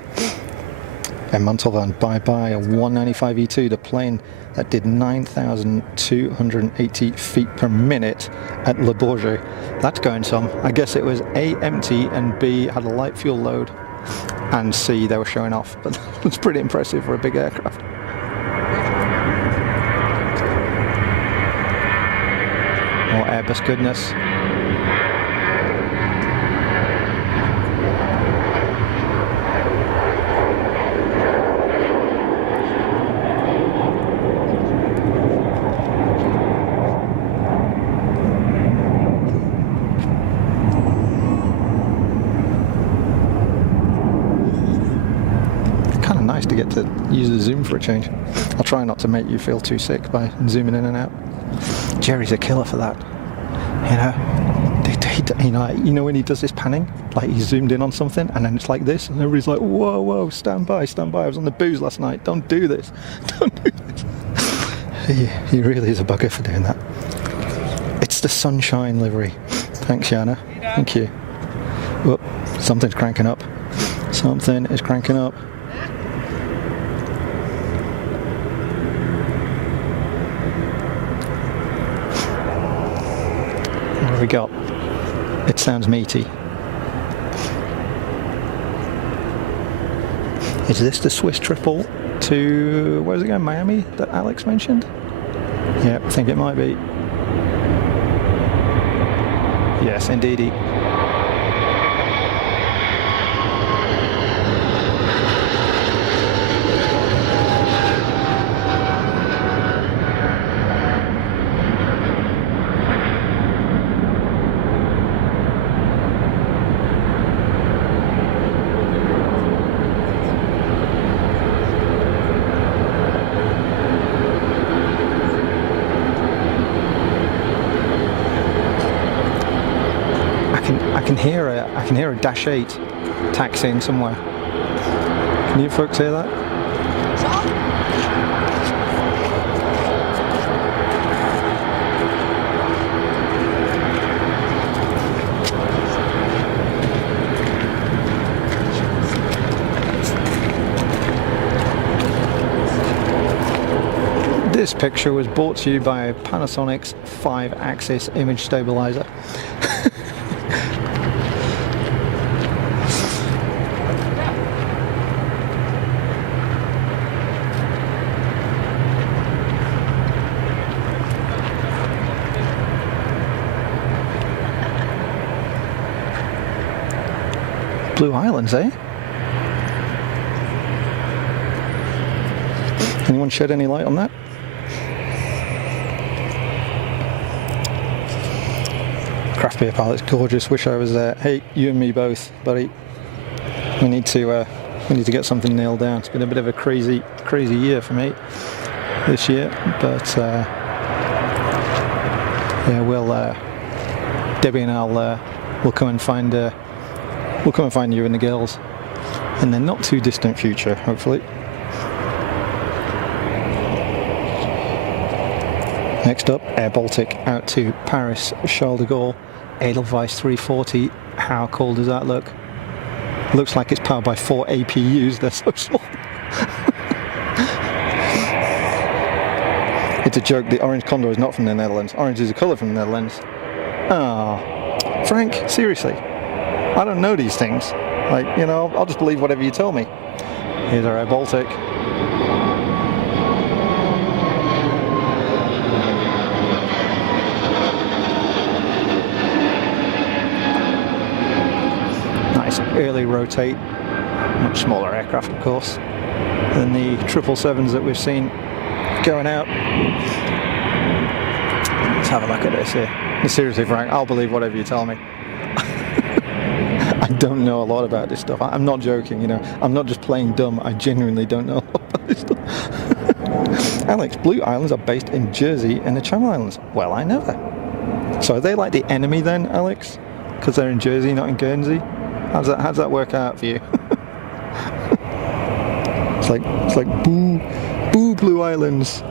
And Montalvan, bye-bye. A 195 E2, the plane that did 9,280 feet per minute at Le Bourget. That's going some. I guess it was A, empty, and B, had a light fuel load, and C, they were showing off. But it's pretty impressive for a big aircraft. More Airbus goodness. To get to use the zoom for a change. I'll try not to make you feel too sick by zooming in and out. Jerry's a killer for that. You know when he does this panning, like he's zoomed in on something and then it's like this, and everybody's like, whoa, stand by. I was on the booze last night. Don't do this. Don't do this. He really is a bugger for doing that. It's the sunshine livery. Thanks, Yana. Thank you. Whoop, something's cranking up. Something is cranking up. What have we got? It sounds meaty. Is this the Swiss triple to, where's it going, Miami, that Alex mentioned? Yeah, I think it might be. Yes, indeedy. I can hear a Dash 8 taxiing somewhere. Can you folks hear that? picture was brought to you by Panasonic's 5-axis image stabilizer. Blue Islands, eh? Anyone shed any light on that? Craft beer pallet's gorgeous. Wish I was there. Hey, you and me both, buddy. We need to get something nailed down. It's been a bit of a crazy year for me this year, but yeah, we'll Debbie and I'll we'll come and find you and the girls in the not too distant future, hopefully. Next up, Air Baltic out to Paris Charles de Gaulle, Edelweiss 340. How cool does that look? Looks like it's powered by 4 APUs, they're so small. It's a joke, the orange Condor is not from the Netherlands. Orange is a colour from the Netherlands. Ah, Frank, seriously. I don't know these things. Like, you know, I'll just believe whatever you tell me. Here's our Air Baltic. Nice early rotate. Much smaller aircraft, of course, than the 777s that we've seen going out. Let's have a look at this here. Seriously, Frank, I'll believe whatever you tell me. I don't know a lot about this stuff. I'm not joking, you know. I'm not just playing dumb. I genuinely don't know a lot about this stuff. Alex, Blue Islands are based in Jersey and the Channel Islands. Well, I never. So are they like the enemy then, Alex? Because they're in Jersey, not in Guernsey? How's that work out for you? It's like boo Blue Islands.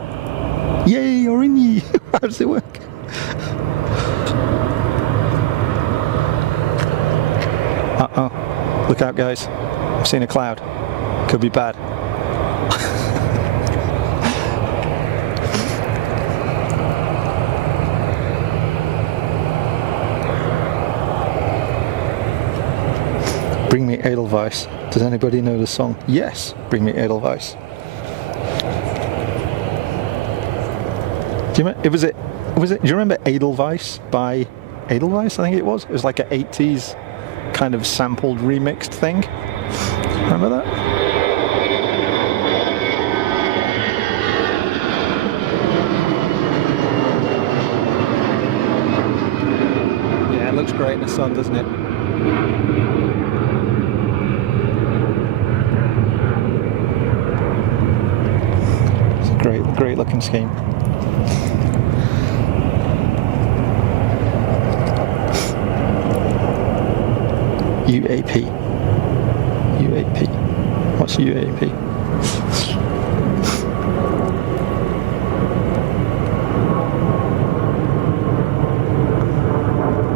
Yay, Origny. How does it work? Uh-oh. Look out, guys. I've seen a cloud. Could be bad. Bring me Edelweiss. Does anybody know the song? Yes, Bring Me Edelweiss. Do you remember Edelweiss by Edelweiss? I think it was. It was like an 80s kind of sampled remixed thing. Remember that? Yeah, it looks great in the sun, doesn't it? It's a great looking scheme. UAP. What's UAP?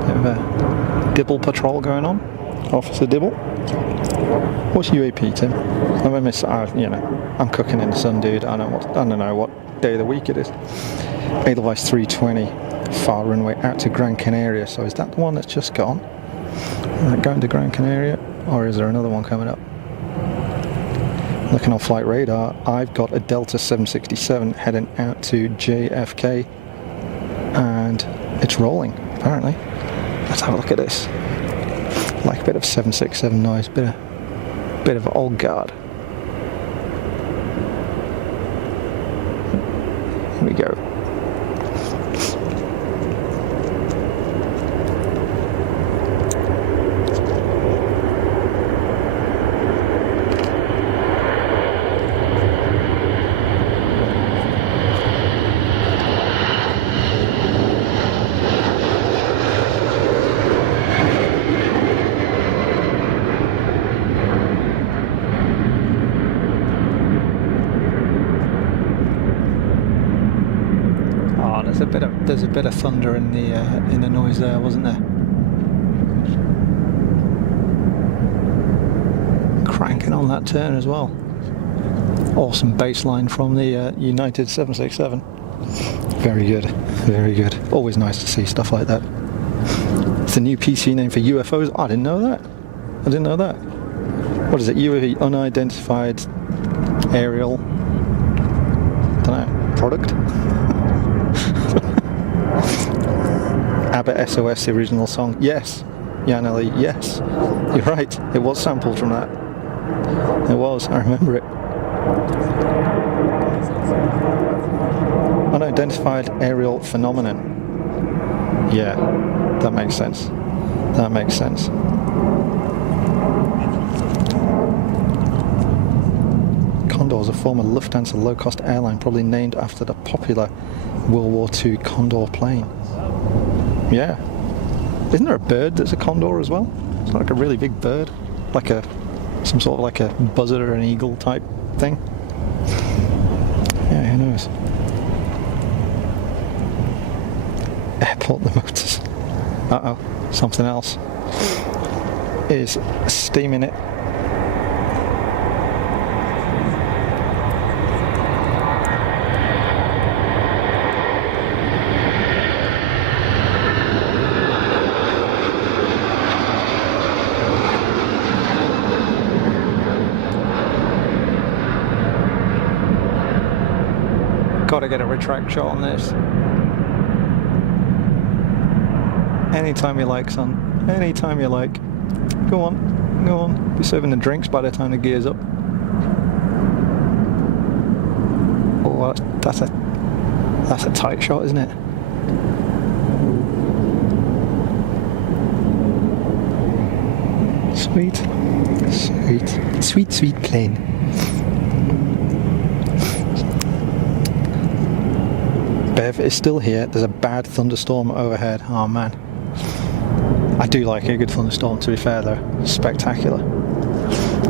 Bit of a Dibble patrol going on. Officer Dibble. What's UAP, Tim? You know, I'm cooking in the sun, dude. I don't know what day of the week it is. Edelweiss 320. Far runway out to Gran Canaria. So is that the one that's just gone? Going to Gran Canaria, or is there another one coming up? Looking on flight radar, I've got a Delta 767 heading out to JFK, and it's rolling apparently. Let's have a look at this. Like a bit of 767 noise, bit of old guard. Here we go. There's a bit of thunder in the noise there, wasn't there? Cranking on that turn as well. Awesome bass line from the United 767. Very good, very good. Always nice to see stuff like that. It's a new PC name for UFOs. Oh, I didn't know that. I didn't know that. What is it? UAV, unidentified aerial, I don't know, product? ABBA SOS, the original song. Yes. Jan Ellie, yes. You're right. It was sampled from that. It was. I remember it. Unidentified aerial phenomenon. Yeah, that makes sense. That makes sense. Condor is a former Lufthansa low-cost airline, probably named after the popular World War II Condor plane. Yeah. Isn't there a bird that's a condor as well? It's like a really big bird, like some sort of like a buzzard or an eagle type thing. Yeah, who knows? Airport the motors. Uh-oh, something else is steaming it. Gotta get a retract shot on this. Anytime you like, son. Anytime you like. Go on, go on. Be serving the drinks by the time the gear's up. Oh, that's a tight shot, isn't it? Sweet, sweet, sweet, sweet plane. Bev is still here. There's a bad thunderstorm overhead. Oh man. I do like a good thunderstorm, to be fair though. Spectacular.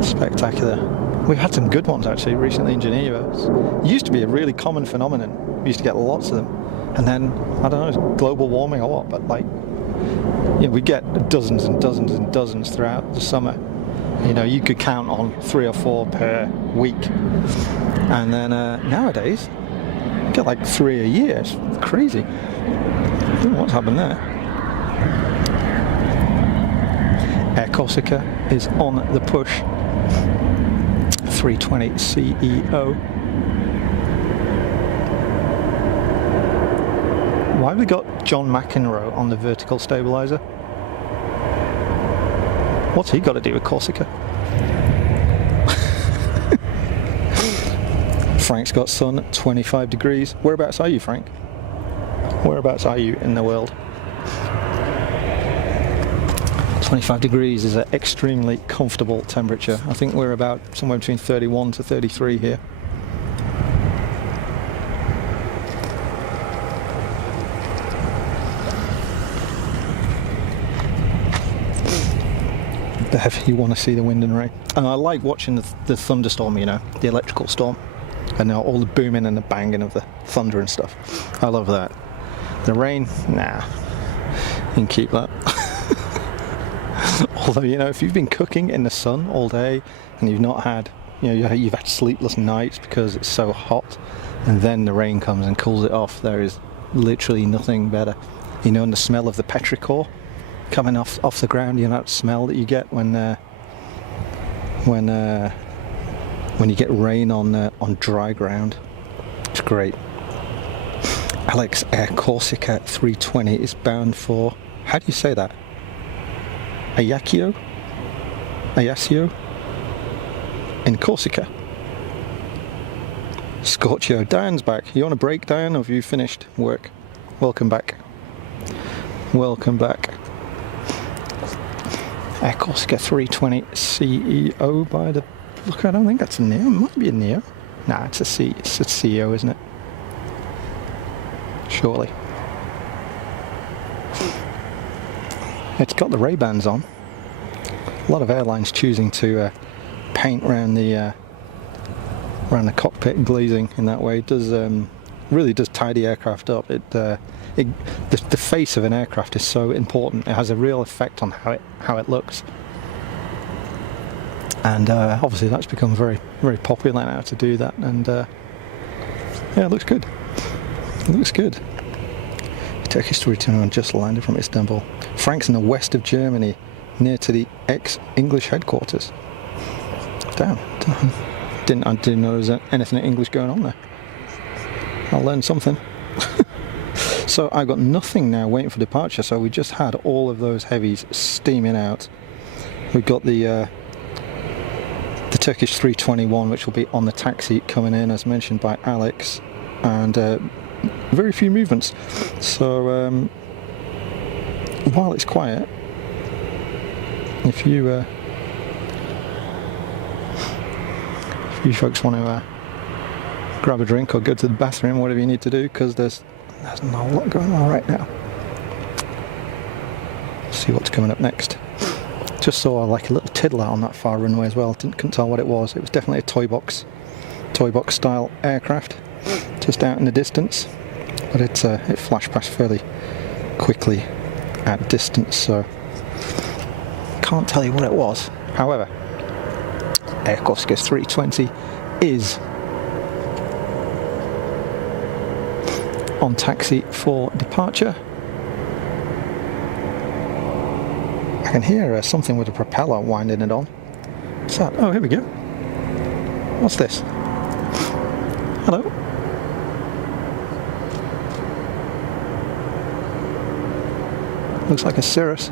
Spectacular. We've had some good ones actually recently in Geneva. It used to be a really common phenomenon. We used to get lots of them. And then, I don't know, global warming or what, but like, you know, we get dozens and dozens and dozens throughout the summer. You know, you could count on 3 or 4 per week. And then nowadays, you get like 3 a year. It's crazy. I don't know what's happened there. Air Corsica is on the push. 320 CEO. Why have we got John McEnroe on the vertical stabilizer? What's he got to do with Corsica? Frank's got sun, 25 degrees. Whereabouts are you, Frank? Whereabouts are you in the world? 25 degrees is an extremely comfortable temperature. I think we're about somewhere between 31 to 33 here. Bev, you want to see the wind and rain. And I like watching the thunderstorm, you know, the electrical storm. And all the booming and the banging of the thunder and stuff. I love that. The rain, nah, you can keep that. Although, you know, if you've been cooking in the sun all day and you've not had, you know, you've had sleepless nights because it's so hot, and then the rain comes and cools it off, there is literally nothing better. You know, and the smell of the petrichor coming off the ground, you know, that smell that you get when you get rain on dry ground. It's great. Alex, Air Corsica 320 is bound for, how do you say that? Ajaccio in Corsica. Scorchio, Diane's back. You want a break, Diane, or have you finished work? Welcome back. Welcome back. Air Corsica 320 CEO by the look. I don't think that's a Neo. It might be a Neo. Nah, it's a CEO, isn't it? Surely. It's got the Ray-Bans on. A lot of airlines choosing to paint around the cockpit glazing in that way. It does really does tie the aircraft up. The face of an aircraft is so important. It has a real effect on how it looks. And obviously that's become very, very popular now to do that. And yeah, it looks good. It looks good. Turkish 321 just landed from Istanbul. Frank's in the west of Germany, near to the ex-English headquarters. Damn. I didn't know there was anything English going on there. I learned something. So I've got nothing now waiting for departure, so we just had all of those heavies steaming out. We've got the Turkish 321, which will be on the taxi coming in, as mentioned by Alex, and very few movements. So while it's quiet, if you folks want to grab a drink or go to the bathroom, whatever you need to do, because there's not a lot going on right now. See what's coming up next. Just saw like a little tiddler on that far runway as well. Couldn't tell what it was. It was definitely a toy box style aircraft, just out in the distance. But it flashed past fairly quickly at distance, so can't tell you what it was. However, Air Corsica's 320 is on taxi for departure. I can hear something with a propeller winding it on. What's that? Oh, here we go. What's this? Hello. Looks like a Cirrus.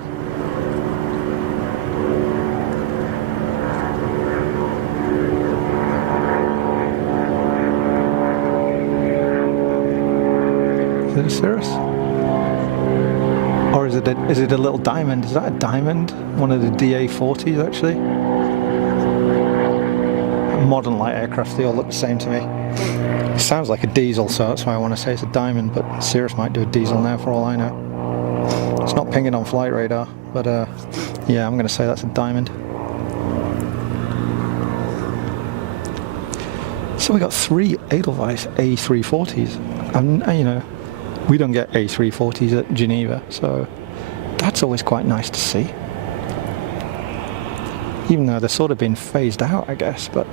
Is it a Cirrus? Or is it a little diamond? Is that a diamond? One of the DA-40s actually? Modern light aircraft, they all look the same to me. It sounds like a diesel, so that's why I want to say it's a diamond, but Cirrus might do a diesel now for all I know. It's not pinging on flight radar, but yeah, I'm going to say that's a diamond. So we got 3 Edelweiss A340s. And you know, we don't get A340s at Geneva, so that's always quite nice to see. Even though they're sort of being phased out, I guess, but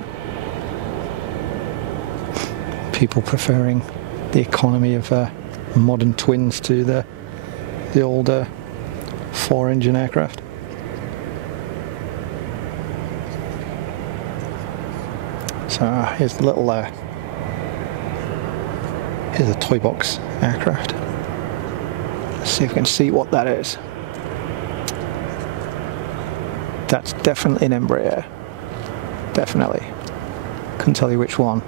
people preferring the economy of modern twins to the old 4-engine aircraft. So here's the little here's a toy box aircraft. Let's see if we can see what that is. That's definitely an Embraer. Definitely. Couldn't tell you which one.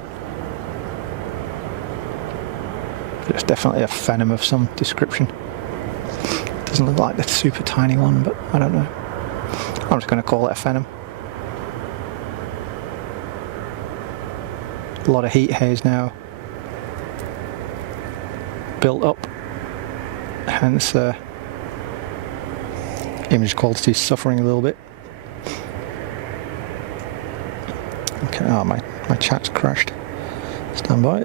But it's definitely a Phenom of some description. Doesn't look like the super tiny one, but I don't know. I'm just going to call it a Phenom. A lot of heat haze now built up, hence image quality is suffering a little bit. Okay, oh my chat's crashed. Stand by.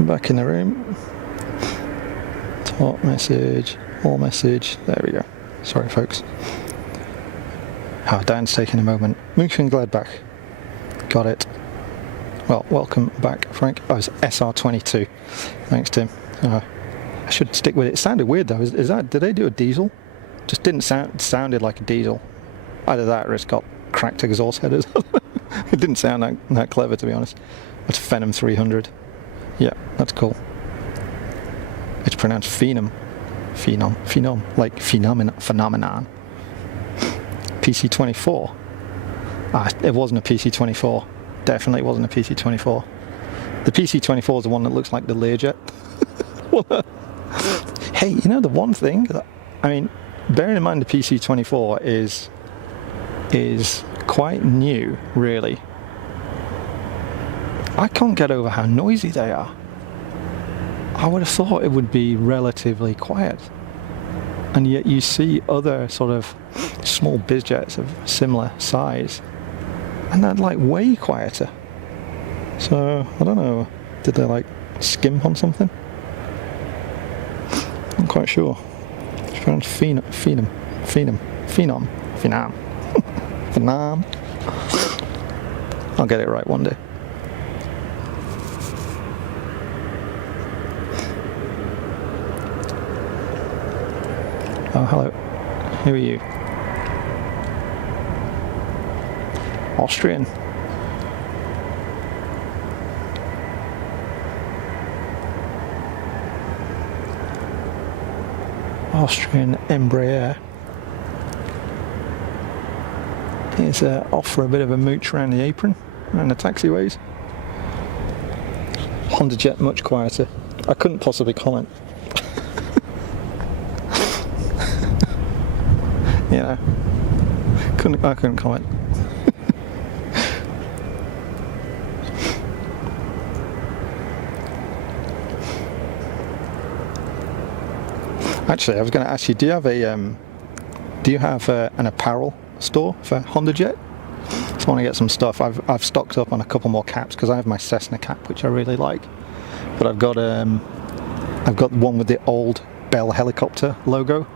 Back in the room. Top message, all message. There we go. Sorry, folks. Dan's taking a moment. Mönchengladbach. Got it. Well, welcome back, Frank. Oh, it's SR22. Thanks, Tim. I should stick with it. It sounded weird though. Is that? Did they do a diesel? Just didn't sound. Sounded like a diesel. Either that or it's got cracked exhaust headers. It didn't sound that clever, to be honest. That's Phenom 300. Yeah, that's cool. It's pronounced Phenom. Phenom, like phenomenon. PC-24. It wasn't a PC-24. Definitely wasn't a PC-24. The PC-24 is the one that looks like the Learjet. Hey, you know the one thing? I mean, bearing in mind the PC-24 is quite new, really. I can't get over how noisy they are. I would have thought it would be relatively quiet. And yet you see other sort of small bizjets of similar size, and they're like way quieter. So, I don't know, did they like skimp on something? I'm quite sure. It's pronounced Phenom. I'll get it right one day. Oh, hello. Who are you? Austrian. Austrian Embraer is off for a bit of a mooch around the apron and the taxiways. HondaJet much quieter. I couldn't possibly comment. You know, I couldn't comment. Actually, I was going to ask you, do you have an apparel store for HondaJet? Just want to get some stuff. I've stocked up on a couple more caps because I have my Cessna cap, which I really like. But I've got one with the old Bell helicopter logo.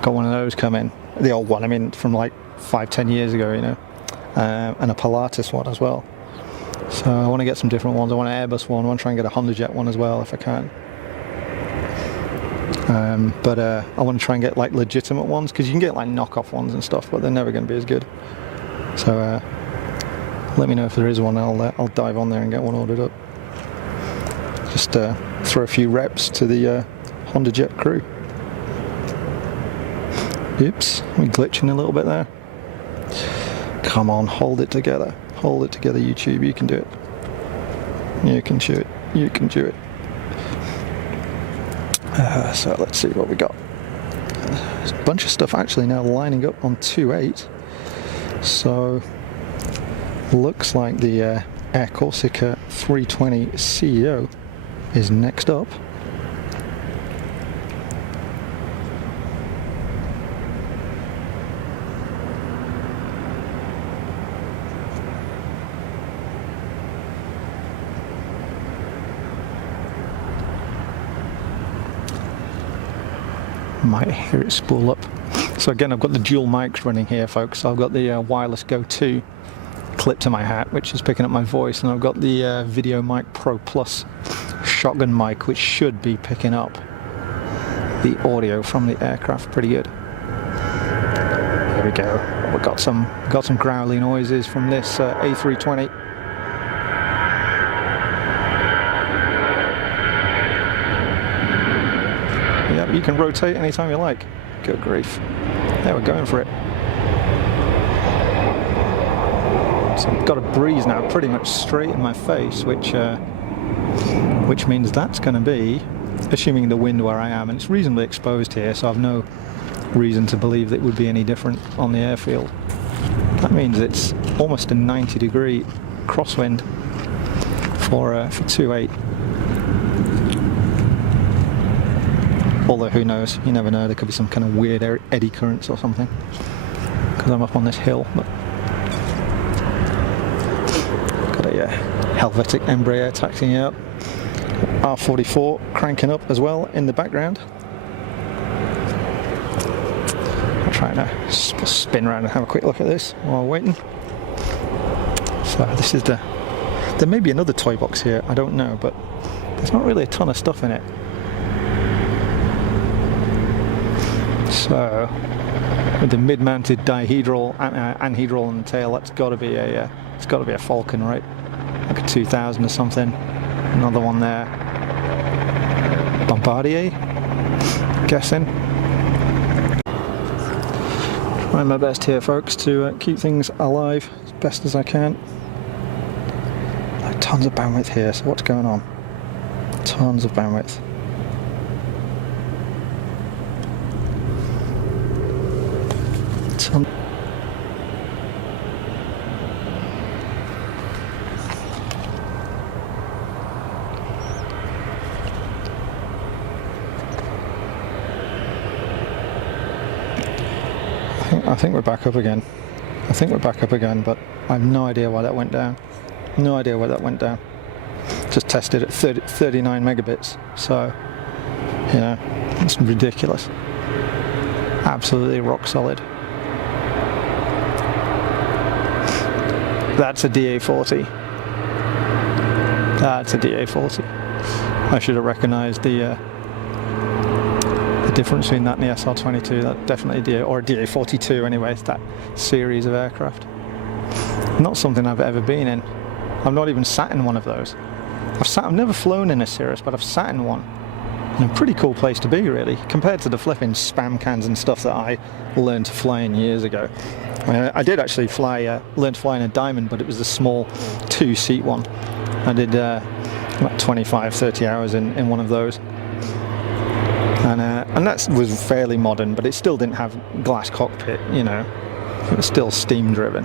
Got one of those come in. The old one, I mean, from like 5-10 years ago, you know. And a Pilatus one as well. So I want to get some different ones. I want an Airbus one. I want to try and get a HondaJet one as well if I can. But I want to try and get like legitimate ones because you can get like knockoff ones and stuff, but they're never going to be as good. So let me know if there is one. I'll dive on there and get one ordered up. Just throw a few reps to the HondaJet crew. Oops, we're glitching a little bit there. Come on, hold it together. Hold it together, YouTube. You can do it. You can do it. You can do it. So let's see what we got. There's a bunch of stuff actually now lining up on 2.8. So looks like the Air Corsica 320 CEO is next up. Might hear it spool up. So again, I've got the dual mics running here, folks. So I've got the wireless Go 2 clip to my hat, which is picking up my voice, and I've got the Video Mic Pro Plus shotgun mic, which should be picking up the audio from the aircraft pretty good. Here we go. We've got some growly noises from this A320. Yep, you can rotate anytime you like. Good grief. Yeah, we're going for it. So I've got a breeze now pretty much straight in my face, which means that's going to be, assuming the wind where I am, and it's reasonably exposed here, so I've no reason to believe that it would be any different on the airfield. That means it's almost a 90-degree crosswind for 2.8. Although who knows, you never know, there could be some kind of weird eddy currents or something because I'm up on this hill. But got a Helvetic Embraer taxiing out, R44 cranking up as well in the background. I'm trying to spin around and have a quick look at this while we're waiting. So this is there may be another toy box here, I don't know, but there's not really a ton of stuff in it. So, with the mid-mounted dihedral, anhedral on the tail, that's got to be a Falcon, right? Like a 2000 or something. Another one there. Bombardier, guessing. Trying my best here, folks, to keep things alive as best as I can. Like tons of bandwidth here. So what's going on? Tons of bandwidth. I think we're back up again. But I have no idea why that went down. No idea why that went down. Just tested at 39 megabits. So, you know, it's ridiculous. Absolutely rock solid. That's a DA40. That's a DA40. I should have recognised the difference between that and the SR-22. That definitely or DA-42 anyway. It's that series of aircraft. Not something I've ever been in. I've not even sat in one of those. I've never flown in a Cirrus, but I've sat in one. And a pretty cool place to be, really, compared to the flipping spam cans and stuff that I learned to fly in years ago. I did actually learn to fly in a Diamond, but it was the small 2-seat one. I did about 25, 30 hours in one of those. And that was fairly modern, but it still didn't have glass cockpit, you know. It was still steam driven.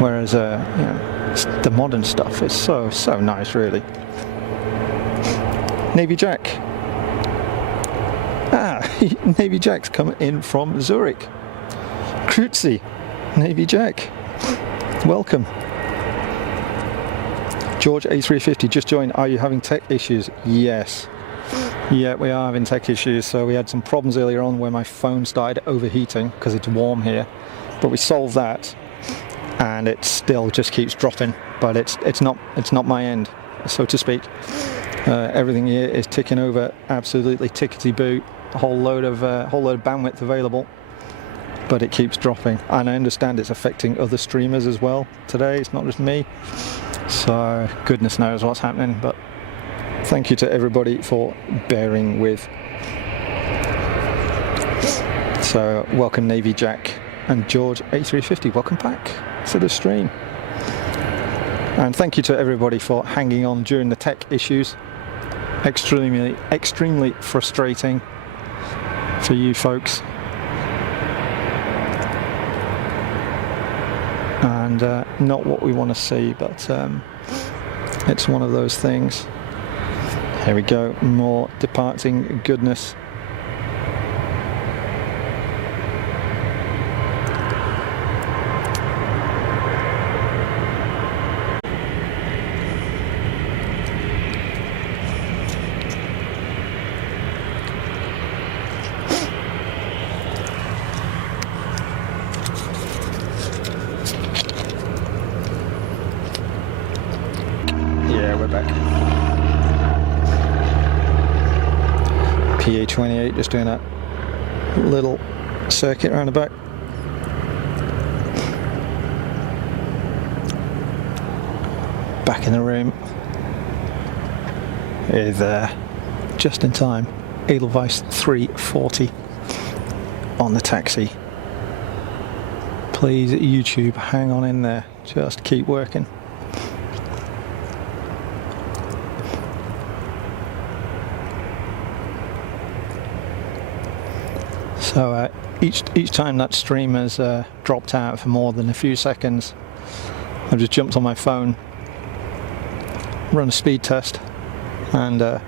Whereas, you know, the modern stuff is so nice, really. Navy Jack. Navy Jack's coming in from Zurich. Krutzi, Navy Jack. Welcome. George A350 just joined. Are you having tech issues? Yes. Yeah, we are having tech issues. So we had some problems earlier on where my phone started overheating because it's warm here. But we solved that, and it still just keeps dropping. But it's not my end, so to speak. Everything here is ticking over, absolutely tickety-boo. A whole load of bandwidth available, but it keeps dropping. And I understand it's affecting other streamers as well today. It's not just me. So goodness knows what's happening. But thank you to everybody for bearing with. So welcome Navy Jack and George A350. Welcome back to the stream. And thank you to everybody for hanging on during the tech issues. Extremely frustrating for you folks. And not what we want to see, but it's one of those things. Here we go, more departing goodness. PA-28 just doing a little circuit around the back. Back in the room with just in time Edelweiss 340 on the taxi. Please YouTube, hang on in there, just keep working. So each time that stream has dropped out for more than a few seconds, I've just jumped on my phone, run a speed test, and there's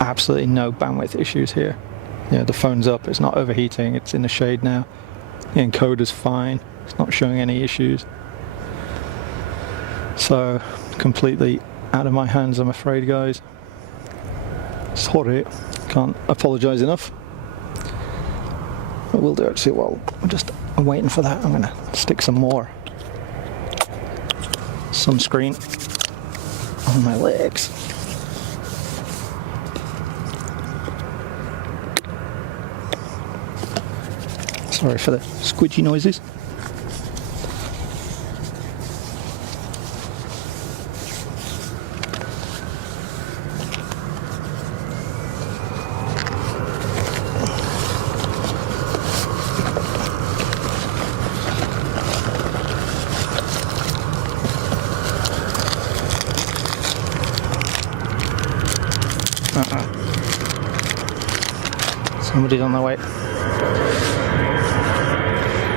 absolutely no bandwidth issues here. Yeah, the phone's up, it's not overheating, it's in the shade now. The encoder's fine, it's not showing any issues. So completely out of my hands, I'm afraid, guys. Sorry, can't apologise enough. I will do actually while I'm waiting for that. I'm going to stick some more sunscreen on my legs. Sorry for the squidgy noises. Somebody's on their way.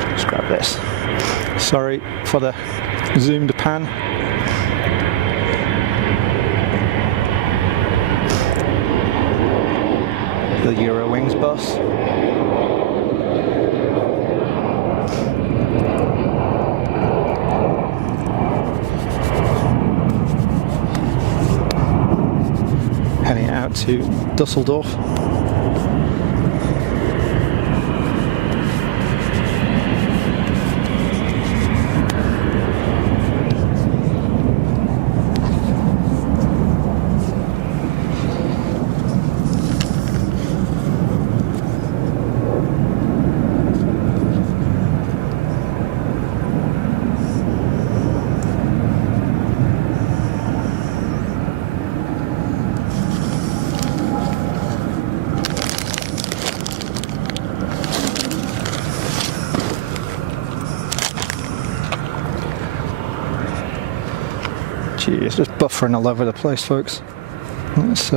Let's grab this. Sorry for the zoomed pan. The Eurowings bus. Heading out to Dusseldorf. Gee, it's just buffering all over the place, folks. There's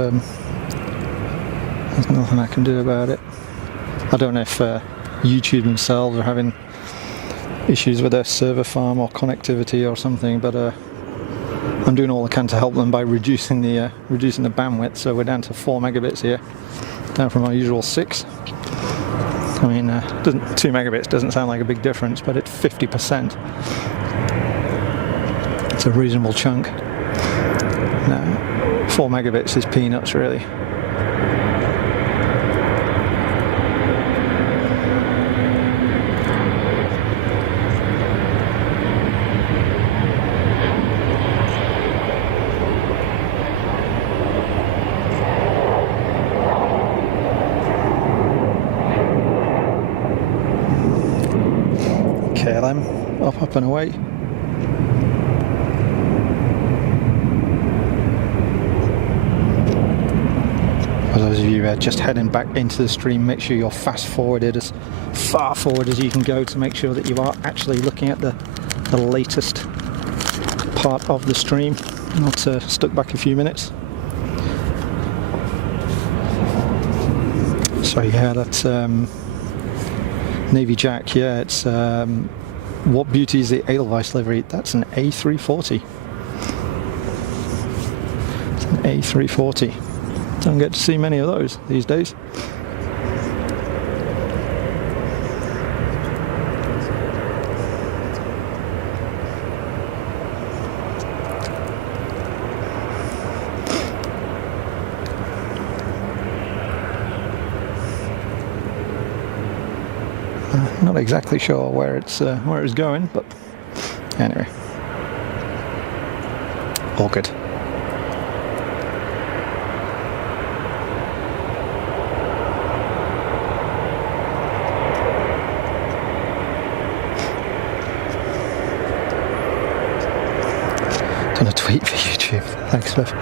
nothing I can do about it. I don't know if YouTube themselves are having issues with their server farm or connectivity or something, but I'm doing all I can to help them by reducing the bandwidth. So we're down to 4 megabits here, down from our usual 6. I mean, 2 megabits doesn't sound like a big difference, but it's 50%. It's a reasonable chunk. No, 4 megabits is peanuts, really. KLM, up and away. For those of you just heading back into the stream, make sure you're fast forwarded as far forward as you can go to make sure that you are actually looking at the latest part of the stream, not stuck back a few minutes. So yeah, that's Navy Jack. Yeah, it's what beauty is the Edelweiss livery? That's an A340. It's an A340. Don't get to see many of those these days. Not exactly sure where it's going, but anyway, all good. Done a tweet for YouTube. Thanks, Liv.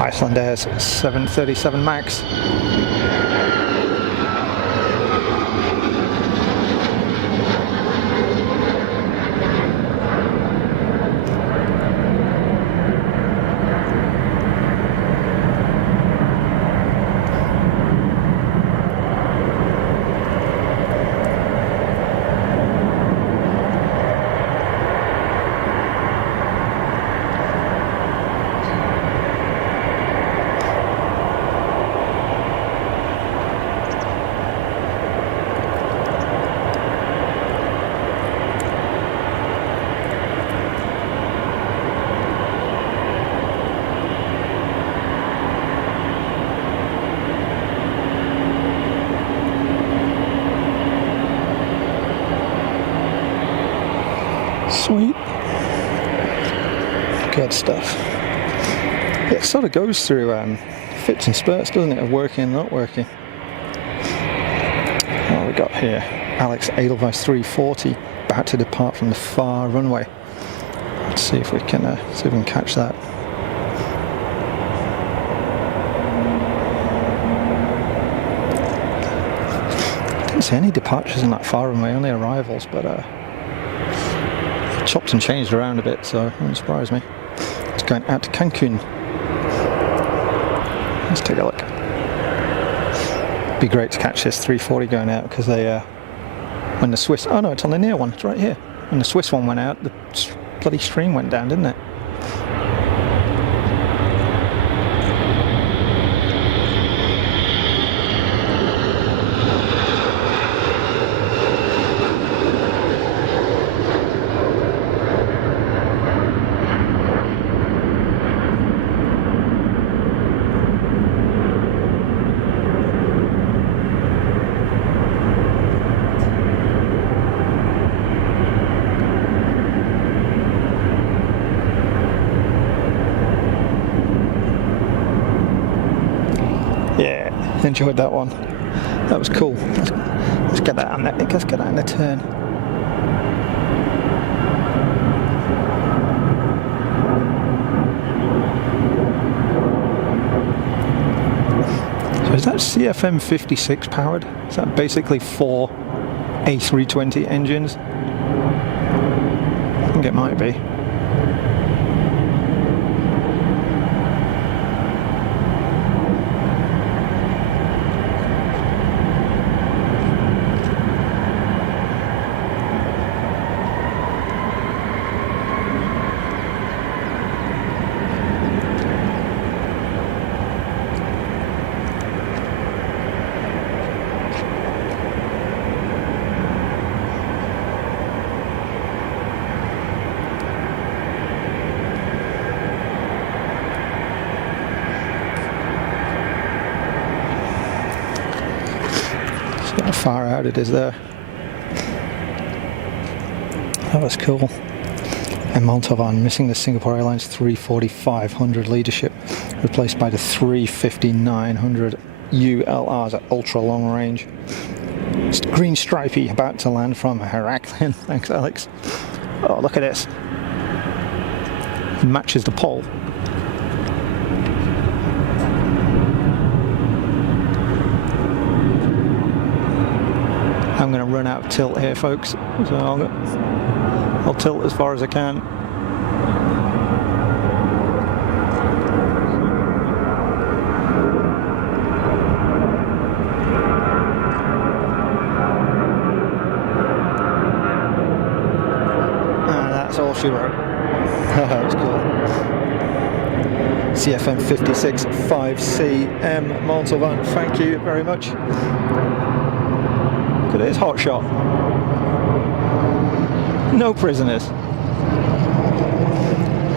Iceland Air's 737 Max. Sweet. Good stuff. It sort of goes through fits and spurts, doesn't it, of working and not working. What we got here? Alex Edelweiss 340 about to depart from the far runway. Let's see if we can catch that. Didn't see any departures in that far runway, only arrivals, but chopped and changed around a bit, so it wouldn't surprise me. It's going out to Cancun. Let's take a look. Be great to catch this 340 going out, because they when the Swiss, oh no, it's on the near one, it's right here. When the Swiss one went out, the bloody stream went down, didn't it? Enjoyed that one. That was cool. Let's get that on there. Let's get that in the turn. So is that CFM 56 powered? Is that basically 4 A320 engines? think it might be. How far out it is there. That was cool. And Montalban missing the Singapore Airlines 340-500 leadership, replaced by the 350-900 ULRs at ultra long range. Green stripey about to land from Heraklion. Thanks, Alex. Oh, look at this. It matches the pole. I'm going to run out of tilt here, folks, so I'll tilt as far as I can. That's all she wrote. That was cool. CFM 56 5CM Montalban, thank you very much. Look at this hot shot. No prisoners.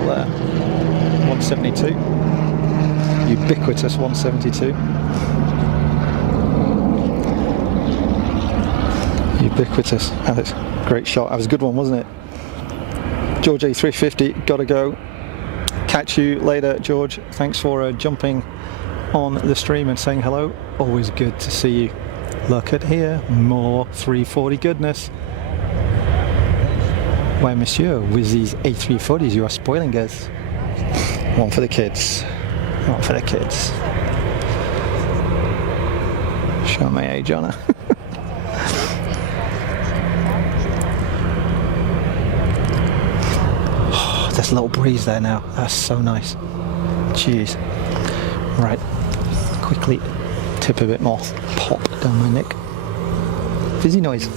There. 172. Ubiquitous 172. Ubiquitous. And it's a great shot. That was a good one, wasn't it? George A350, gotta go. Catch you later, George. Thanks for jumping on the stream and saying hello. Always good to see you. Look at here, more 340 goodness. Why, monsieur, with these A340s, you are spoiling us. One for the kids. One for the kids. Show my age on her. Oh, there's a little breeze there now. That's so nice. Jeez. Right. Quickly tip a bit more. Pop down my neck. Fizzy noise.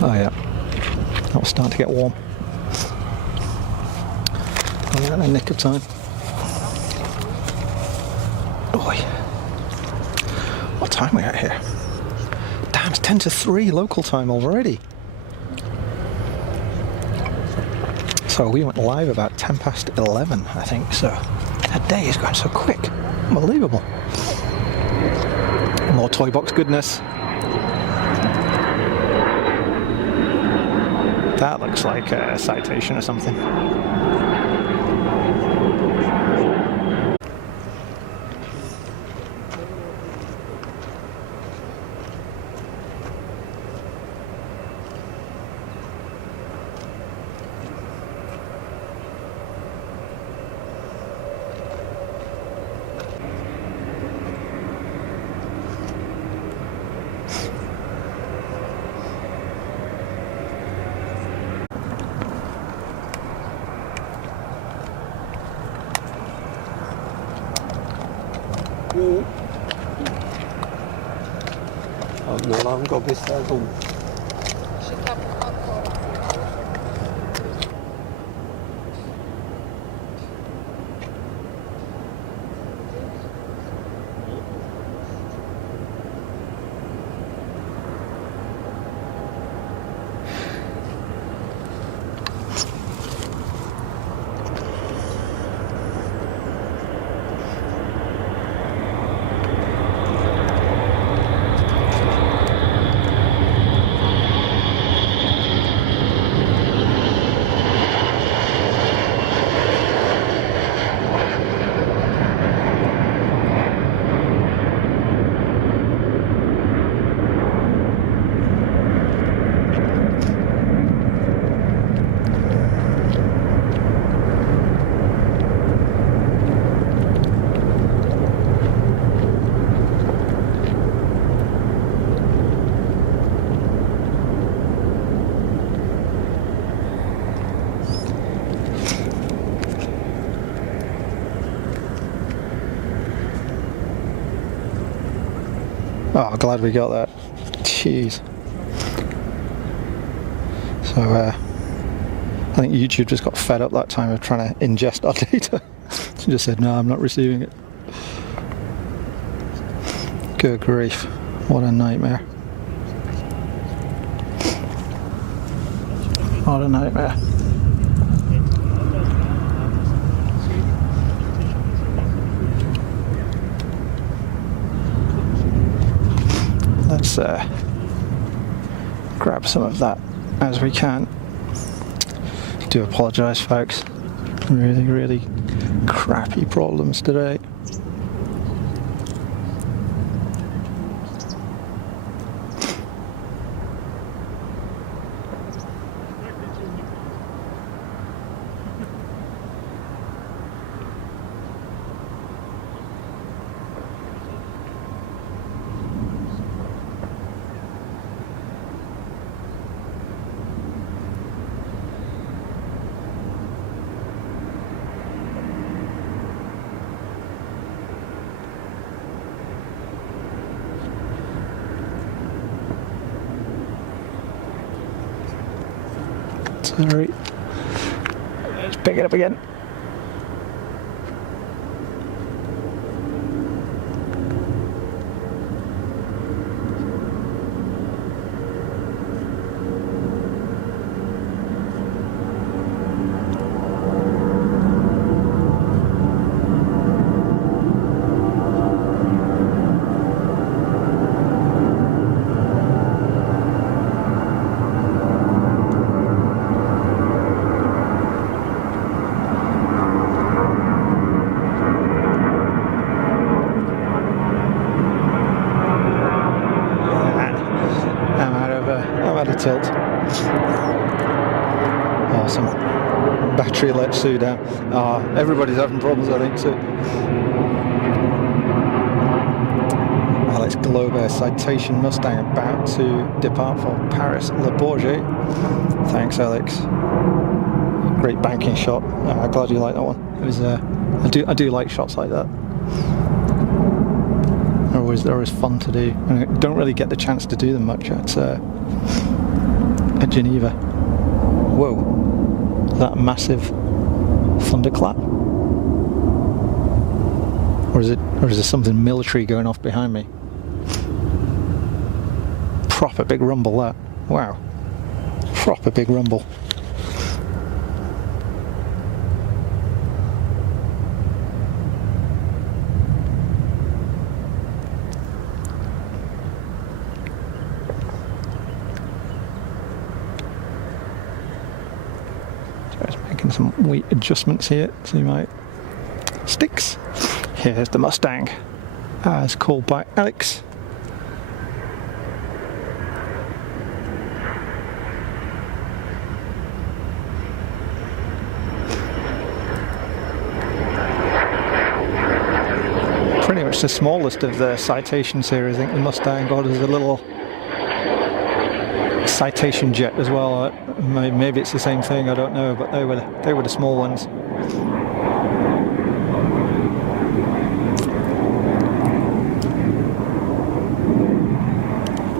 Oh yeah, that was starting to get warm. Oh yeah, in the nick of time. Oi. What time are we at here? Damn, it's 10 to 3 local time already. So we went live about 10 past 11, I think, so that day is going so quick. Unbelievable. More toy box goodness. That looks like a citation or something. No long go bis da rum. glad we got that. Jeez. So I think YouTube just got fed up that time of trying to ingest our data. She just said, no, I'm not receiving it. Good grief. What a nightmare. What a nightmare. Let's grab some of that as we can. Do apologise, folks. Really crappy problems today. Sorry. Let's pick it up again. Tilt. Awesome. Battery let Sue down. Everybody's having problems, I think, Sue. Alex Glober, Citation Mustang about to depart for Paris Le Bourget. Thanks, Alex. Great banking shot. Glad you like that one. It was. I do like shots like that. They're always fun to do. And I don't really get the chance to do them much at Geneva. Whoa, is that a massive thunderclap? Or is there something military going off behind me? Proper big rumble, that. Wow. Proper big rumble. Some weight adjustments here to my sticks. Here's the Mustang as called by Alex. Pretty much the smallest of the Citation series. I think the Mustang orders a little Citation Jet as well. Maybe it's the same thing, I don't know, but they were the small ones.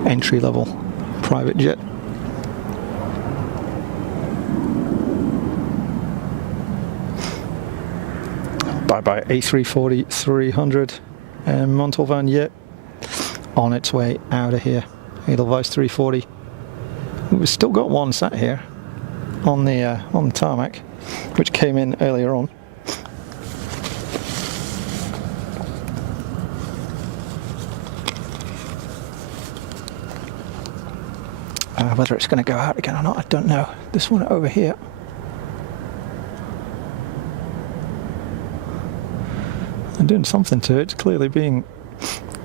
Entry level private jet. Bye A340-300 Montalvan Jet on its way out of here. Edelweiss 340. We've still got one sat here on the tarmac, which came in earlier on. Whether it's going to go out again or not, I don't know. This one over here. I'm doing something to it. It's clearly being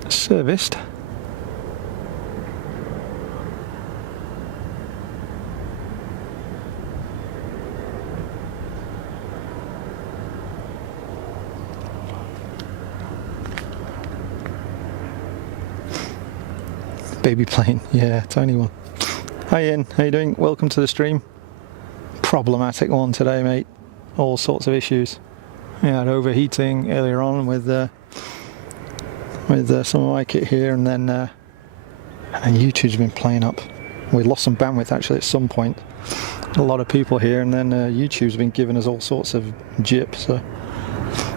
serviced. Baby plane, yeah, tiny one. Hi Ian, how you doing? Welcome to the stream. Problematic one today, mate. All sorts of issues. We had overheating earlier on with some of my kit here, and then And YouTube's been playing up. We lost some bandwidth actually at some point. A lot of people here, and then YouTube's been giving us all sorts of jip. So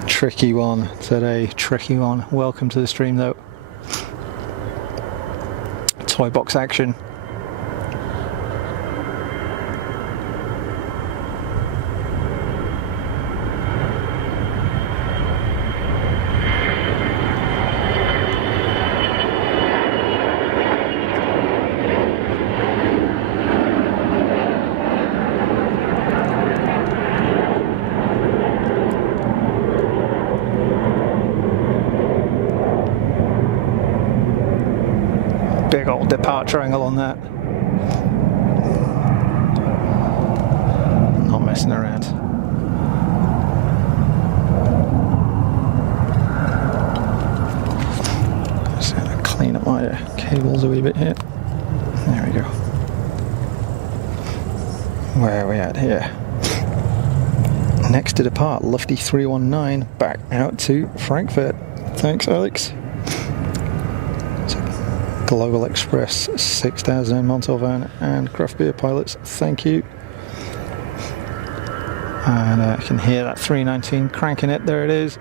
tricky one today, tricky one. Welcome to the stream though. Toy box action. Big old departure angle on that. Not messing around. Just gonna clean up my cables a wee bit here. There we go. Where are we at here? Next to depart, Lufty 319 back out to Frankfurt. Thanks, Alex. Global Express 6000 Montalvan and craft beer pilots, thank you. And I can hear that 319 cranking it, there it is.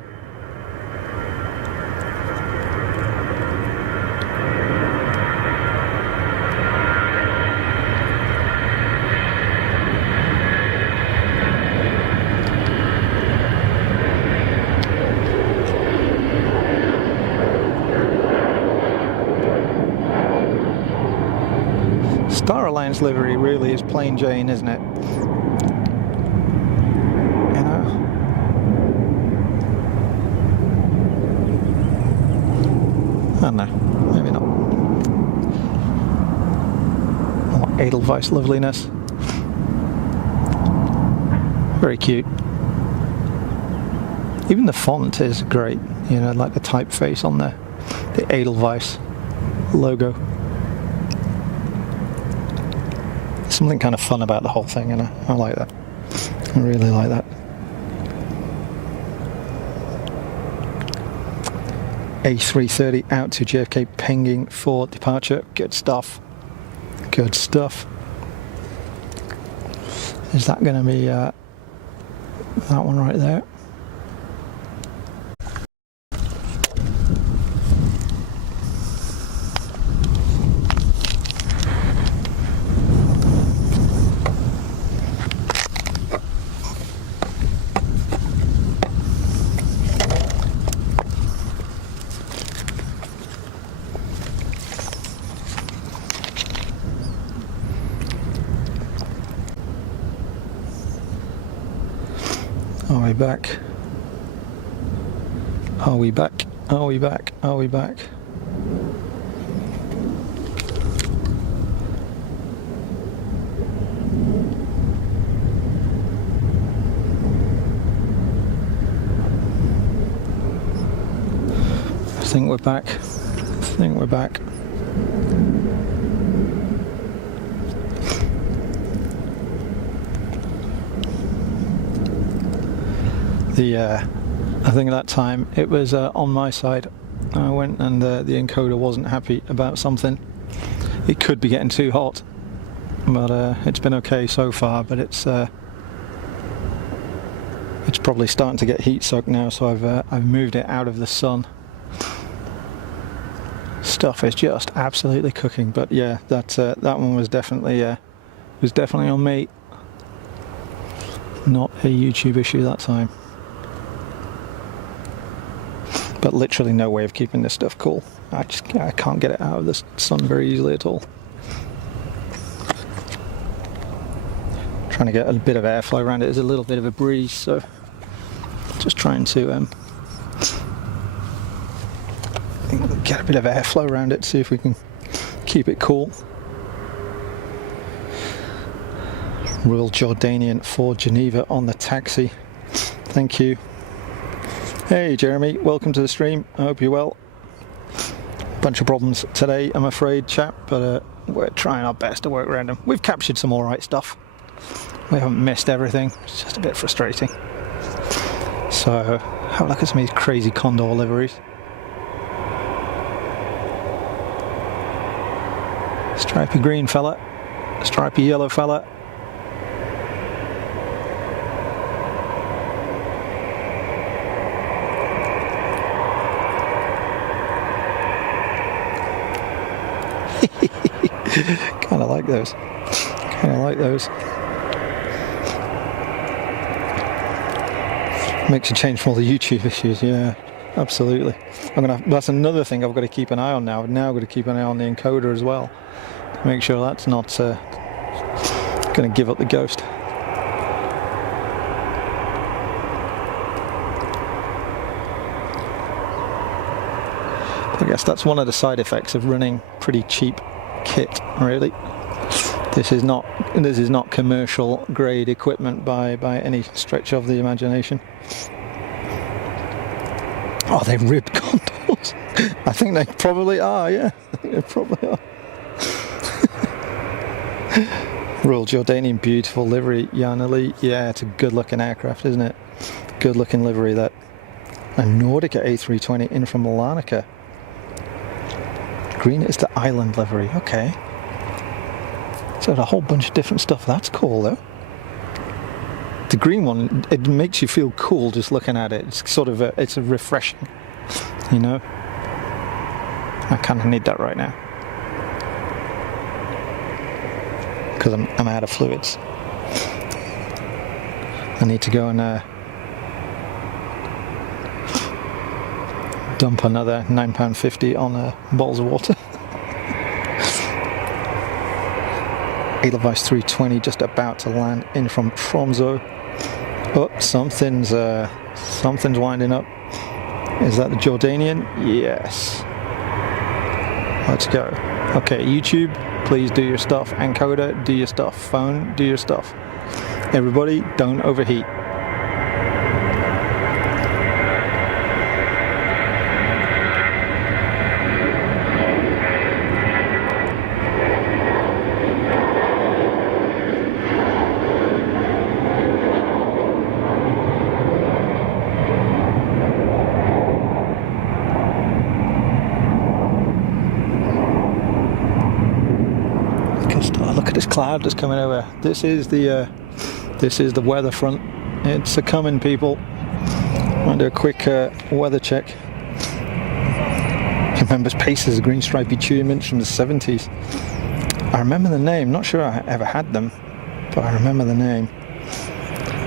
Star Alliance livery really is plain Jane, isn't it? You know? I don't know, maybe not. More Edelweiss loveliness. Very cute. Even the font is great, you know, like the typeface on there. The Edelweiss logo. Something kind of fun about the whole thing, and I like that. I really like that. A330 out to JFK, pinging for departure. Good stuff. Good stuff. Is that going to be that one right there? Are we back? Are we back? Are we back? Are we back? I think we're back. I think we're back. I think at that time it was on my side. I went and the encoder wasn't happy about something. It could be getting too hot, but it's been okay so far. But it's probably starting to get heat soaked now, so I've moved it out of the sun. Stuff is just absolutely cooking. But yeah, that one was definitely on me. Not a YouTube issue that time. But literally no way of keeping this stuff cool. I can't get it out of the sun very easily at all. Trying to get a bit of airflow around it. There's a little bit of a breeze, so just trying to get a bit of airflow around it, see if we can keep it cool. Royal Jordanian for Geneva on the taxi. Thank you. Hey Jeremy, welcome to the stream. I hope you're well. Bunch of problems today, I'm afraid, chap, but we're trying our best to work around them. We've captured some alright stuff. We haven't missed everything. It's just a bit frustrating. So, have a look at some of these crazy Condor liveries. Stripy green fella, stripy yellow fella. Kind of like those. Kind of like those. Makes a change from all the YouTube issues. Yeah, absolutely. That's another thing I've got to keep an eye on now. I've now got to keep an eye on the encoder as well. To make sure that's not going to give up the ghost. I guess that's one of the side effects of running pretty cheap kit, really. This is not commercial grade equipment by any stretch of the imagination. Oh, they ribbed gondolas. I think they probably are, yeah. I think they probably are. Royal Jordanian, beautiful livery, Yanali. Yeah, it's a good looking aircraft, isn't it? Good looking livery. That a Nordica A380 in from Larnaca. Green is the island livery, okay. So a whole bunch of different stuff. That's cool though. The green one, it makes you feel cool just looking at it. It's sort of it's a refreshing, you know. I kind of need that right now because I'm out of fluids. I need to go and dump another £9.50 on bottles of water. Edelweiss 320 just about to land in from Tromsø. Oh, something's winding up. Is that the Jordanian? Yes. Let's go. Okay, YouTube, please do your stuff. Encoder, do your stuff. Phone, do your stuff. Everybody, don't overheat. Look at this cloud that's coming over. This is the weather front. It's a coming, people. I'm gonna do a quick weather check. Remembers Pacers, green stripy tunings from the 70s. I remember the name. Not sure I ever had them, but I remember the name.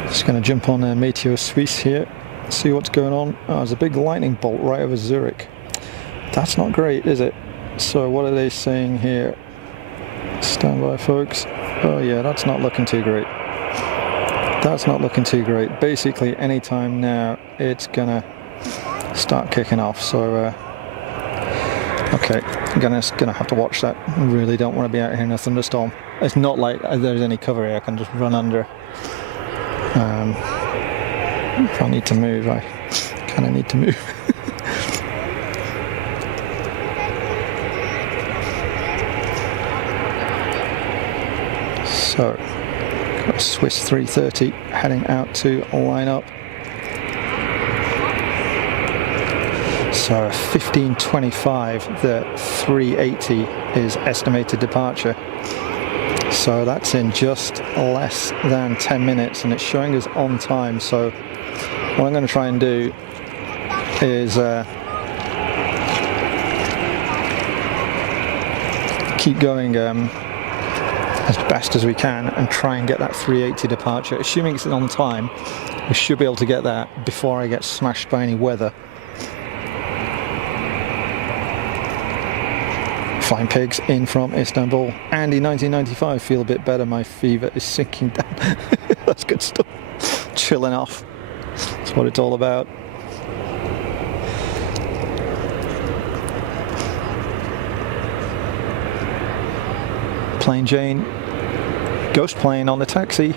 Just gonna jump on Meteo Suisse here, see what's going on. Oh, there's a big lightning bolt right over Zurich. That's not great, is it? So what are they saying here? Stand by, folks. Oh yeah, that's not looking too great. That's not looking too great. Basically, anytime now, it's gonna start kicking off. So, okay, I'm gonna have to watch that. I really don't want to be out here in a thunderstorm. It's not like there's any cover here. I can just run under. If I need to move, I kind of need to move. So, got a Swiss 330 heading out to line up. So 15:25, the 380 is estimated departure. So that's in just less than 10 minutes and it's showing us on time. So what I'm going to try and do is keep going as best as we can and try and get that 380 departure. Assuming it's on time, we should be able to get that before I get smashed by any weather. Flying Pigs in from Istanbul. Andy 1995, feel a bit better, my fever is sinking down. That's good stuff. Chilling off. That's what it's all about. Plain Jane, ghost plane on the taxi.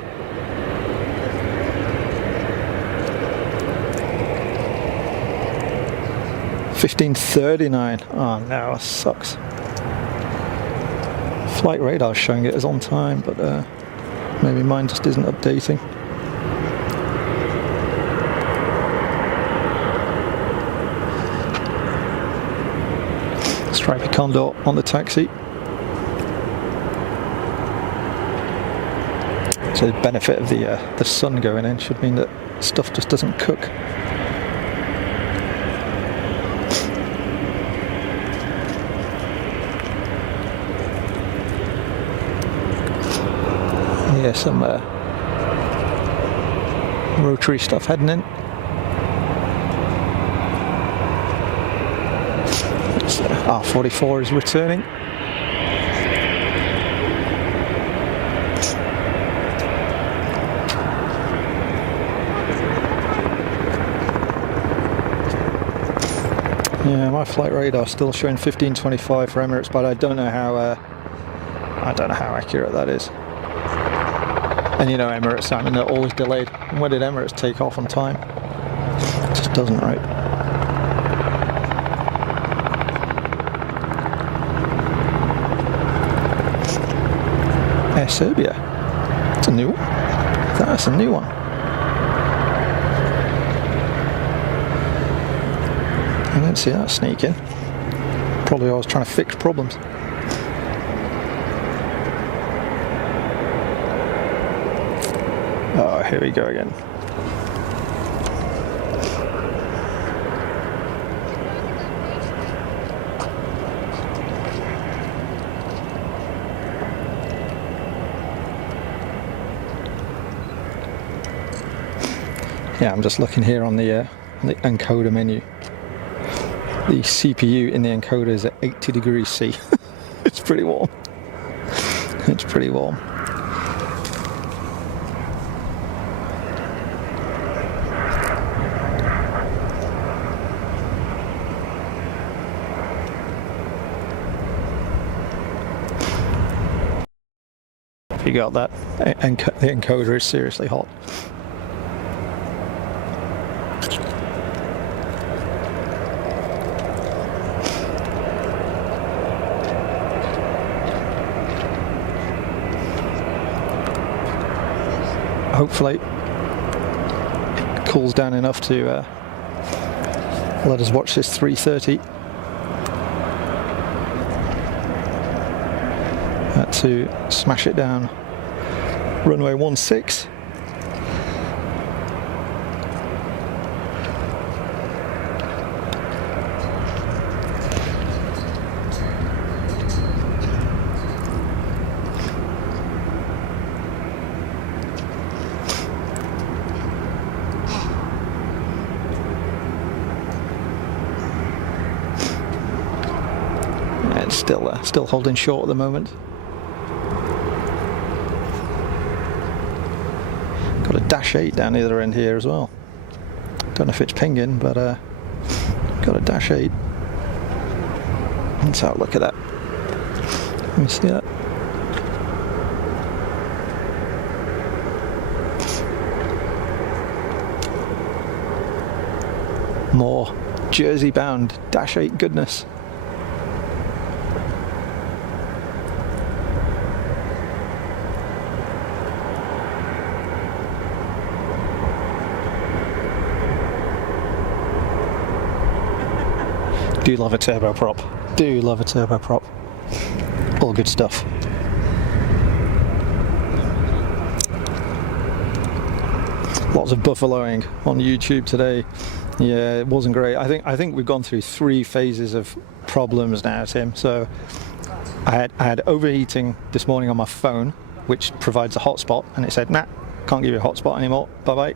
$15.39. Oh no, that sucks. Flight radar showing it as on time, but maybe mine just isn't updating. Stripy Condor on the taxi. So the benefit of the sun going in should mean that stuff just doesn't cook. Yeah, some rotary stuff heading in. R44 is returning. Yeah, my flight radar still showing 1525 for Emirates, but I don't know how accurate that is. And you know, Emirates, I mean, they're always delayed. When did Emirates take off on time? It just doesn't, right? Air Serbia. It's a new one. That's a new one. I didn't see that sneak in. Probably I was trying to fix problems. Oh, here we go again. Yeah, I'm just looking here on the encoder menu. The CPU in the encoder is at 80 degrees C. It's pretty warm. It's pretty warm. If you got that, the encoder is seriously hot. Hopefully it cools down enough to let us watch this 330 to smash it down runway 16. Still holding short at the moment. Got a -8 down the other end here as well. Don't know if it's pinging, but got a -8. Let's have a look at that. Let me see that. More Jersey bound -8 goodness. Do love a turboprop. Do love a turboprop. All good stuff. Lots of buffaloing on YouTube today. Yeah, it wasn't great. I think we've gone through 3 phases of problems now, Tim. So I had overheating this morning on my phone, which provides a hotspot, and it said, nah, can't give you a hotspot anymore. Bye bye.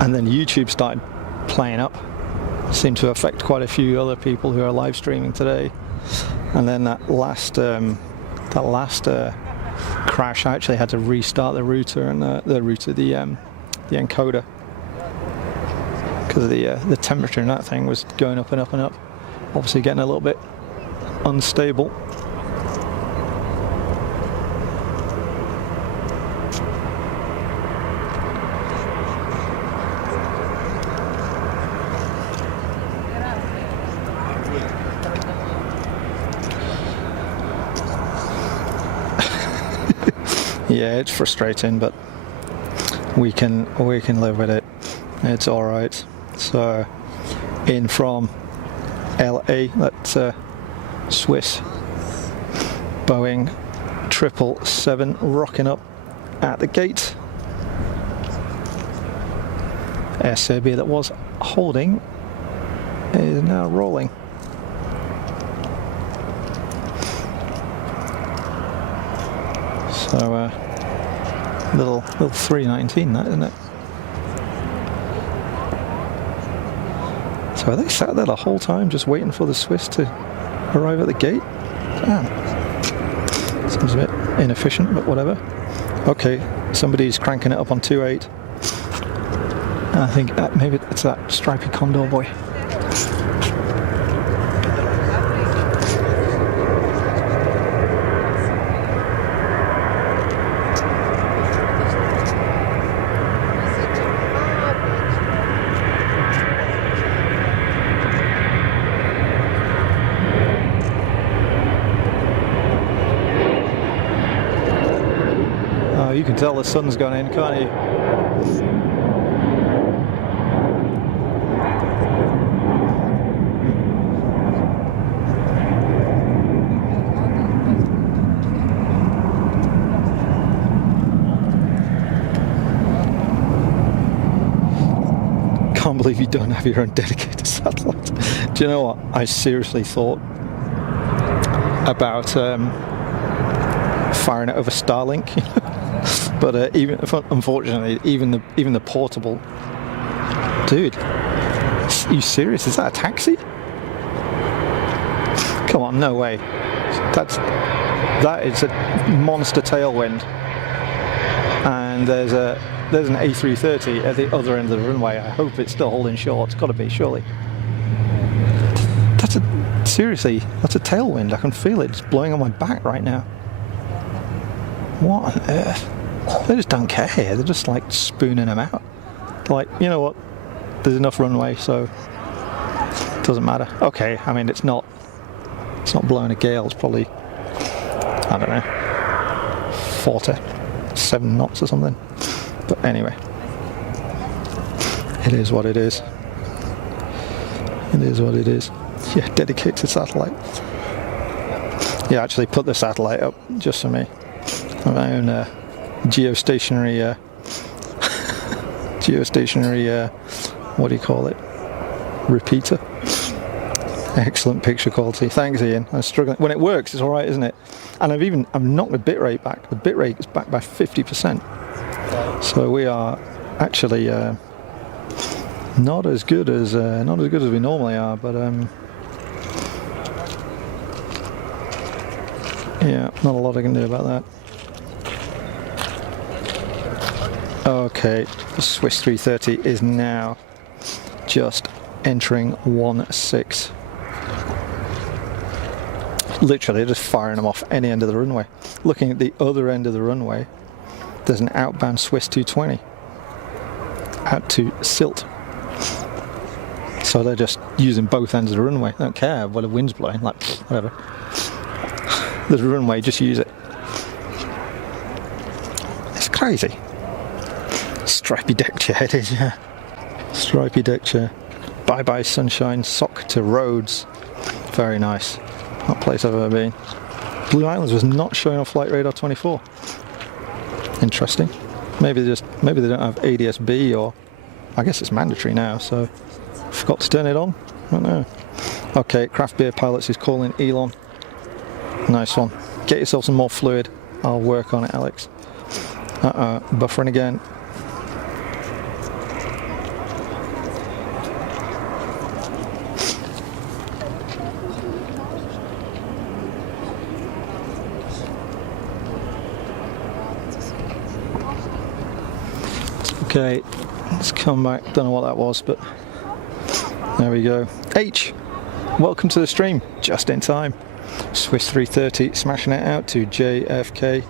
And then YouTube started playing up. Seemed to affect quite a few other people who are live streaming today. And then that last crash, I actually had to restart the router and the encoder, because the temperature in that thing was going up and up and up. Obviously getting a little bit unstable. Yeah, it's frustrating, but we can live with it. It's all right. So, in from LA, that's Swiss. Boeing 777 rocking up at the gate. Air Serbia that was holding is now rolling. So little 319 that, isn't it? So are they sat there the whole time just waiting for the Swiss to arrive at the gate? Damn. Seems a bit inefficient, but whatever. Okay, somebody's cranking it up on 28. I think maybe it's that stripy Condor boy. Oh, you can tell the sun's gone in, can't you? Can't believe you don't have your own dedicated satellite. Do you know what? I seriously thought about firing it over Starlink, but unfortunately, even the portable. Dude, are you serious? Is that a taxi? Come on, no way. That is a monster tailwind, and there's an A380 at the other end of the runway. I hope it's still holding short. It's got to be, surely. Seriously, that's a tailwind. I can feel it. It's blowing on my back right now. What on earth? They just don't care. They're just like spooning them out. Like, you know what? There's enough runway, so it doesn't matter. Okay, I mean it's not blowing a gale. It's probably, I don't know, 4 to 7 knots or something. But anyway, it is what it is. It is what it is. Yeah, dedicated satellite. Yeah, actually put the satellite up just for me. My own geostationary, what do you call it? Repeater. Excellent picture quality. Thanks, Ian. I'm struggling. When it works, it's all right, isn't it? And I've knocked the bitrate back. The bitrate is back by 50%. So we are actually not as good as we normally are, but yeah, not a lot I can do about that. Okay, the Swiss 330 is now just entering 16. Literally just firing them off any end of the runway. Looking at the other end of the runway, there's an outbound Swiss 220 out to Silt. So they're just using both ends of the runway. They don't care where the wind's blowing, like whatever. There's a runway, just use it. It's crazy. Stripy deck chair it is, yeah. Stripy deck chair. Bye bye sunshine, sock to roads. Very nice. Not a place I've ever been. Blue Islands was not showing on Flight Radar 24. Interesting. Maybe they don't have ADS-B, or I guess it's mandatory now, so forgot to turn it on. I don't know. Okay, Craft Beer Pilots is calling Elon. Nice one. Get yourself some more fluid. I'll work on it, Alex. Buffering again. Okay, let's come back. Don't know what that was, but there we go. H, welcome to the stream. Just in time. Swiss 330 smashing it out to JFK.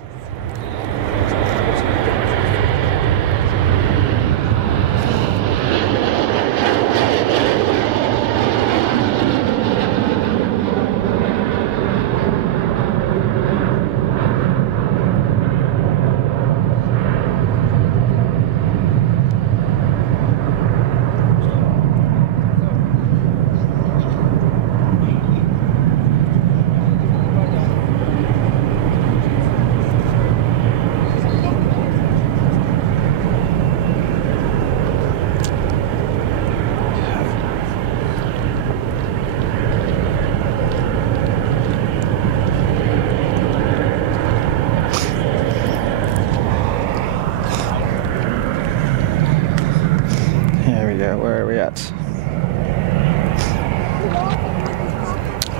we at?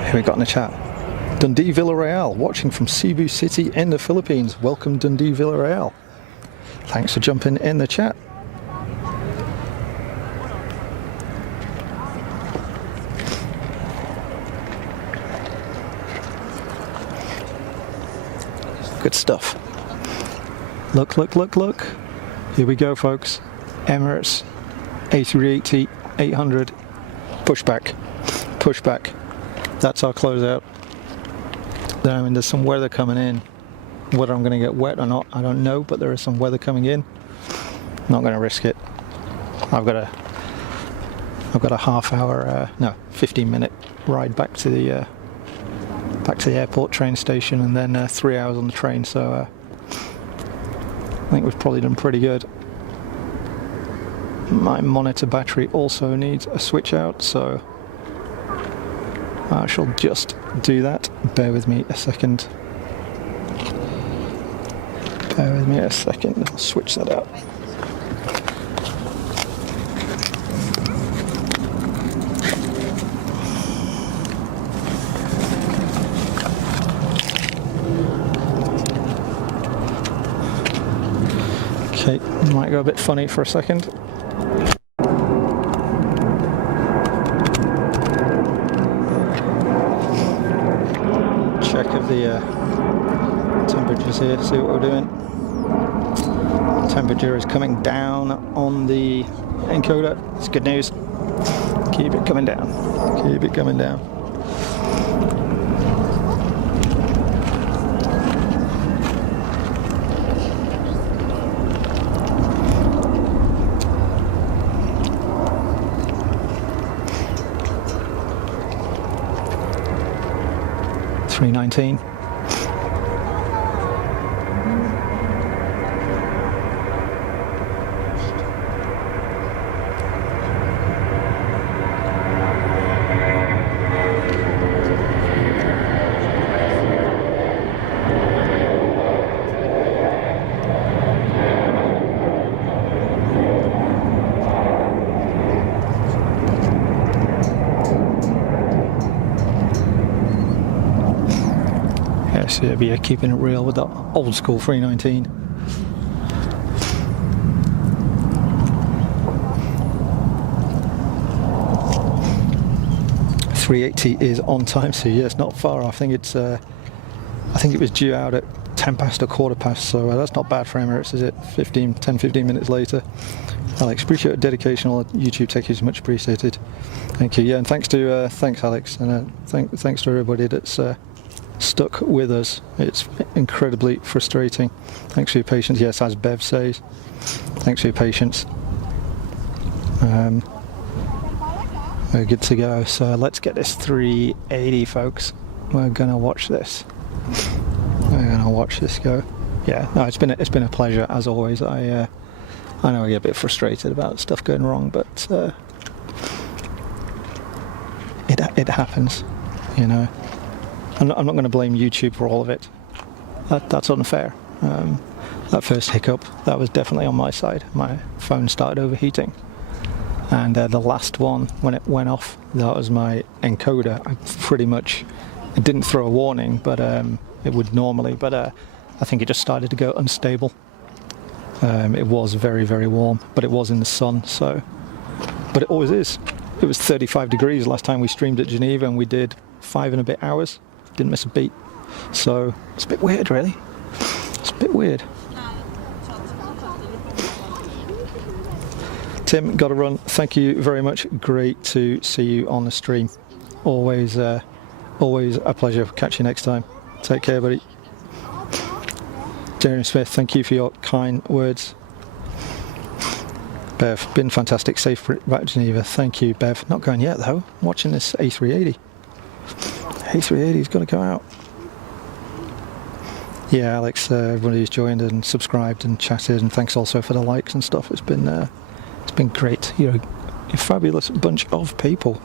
Who we got in the chat? Dundee Villarreal, watching from Cebu City in the Philippines. Welcome, Dundee Villarreal. Thanks for jumping in the chat. Good stuff. Look, look, look, look. Here we go, folks. Emirates A380 800 pushback. Pushback. That's our closeout. I mean, there's some weather coming in. Whether I'm going to get wet or not, I don't know, but there is some weather coming in. Not going to risk it. I've got a half hour, no, 15-minute ride back to the airport train station, and then 3 hours on the train. So I think we've probably done pretty good. My monitor battery also needs a switch out, so I shall just do that. Bear with me a second. Bear with me a second. I'll switch that out. Okay, might go a bit funny for a second. Check of the temperatures here, see what we're doing. Temperature is coming down on the encoder. It's good news. Keep it coming down. Keep it coming down. $319. So yeah, keeping it real with that old school 319. $380 is on time, so yeah, it's not far off. I think it was due out at 10 past or quarter past, so that's not bad for Emirates, is it? 10-15 minutes later. Alex, appreciate the dedication. All YouTube tech is much appreciated. Thank you. Yeah, and thanks Alex, and thanks to everybody that's stuck with us. It's incredibly frustrating. Thanks for your patience. Yes, as Bev says, thanks for your patience. We're good to go. So let's get this 380, folks. We're gonna watch this. We're gonna watch this go. Yeah, no, it's been a pleasure as always. I know I get a bit frustrated about stuff going wrong, but it happens, you know. I'm not going to blame YouTube for all of it. That's unfair. That first hiccup, that was definitely on my side. My phone started overheating. And the last one, when it went off, that was my encoder. It didn't throw a warning, but it would normally, but I think it just started to go unstable. It was very, very warm, but it was in the sun, so. But it always is. It was 35 degrees last time we streamed at Geneva, and we did 5 and a bit hours. Didn't miss a beat. So it's a bit weird, really. It's a bit weird. Tim, got to run. Thank you very much. Great to see you on the stream. Always a pleasure. Catch you next time. Take care, buddy. Jeremy Smith, thank you for your kind words. Bev, been fantastic. Safe back to Geneva. Thank you, Bev. Not going yet, though. I'm watching this A380. A380's got to go out. Yeah, Alex, everybody who's joined and subscribed and chatted, and thanks also for the likes and stuff. It's been great. You're a fabulous bunch of people.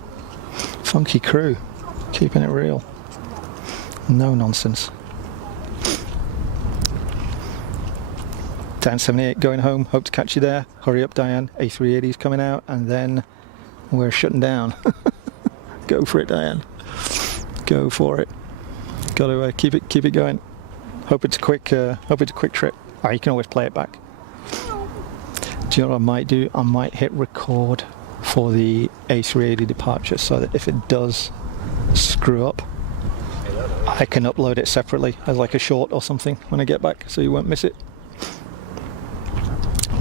Funky crew, keeping it real. No nonsense. Dan78 going home. Hope to catch you there. Hurry up, Diane. A380's coming out, and then we're shutting down. Go for it, Diane. Go for it. Got to keep it going. Hope it's a quick trip. Oh, you can always play it back. Do you know what I might do? I might hit record for the A380 departure, so that if it does screw up, I can upload it separately as like a short or something when I get back, so you won't miss it.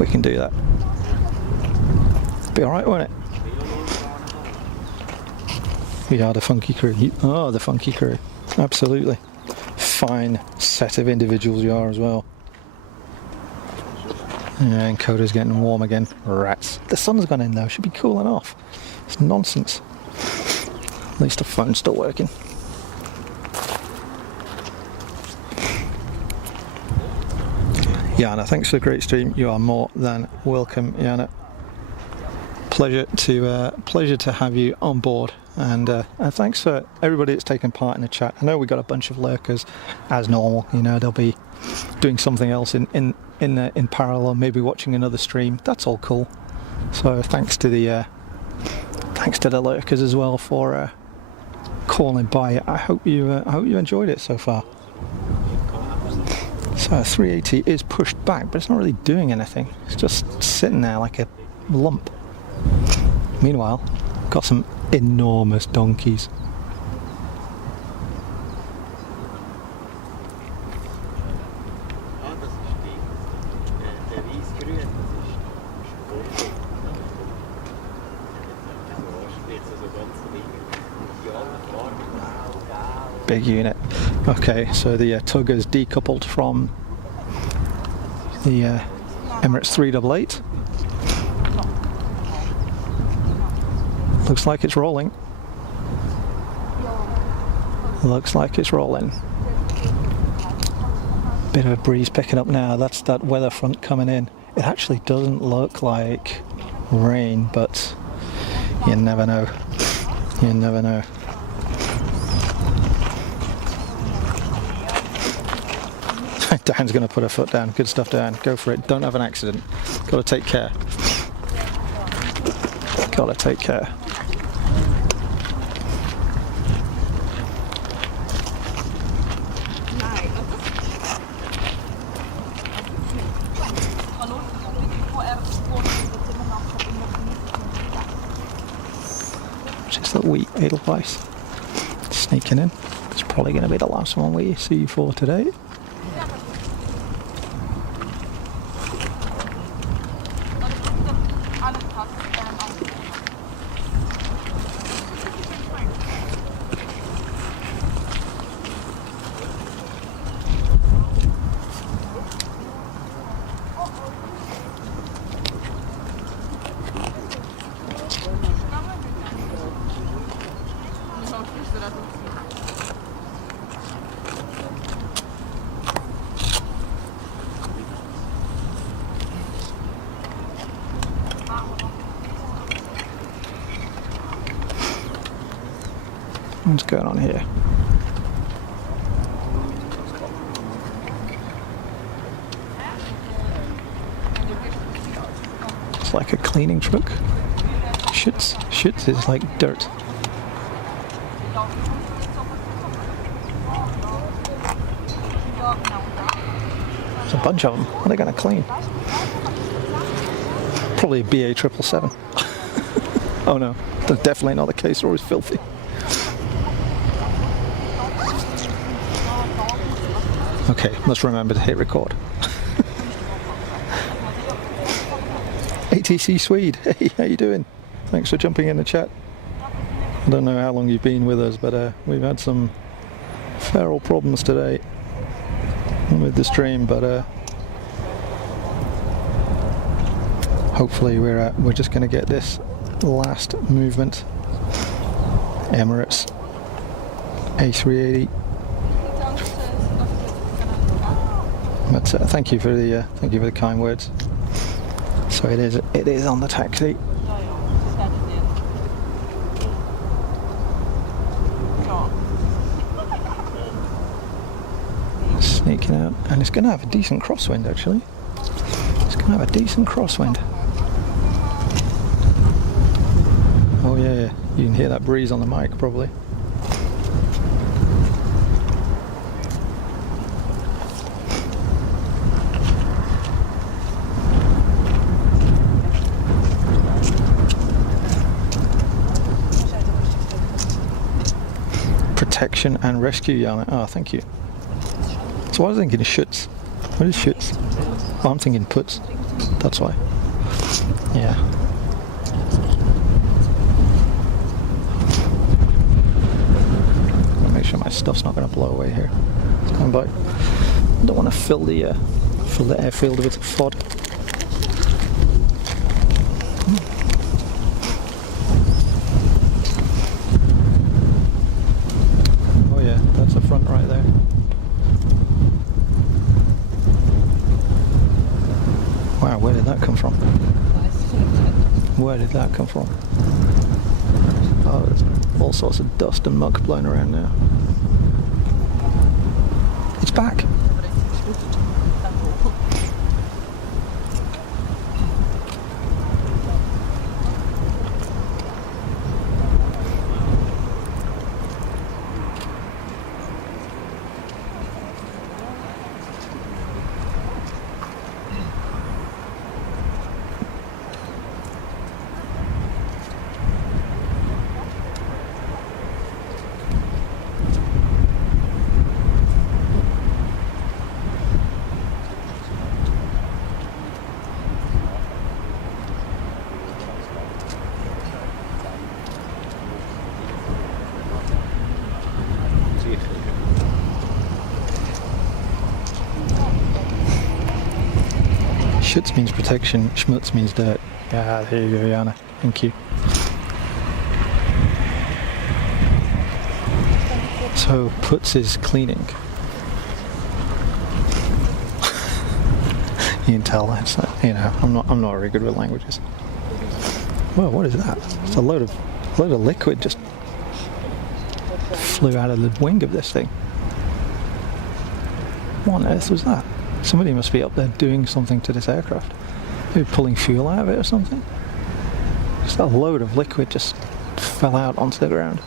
We can do that. Be alright, won't it? We are the funky crew. You are the funky crew. Absolutely. Fine set of individuals you are as well. Yeah, encoder's getting warm again. Rats. The sun's gone in though, should be cooling off. It's nonsense. At least the phone's still working. Jana, thanks for the great stream. You are more than welcome, Jana. Pleasure to have you on board, and thanks for everybody that's taken part in the chat. I know we got a bunch of lurkers, as normal. You know, they'll be doing something else in parallel, maybe watching another stream. That's all cool. So thanks to the lurkers as well for calling by. I hope you enjoyed it so far. So 380 is pushed back, but it's not really doing anything. It's just sitting there like a lump. Meanwhile, got some enormous donkeys. Big unit. Okay, so the tugger's decoupled from the Emirates 388. Looks like it's rolling. Looks like it's rolling. Bit of a breeze picking up now. That's that weather front coming in. It actually doesn't look like rain, but you never know. You never know. Dan's going to put her foot down. Good stuff, Dan. Go for it. Don't have an accident. Got to take care. Got to take care. Just that wee Edelweiss sneaking in. It's probably going to be the last one we see for today. What's going on here? It's like a cleaning truck. Shits is like dirt. There's a bunch of them. What are they going to clean? Probably a BA 777. Oh no, that's definitely not the case. They're always filthy. Okay, let's remember to hit record. ATC Swede, hey, how you doing? Thanks for jumping in the chat. I don't know how long you've been with us, but we've had some feral problems today with the stream, but hopefully we're just going to get this last movement. Emirates A380. But thank you for the kind words. So it is on the taxi. Sneaking out, and it's going to have a decent crosswind actually. It's going to have a decent crosswind. Hear that breeze on the mic, probably. Protection and rescue, Jana. Oh, thank you. So I was thinking schutz. What is schutz? Oh, I'm thinking puts. That's why. Yeah. Gotta make sure my stuff's not going to blow away here. It's coming by. I don't want to fill the airfield with FOD. Oh yeah, that's the front right there. Wow, where did that come from? Where did that come from? Oh, there's all sorts of dust and muck blown around now. It's back. Schutz means protection, schmutz means dirt. Yeah, there you go, Jana. Thank you. So, putz is cleaning. You can tell it's not, you know, I'm not very good with languages. Well, what is that? It's a load of liquid just flew out of the wing of this thing. What on earth was that? Somebody must be up there doing something to this aircraft. Maybe pulling fuel out of it or something. Just a load of liquid just fell out onto the ground.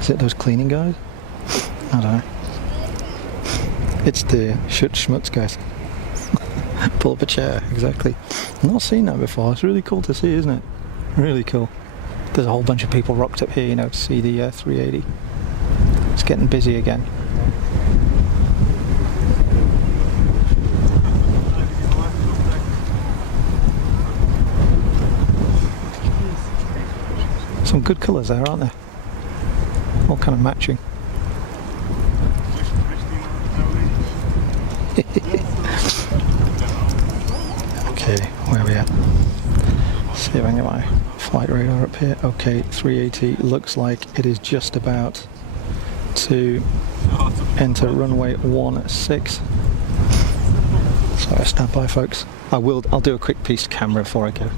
Is it those cleaning guys? I don't know. It's the schmutz guys. Pull up a chair, exactly. I've not seen that before. It's really cool to see, isn't it? Really cool. There's a whole bunch of people rocked up here, you know, to see the A380. It's getting busy again. Some good colours there, aren't there? All kind of matching. Okay, where are we at? See if I can get my flight radar up here. Okay, 380 looks like it is just about to enter runway 16. So stand by, folks. I'll do a quick piece of camera before I go.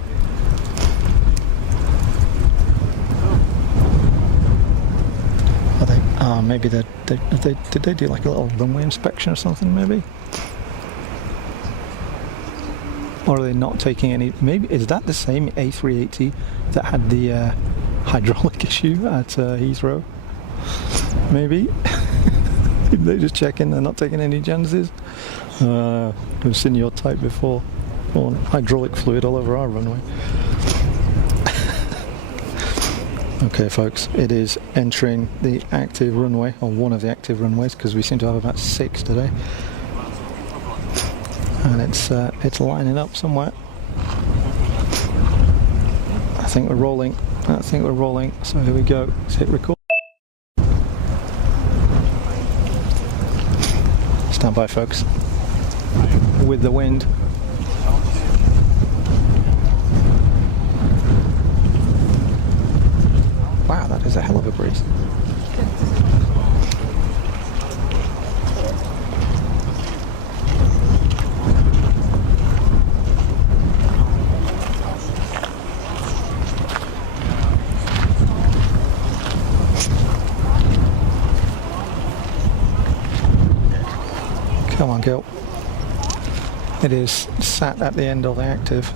Maybe did they do like a little runway inspection or something, maybe? Or are they not taking any? Maybe is that the same A380 that had the hydraulic issue at Heathrow? Maybe. They just checking, they're not taking any chances. I've seen your type before. Oh, hydraulic fluid all over our runway. Okay, folks, it is entering the active runway, or one of the active runways, because we seem to have about 6 today. And it's lining up somewhere. I think we're rolling. So here we go. Let's hit record. Stand by, folks. With the wind. Wow, that is a hell of a breeze. Come on, girl. It is sat at the end of the active.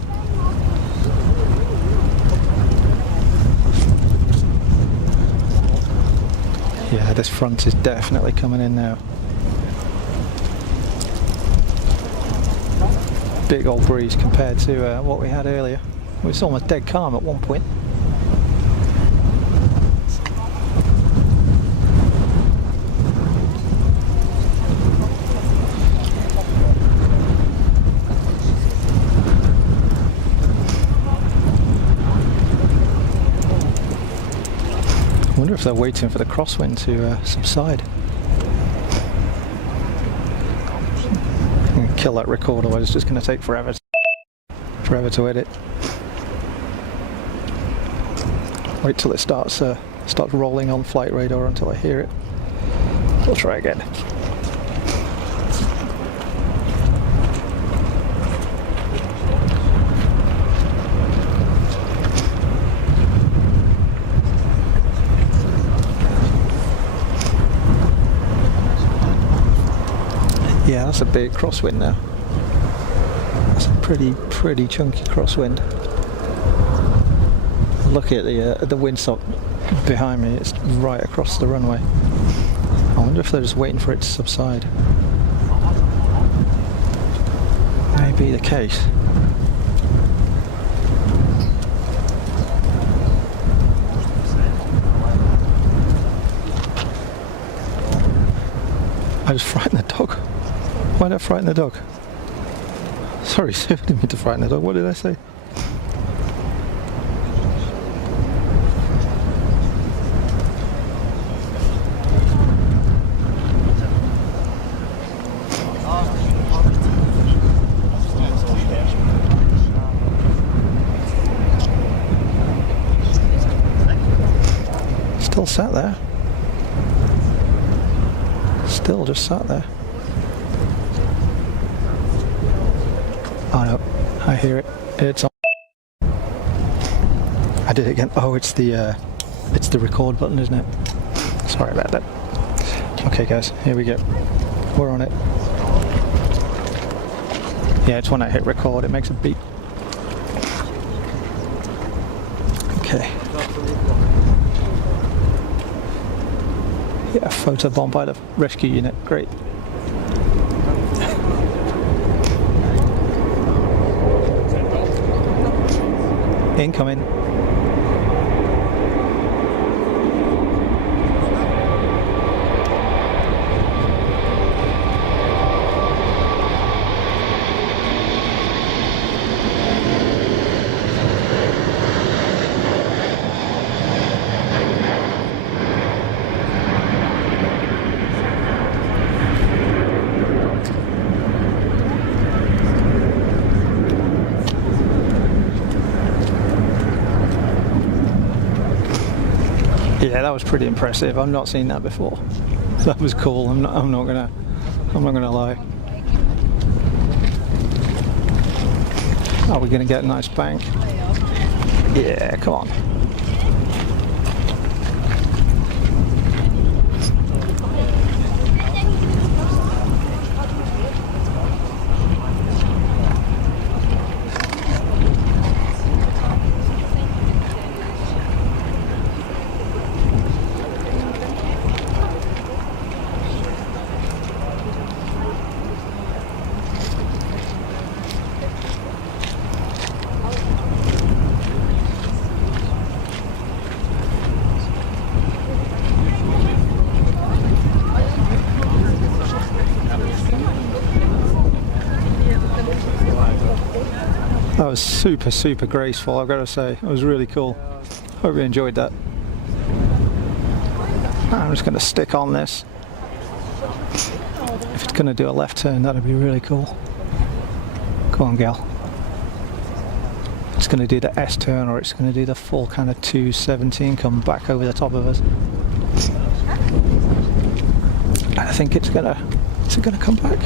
Yeah, this front is definitely coming in now. Big old breeze compared to what we had earlier. It was almost dead calm at one point. I wonder if they're waiting for the crosswind to subside. Kill that record, otherwise it's just going to take forever to edit. Wait till it starts rolling on flight radar until I hear it. We'll try again. Yeah, that's a big crosswind now. That's a pretty chunky crosswind. Look at the windsock behind me, it's right across the runway. I wonder if they're just waiting for it to subside. May be the case. I just frightened the dog. Why did I frighten the dog? Sorry, I didn't mean to frighten the dog. What did I say? Still sat there. Still just sat there. Oh no, I hear it. It's on. I did it again. Oh, it's the record button, isn't it? Sorry about that. Okay guys, here we go. We're on it. Yeah, it's when I hit record, it makes a beep. Okay. Yeah, photo bomb by the rescue unit. Great. Incoming. Yeah, that was pretty impressive. I've not seen that before. That was cool. I'm not gonna lie. Are we gonna get a nice bank? Yeah, come on. That was super graceful, I've got to say. It was really cool. Hope you enjoyed that. I'm just going to stick on this. If it's going to do a left turn, that'd be really cool. Go on, gal. It's going to do the S turn, or it's going to do the full kind of 217 come back over the top of us. I think it's going to... Is it going to come back?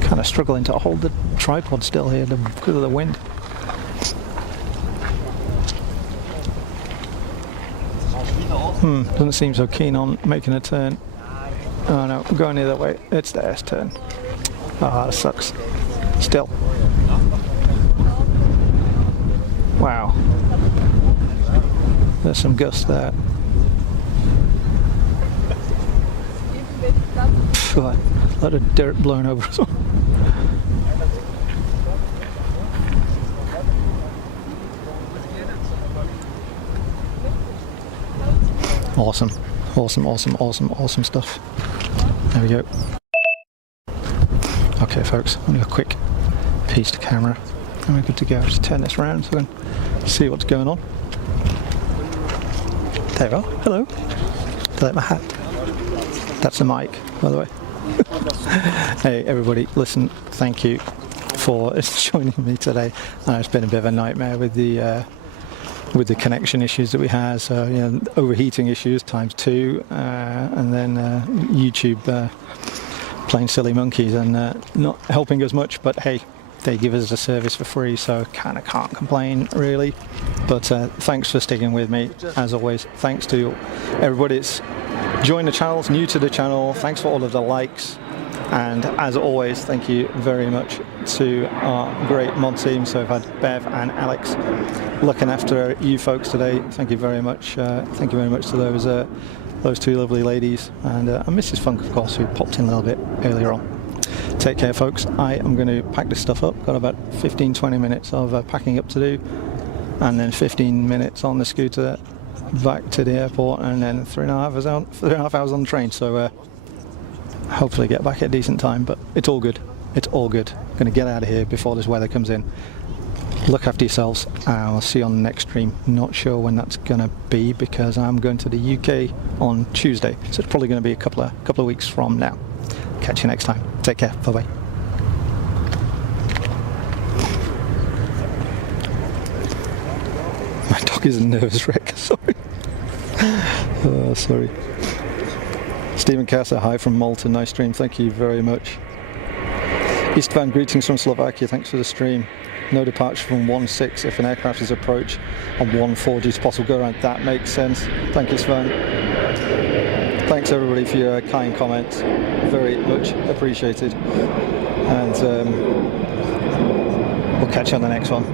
Kind of struggling to hold the tripod still here because of the wind. Doesn't seem so keen on making a turn. Oh no, I'm going the other way. It's the S turn. Ah, that sucks. Still. Wow. There's some gust there. God, a lot of dirt blowing over us. Awesome. Awesome, awesome, awesome, awesome stuff. There we go. Okay folks, I'm gonna do a quick piece to camera and we're good to go. Just turn this around so we can see what's going on. There we are. Hello. Did I let my hat? That's the mic, by the way. Hey everybody, listen, thank you for joining me today. It's been a bit of a nightmare with the connection issues that we had, so you know, overheating issues ×2, and then YouTube playing silly monkeys and not helping us much, but hey, they give us a service for free, so kind of can't complain really. But thanks for sticking with me as always. Thanks to everybody that's joined the channels, new to the channel. Thanks for all of the likes, and as always, thank you very much to our great mod team. So I've had Bev and Alex looking after you folks today. Thank you very much. Thank you very much to those two lovely ladies, and Mrs. Funk, of course, who popped in a little bit earlier on. Take care folks. I am going to pack this stuff up. Got about 15-20 minutes of packing up to do, and then 15 minutes on the scooter back to the airport, and then 3.5 hours on the train. So hopefully get back at a decent time, but it's all good. It's all good. Going to get out of here before this weather comes in. Look after yourselves, and I'll see you on the next stream. Not sure when that's going to be because I'm going to the UK on Tuesday, so it's probably going to be a couple of weeks from now. Catch you next time. Take care. Bye bye. My dog is a nervous wreck. Sorry. Oh, sorry. Stephen Casa, hi from Malta. Nice stream. Thank you very much. Istvan, greetings from Slovakia. Thanks for the stream. No departure from 1-6 if an aircraft is approached on 1-4 due to possible go around. That makes sense. Thank you, Sven. Thanks everybody for your kind comments. Very much appreciated. And we'll catch you on the next one.